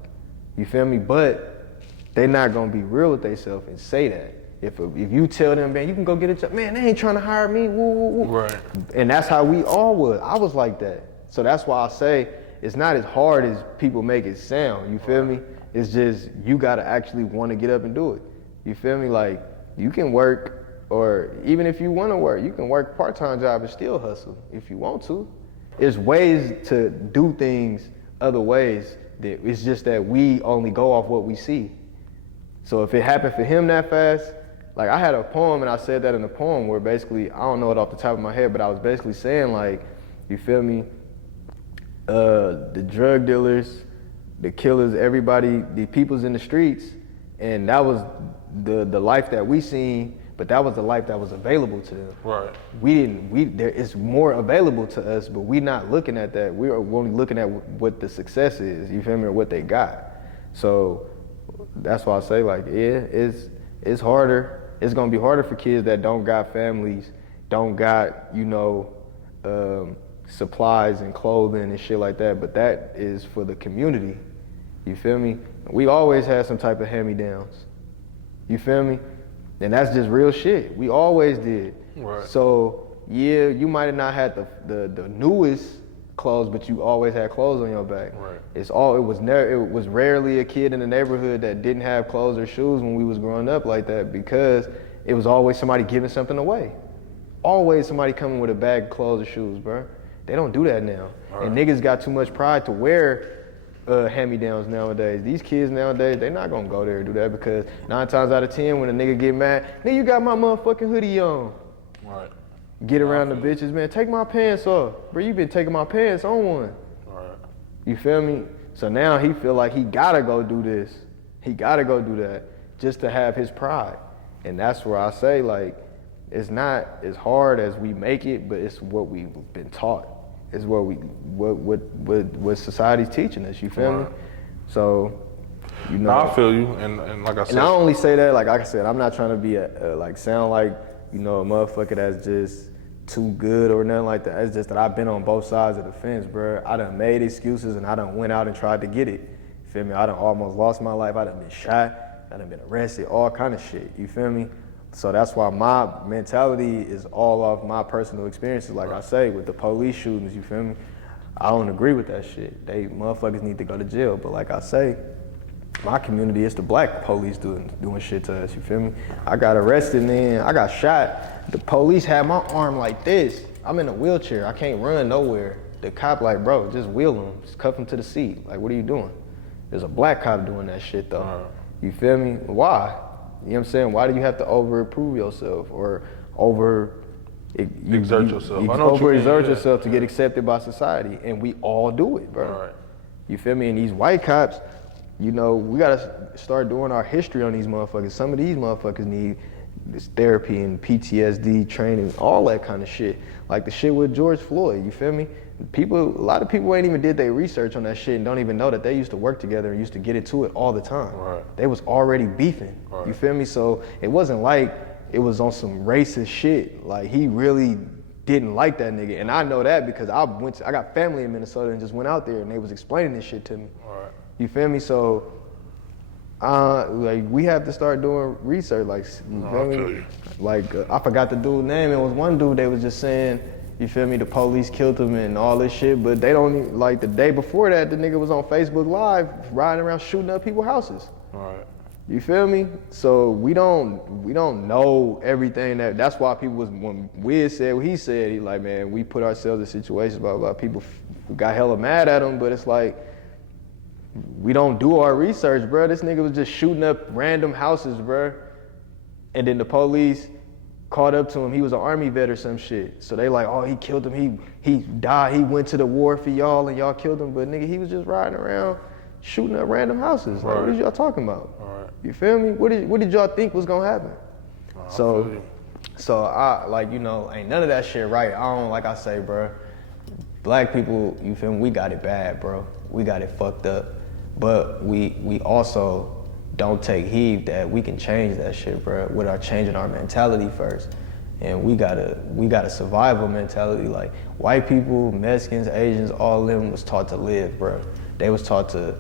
You feel me? But they not gonna be real with themselves and say that. If you tell them, man, you can go get a job, man, they ain't trying to hire me, woo, woo, woo. Right. And that's how we all was. I was like that. So that's why I say it's not as hard as people make it sound, you feel me? It's just, you gotta actually wanna get up and do it. You feel me? Like, you can work, or even if you wanna work, you can work part-time job and still hustle if you want to. There's ways to do things other ways. It's just that we only go off what we see. So if it happened for him that fast, like, I had a poem, and I said that in the poem where basically, I don't know it off the top of my head, but I was basically saying, like, you feel me? The drug dealers, the killers, everybody, the people's in the streets, and that was the life that we seen, but that was the life that was available to them. Right. It's more available to us, but we not looking at that. We're only looking at what the success is, you feel me, or what they got. So that's why I say, like, yeah, it's harder. It's gonna be harder for kids that don't got families, don't got, supplies and clothing and shit like that, but that is for the community. You feel me? We always had some type of hand-me-downs. You feel me? And that's just real shit. We always did. Right. So yeah, you might have not had the newest clothes, but you always had clothes on your back. Right. It was rarely a kid in the neighborhood that didn't have clothes or shoes when we was growing up like that, because it was always somebody giving something away. Always somebody coming with a bag of clothes or shoes, bro. They don't do that now. Right. And niggas got too much pride to wear hand-me-downs nowadays. These kids nowadays, they not gonna go there and do that, because 9 times out of 10 when a nigga get mad, nigga, you got my motherfucking hoodie on. Right. Get around the bitches, man, take my pants off. Bro, you been taking my pants on one. Right. You feel me? So now he feel like he gotta go do this. He gotta go do that just to have his pride. And that's where I say, like, it's not as hard as we make it, but it's what we've been taught. It's what society's teaching us, you feel me? So, I feel you, and like I said. And I only say that, like I said, I'm not trying to be sound like, a motherfucker that's just too good or nothing like that. It's just that I've been on both sides of the fence, bro. I done made excuses and I done went out and tried to get it. You feel me? I done almost lost my life. I done been shot. I done been arrested, all kind of shit. You feel me? So that's why my mentality is all off my personal experiences. Like I say, with the police shootings, you feel me? I don't agree with that shit. Motherfuckers need to go to jail. But like I say, my community, it's the black police doing shit to us, you feel me? I got arrested, man, I got shot. The police had my arm like this. I'm in a wheelchair, I can't run nowhere. The cop like, bro, just wheel him, just cuff him to the seat. Like, what are you doing? There's a black cop doing that shit though. You feel me? Why? You know what I'm saying? Why do you have to over-prove yourself or exert yourself? You over-exert yourself to get accepted by society, and we all do it, bro. Right. You feel me? And these white cops, you know, we gotta start doing our history on these motherfuckers. Some of these motherfuckers need this therapy and PTSD training, all that kind of shit. Like the shit with George Floyd, you feel me? A lot of people ain't even did their research on that shit and don't even know that they used to work together and used to get into it all the time. Right. They was already beefing, Right. You feel me? So it wasn't like it was on some racist shit. Like he really didn't like that nigga. And I know that because I got family in Minnesota and just went out there and they was explaining this shit to me. Right. You feel me? So like we have to start doing research, like, you feel me? feel you. Like I forgot the dude's name. It was one dude they was just saying, you feel me, the police killed him and all this shit, but they don't even, like the day before that, the nigga was on Facebook Live riding around shooting up people's houses. Right. You feel me? So we don't know everything that's why people was, when Wiz said what he said, he like, man, we put ourselves in situations, blah, blah, people got hella mad at him, but it's like, we don't do our research, bro. This nigga was just shooting up random houses, bro. And then the police caught up to him. He was an army vet or some shit. So they like, oh, he killed him. He died. He went to the war for y'all and y'all killed him. But nigga, he was just riding around shooting up random houses. Like, Right. what is y'all talking about? Right. You feel me? What did y'all think was gonna happen? So I, like, you know, ain't none of that shit right. I don't, like I say, bro, black people, you feel me? We got it bad, bro. We got it fucked up. But we also don't take heed that we can change that shit, bro, with our changing our mentality first. And we got a survival mentality. Like white people, Mexicans, Asians, all of them was taught to live, bro. They was taught to,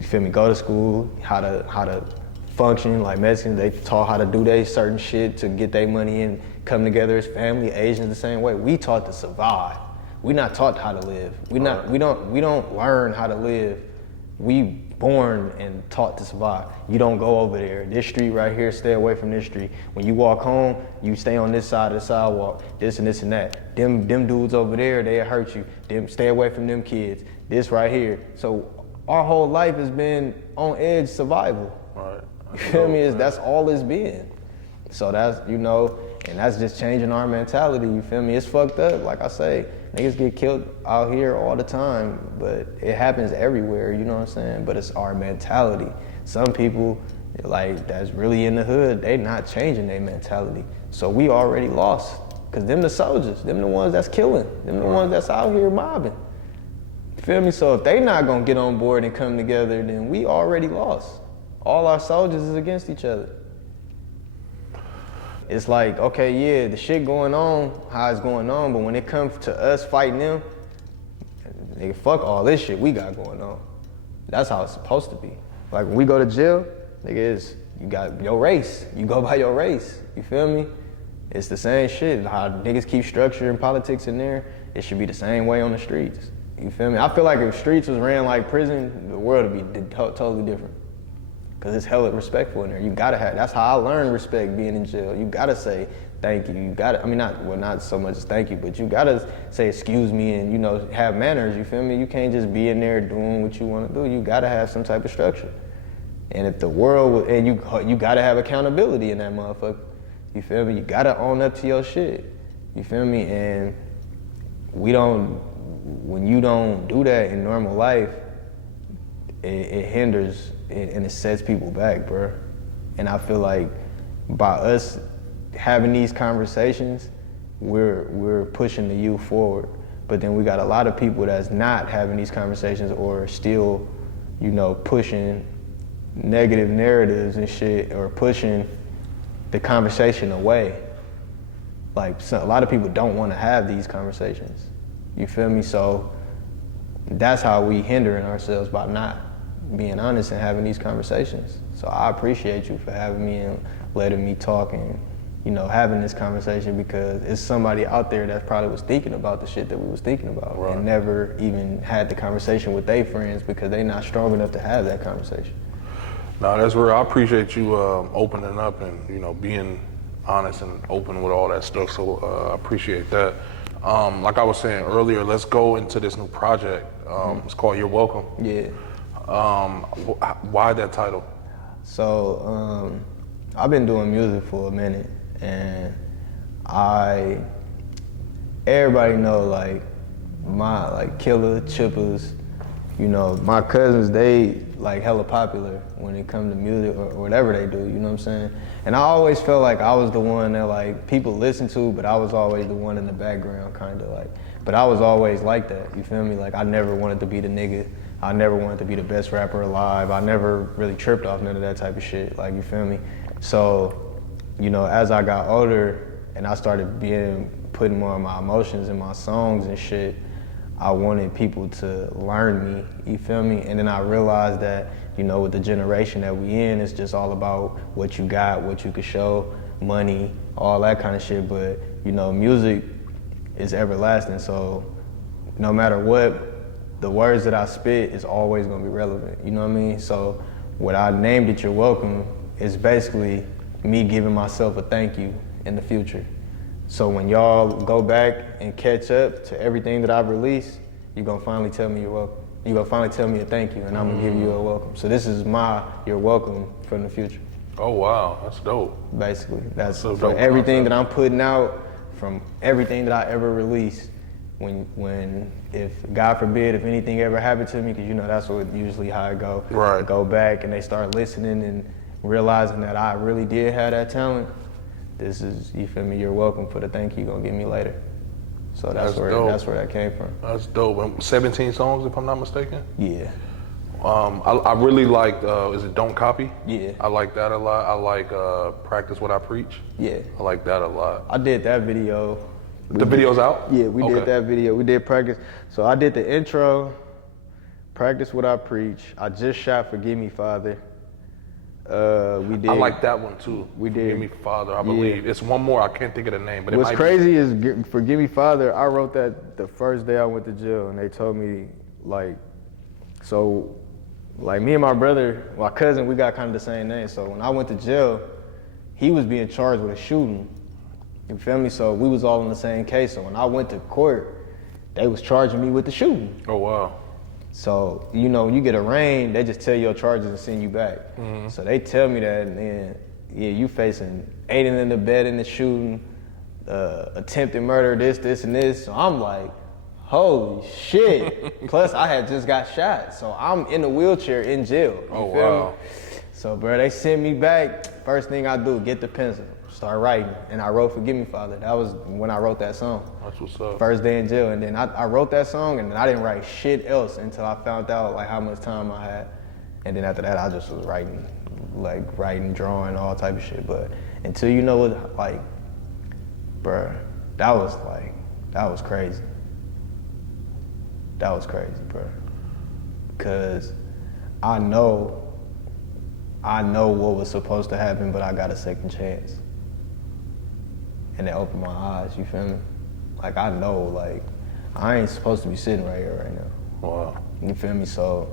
you feel me, go to school, how to function. Like Mexicans, they taught how to do their certain shit to get their money and come together as family. Asians the same way. We taught to survive. We not taught how to live. We don't learn how to live. We born and taught to survive. You don't go over there. This street right here, stay away from this street. When you walk home, you stay on this side of the sidewalk, this and this and that. Them dudes over there, they'll hurt you. Them, stay away from them kids. This right here. So our whole life has been on edge survival. Right. You feel me? That's all it's been. So that's, you know, and that's just changing our mentality, you feel me? It's fucked up, like I say. Niggas get killed out here all the time, but it happens everywhere, you know what I'm saying? But it's our mentality. Some people, like, that's really in the hood, they not changing their mentality. So we already lost, because them the soldiers, them the ones that's killing, them the ones that's out here mobbing. You feel me? So if they not gonna get on board and come together, then we already lost. All our soldiers is against each other. It's like, okay, yeah, the shit going on, how it's going on, but when it comes to us fighting them, nigga, fuck all this shit we got going on. That's how it's supposed to be. Like when we go to jail, nigga, you got your race. You go by your race. You feel me? It's the same shit. How niggas keep structure and politics in there, it should be the same way on the streets. You feel me? I feel like if streets was ran like prison, the world would be totally different. Cause it's hella respectful in there. You gotta have, that's how I learned respect being in jail. You gotta say thank you. You gotta, I mean, not so much as thank you, but you gotta say excuse me and, you know, have manners, you feel me? You can't just be in there doing what you wanna do. You gotta have some type of structure. And if the world, and you gotta have accountability in that motherfucker. You feel me? You gotta own up to your shit. You feel me? And when you don't do that in normal life, it hinders and it sets people back, bro. And I feel like by us having these conversations, we're pushing the youth forward. But then we got a lot of people that's not having these conversations or still, you know, pushing negative narratives and shit, or pushing the conversation away. Like a lot of people don't want to have these conversations. You feel me? So that's how we hindering ourselves, by not being honest and having these conversations. So I appreciate you for having me and letting me talk and, you know, having this conversation, because it's somebody out there that probably was thinking about the shit that we was thinking about, right, and never even had the conversation with their friends because they not strong enough to have that conversation. No, that's real. I appreciate you opening up and, you know, being honest and open with all that stuff. So I appreciate that. Like I was saying earlier, let's go into this new project. It's called You're Welcome. Yeah. Why that title? So I've been doing music for a minute, and everybody know like my Killer, Chippers, you know, my cousins, they like hella popular when it comes to music or whatever they do, you know what I'm saying? And I always felt like I was the one that like people listen to, but I was always the one in the background kind of like, but I was always like that, you feel me? Like I never wanted to be the nigga. I never wanted to be the best rapper alive. I never really tripped off none of that type of shit, like, you feel me? So, you know, as I got older and I started putting more of my emotions in my songs and shit, I wanted people to learn me, you feel me? And then I realized that, you know, with the generation that we in, it's just all about what you got, what you could show, money, all that kind of shit. But, you know, music is everlasting, so no matter what, the words that I spit is always gonna be relevant, you know what I mean? So what I named it You're Welcome is basically me giving myself a thank you in the future. So when y'all go back and catch up to everything that I've released, you're gonna finally tell me you're welcome. You're gonna finally tell me a thank you, and I'm gonna give you a welcome. So this is my You're Welcome from the future. Oh wow, that's dope. Basically, that's so for dope everything concept. that I'm putting out, from everything that I ever released. If God forbid, if anything ever happened to me, because you know that's what usually how it go. Right. Go back and they start listening and realizing that I really did have that talent. This is, you feel me, You're welcome for the thank you gonna give me later. So that's where that came from. That's dope. 17 songs, if I'm not mistaken. Yeah. I really liked, is it Don't Copy? Yeah. I like that a lot. I like Practice What I Preach. Yeah. I like that a lot. I did that video. The video's out? Yeah, we did that video. We did Practice. So I did the intro, Practice What I Preach. I just shot Forgive Me, Father. We did. I like that one too. We did. Forgive Me, Father, I believe. It's one more, I can't think of the name, but What's crazy is Forgive Me, Father, I wrote that the first day I went to jail, and they told me, like, so, like me and my brother, my cousin, we got kind of the same name. So when I went to jail, he was being charged with a shooting. You feel me? So we was all in the same case. So when I went to court, they was charging me with the shooting. Oh, wow. So, you know, when you get arraigned, they just tell you your charges and send you back. Mm-hmm. So they tell me that, and then, yeah, you facing aiding in the bed in the shooting, attempted murder, this, and this. So I'm like, holy shit. Plus, I had just got shot. So I'm in a wheelchair in jail. You Oh, feel wow. me? So, bro, they send me back. First thing I do, get the pencil, start writing. And I wrote Forgive Me, Father. That was when I wrote that song. That's what's up. First day in jail, and then I wrote that song, and then I didn't write shit else until I found out like how much time I had, and then after that I just was writing, drawing, all type of shit. But until you know what, like, bruh, that was crazy. That was crazy, bruh. Cause I know what was supposed to happen, but I got a second chance. And it opened my eyes, you feel me? Like, I know, like, I ain't supposed to be sitting right here right now. Wow. You feel me? So,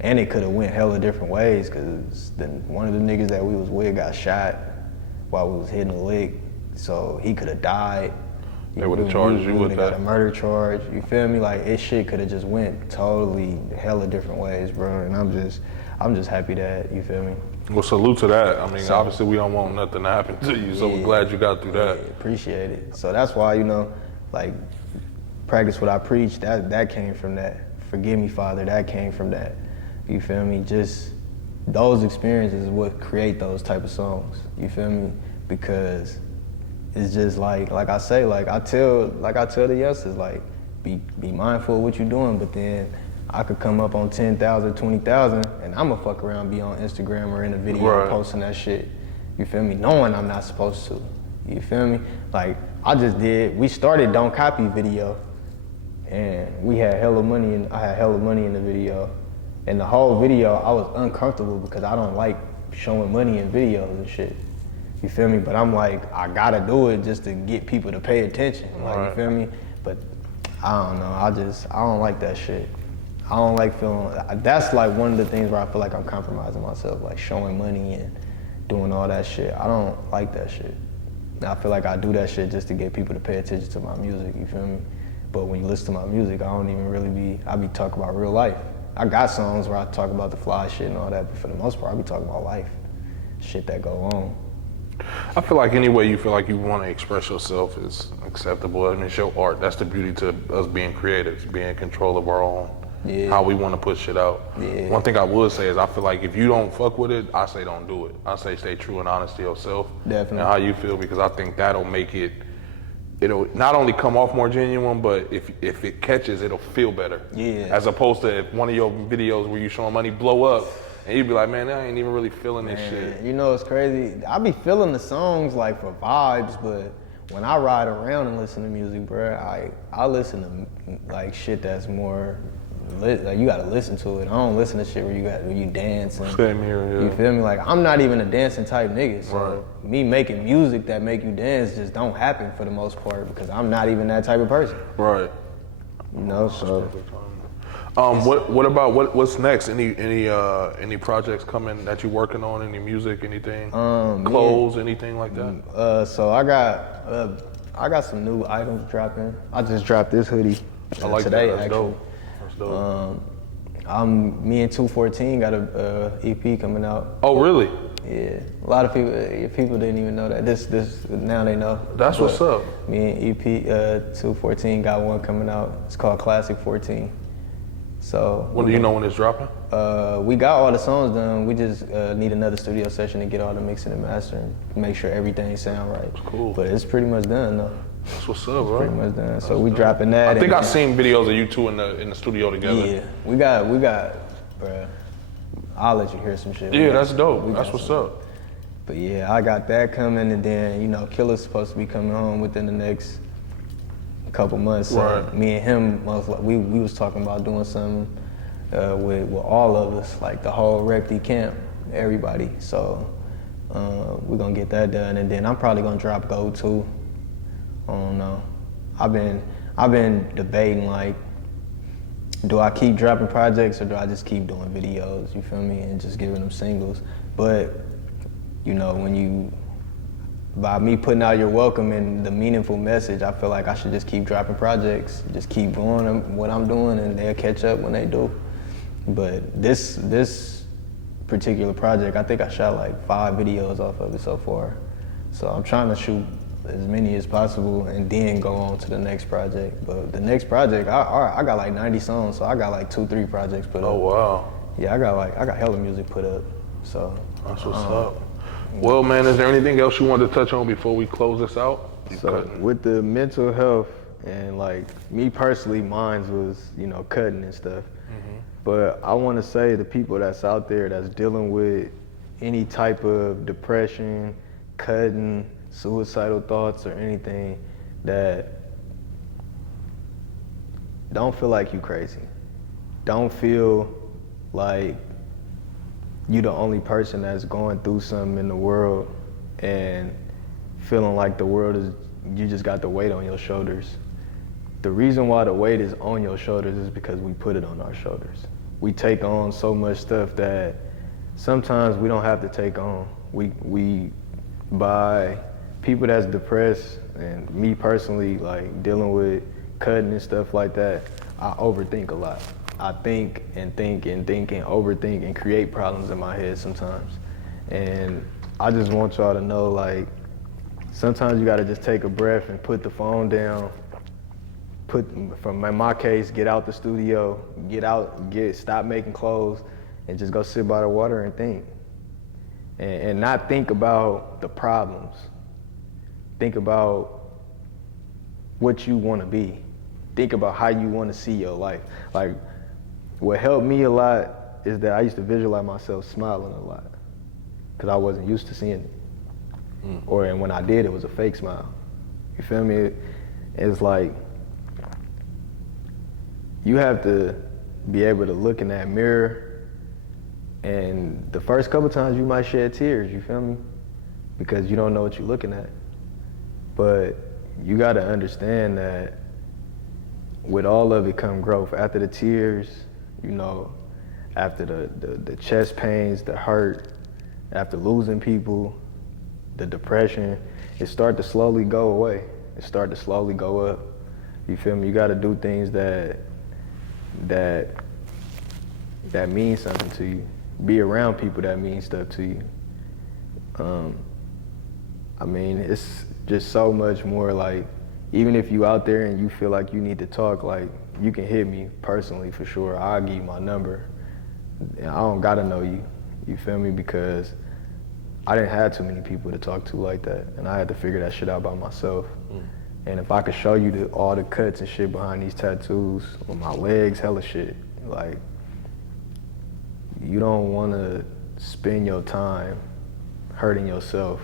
and it could have went hella different ways, because one of the niggas that we was with got shot while we was hitting the lick, so he could have died. They would have charged you with that. that. Got a murder charge, you feel me? Like, it shit could have just went totally hella different ways, bro, and I'm just happy that, you feel me? Well, salute to that. I mean, obviously we don't want nothing to happen to you, so we're glad you got through that. Yeah, appreciate it. So that's why, you know, like, Practice What I Preach, that came from that. Forgive Me, Father, that came from that. You feel me? Just those experiences is what create those type of songs. You feel me? Because it's just like I say, like I tell the youngsters, like, be mindful of what you're doing, but then I could come up on 10,000, 20,000, and I'ma fuck around, be on Instagram or in a video Right. posting that shit. You feel me? Knowing I'm not supposed to. You feel me? Like, we started Don't Copy video, and we had hella money, and I had hella money in the video. And the whole video, I was uncomfortable because I don't like showing money in videos and shit. You feel me? But I'm like, I gotta do it just to get people to pay attention. Like, Right. you feel me? But I don't know, I don't like that shit. I don't like feeling, that's like one of the things where I feel like I'm compromising myself, like showing money and doing all that shit. I don't like that shit. I feel like I do that shit just to get people to pay attention to my music, you feel me? But when you listen to my music, I don't even really I be talking about real life. I got songs where I talk about the fly shit and all that, but for the most part, I be talking about life, shit that go on. I feel like any way you feel like you want to express yourself is acceptable. I mean, it's your art. That's the beauty to us being creatives, being in control of our own, how we want to put shit out. Yeah. One thing I would say is I feel like if you don't fuck with it, I say don't do it. I say stay true and honest to yourself. Definitely. And how you feel, because I think that'll make it'll not only come off more genuine, but if it catches, it'll feel better. Yeah. As opposed to if one of your videos where you showing money blow up, and you'd be like, man, I ain't even really feeling this shit. You know, it's crazy. I be feeling the songs like for vibes, but when I ride around and listen to music, bro, I listen to like shit that's more like you gotta listen to it. I don't listen to shit where you dance and Same here, yeah. You feel me? Like I'm not even a dancing type nigga, so me making music that make you dance just don't happen for the most part because I'm not even that type of person. Right. You know, so. What about what's next? Any projects coming that you working on? Any music? Anything? Clothes? Anything like that? So I got some new items dropping. I just dropped this hoodie I like today. that. That's actually. dope. That's dope. Me and 214 got a EP coming out. Oh really? Yeah, a lot of people didn't even know that. This now they know. That's what's up. Me and EP 214 got one coming out. It's called Classic 14. So. When do you know when it's dropping? We got all the songs done. We just need another studio session to get all the mixing and mastering, make sure everything sound right. That's cool. But it's pretty much done though. That's what's up, bro. Pretty much done. So we dropping that. I think I've seen videos of you two in the studio together. Yeah, we got, bruh. I'll let you hear some shit. Yeah, that's dope. That's what's up. But yeah, I got that coming, and then Killer's supposed to be coming home within the next couple months. So Right. me and him, we was talking about doing something with all of us, like the whole Repti camp, everybody. So we're gonna get that done, and then I'm probably gonna drop Go too. I don't know. I've been debating, like, do I keep dropping projects or do I just keep doing videos? You feel me? And just giving them singles. But by me putting out Your Welcome and the meaningful message, I feel like I should just keep dropping projects, just keep doing what I'm doing, and they'll catch up when they do. But this particular project, I think I shot like 5 videos off of it so far. So I'm trying to shoot as many as possible and then go on to the next project. But the next project, I got like 90 songs, so I got like 2-3 projects put up. Oh wow. Yeah, I got hella music put up. So That's what's up. Well, man, is there anything else you wanted to touch on before we close this out? So with the mental health and like me personally, mine was cutting and stuff. But I want to say the people that's out there that's dealing with any type of depression, cutting, suicidal thoughts or anything, that don't feel like you crazy. Don't feel like you the only person that's going through something in the world and feeling like the world is, you just got the weight on your shoulders. The reason why the weight is on your shoulders is because we put it on our shoulders. We take on so much stuff that sometimes we don't have to take on. We by people that's depressed, and me personally, like dealing with cutting and stuff like that, I overthink a lot. I think and think and think and overthink and create problems in my head sometimes. And I just want y'all to know, like, sometimes you gotta just take a breath and put the phone down, in my case, get out the studio, stop making clothes, and just go sit by the water and think. And not think about the problems. Think about what you wanna be. Think about how you wanna see your life. Like, what helped me a lot is that I used to visualize myself smiling a lot, because I wasn't used to seeing it. And when I did, it was a fake smile. You feel me? It's like, you have to be able to look in that mirror, and the first couple times you might shed tears, you feel me? Because you don't know what you're looking at. But you gotta understand that with all of it come growth. After the tears, you know, after the chest pains, the hurt, after losing people, the depression, it started to slowly go away. It started to slowly go up. You feel me? You gotta do things that mean something to you. Be around people that mean stuff to you. I mean, it's just so much more like, even if you out there and you feel like you need to talk, like, you can hit me personally for sure. I'll give you my number. I don't gotta know you, you feel me? Because I didn't have too many people to talk to like that, and I had to figure that shit out by myself. And if I could show you all the cuts and shit behind these tattoos, on my legs, hella shit, like, you don't wanna spend your time hurting yourself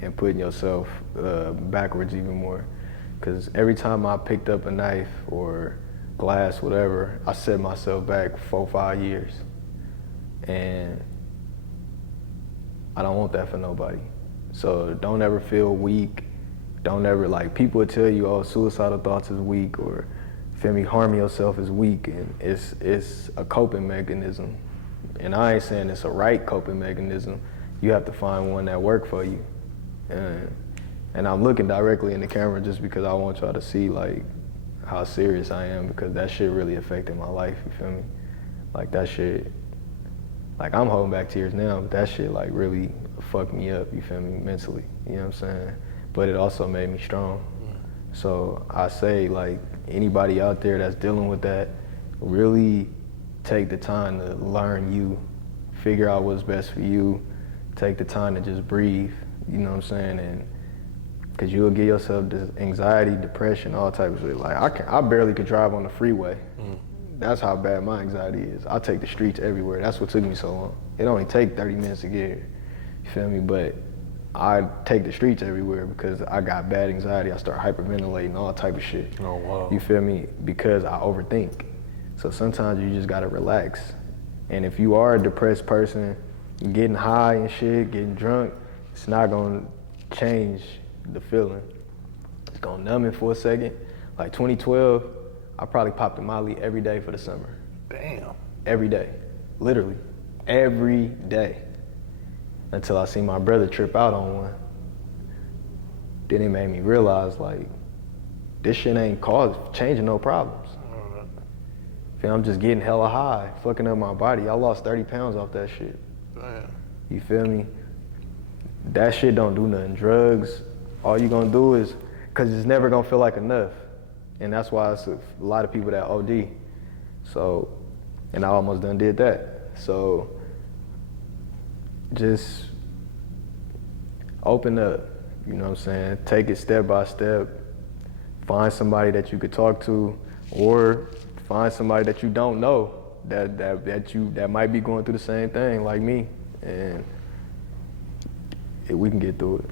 and putting yourself backwards even more. Because every time I picked up a knife or glass, whatever, I set myself back 4-5 years. And I don't want that for nobody. So don't ever feel weak. Don't ever, like, people will tell you, oh, suicidal thoughts is weak, or, feel me, harming yourself is weak, and it's a coping mechanism. And I ain't saying it's a right coping mechanism. You have to find one that works for you. And I'm looking directly in the camera just because I want y'all to see, like, how serious I am, because that shit really affected my life, you feel me? Like, that shit, like, I'm holding back tears now, but that shit, like, really fucked me up, you feel me, mentally, you know what I'm saying? But it also made me strong. So I say, like, anybody out there that's dealing with that, really take the time to learn you, figure out what's best for you, take the time to just breathe, you know what I'm saying? And because you'll get yourself anxiety, depression, all types of shit. Like, I barely could drive on the freeway. That's how bad my anxiety is. I take the streets everywhere. That's what took me so long. It only take 30 minutes to get here, you feel me? But I take the streets everywhere because I got bad anxiety. I start hyperventilating, all type of shit. Oh, wow. You feel me? Because I overthink. So sometimes you just gotta relax. And if you are a depressed person, getting high and shit, getting drunk, it's not gonna change the feeling. It's gonna numb it for a second. Like 2012, I probably popped a Molly every day for the summer. Damn. Every day, literally, every day. Until I seen my brother trip out on one. Then it made me realize, like, this shit ain't changing no problems. I'm just getting hella high, fucking up my body. I lost 30 pounds off that shit. Damn. You feel me? That shit don't do nothing. Drugs, all you gonna do is, cause it's never gonna feel like enough. And that's why it's a lot of people that OD. So, and I almost done did that. So, just open up, you know what I'm saying? Take it step by step. Find somebody that you could talk to, or find somebody that you don't know that might be going through the same thing like me, and we can get through it.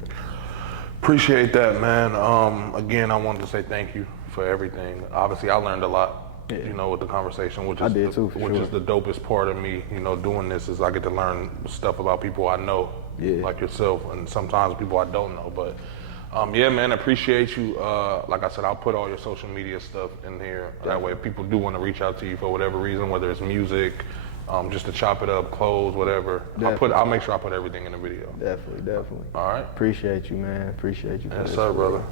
Appreciate that, man. Again, I wanted to say thank you for everything. Obviously, I learned a lot, you know, with the conversation, which is is the dopest part of me, you know, doing this, is I get to learn stuff about people I know, like yourself, and sometimes people I don't know. But yeah, man, appreciate you. Like I said, I'll put all your social media stuff in here. That way, if people do want to reach out to you for whatever reason, whether it's music, just to chop it up, clothes, whatever. I'll make sure I put everything in the video. Definitely. All right. Appreciate you, man. Appreciate you. Yes, sir, brother.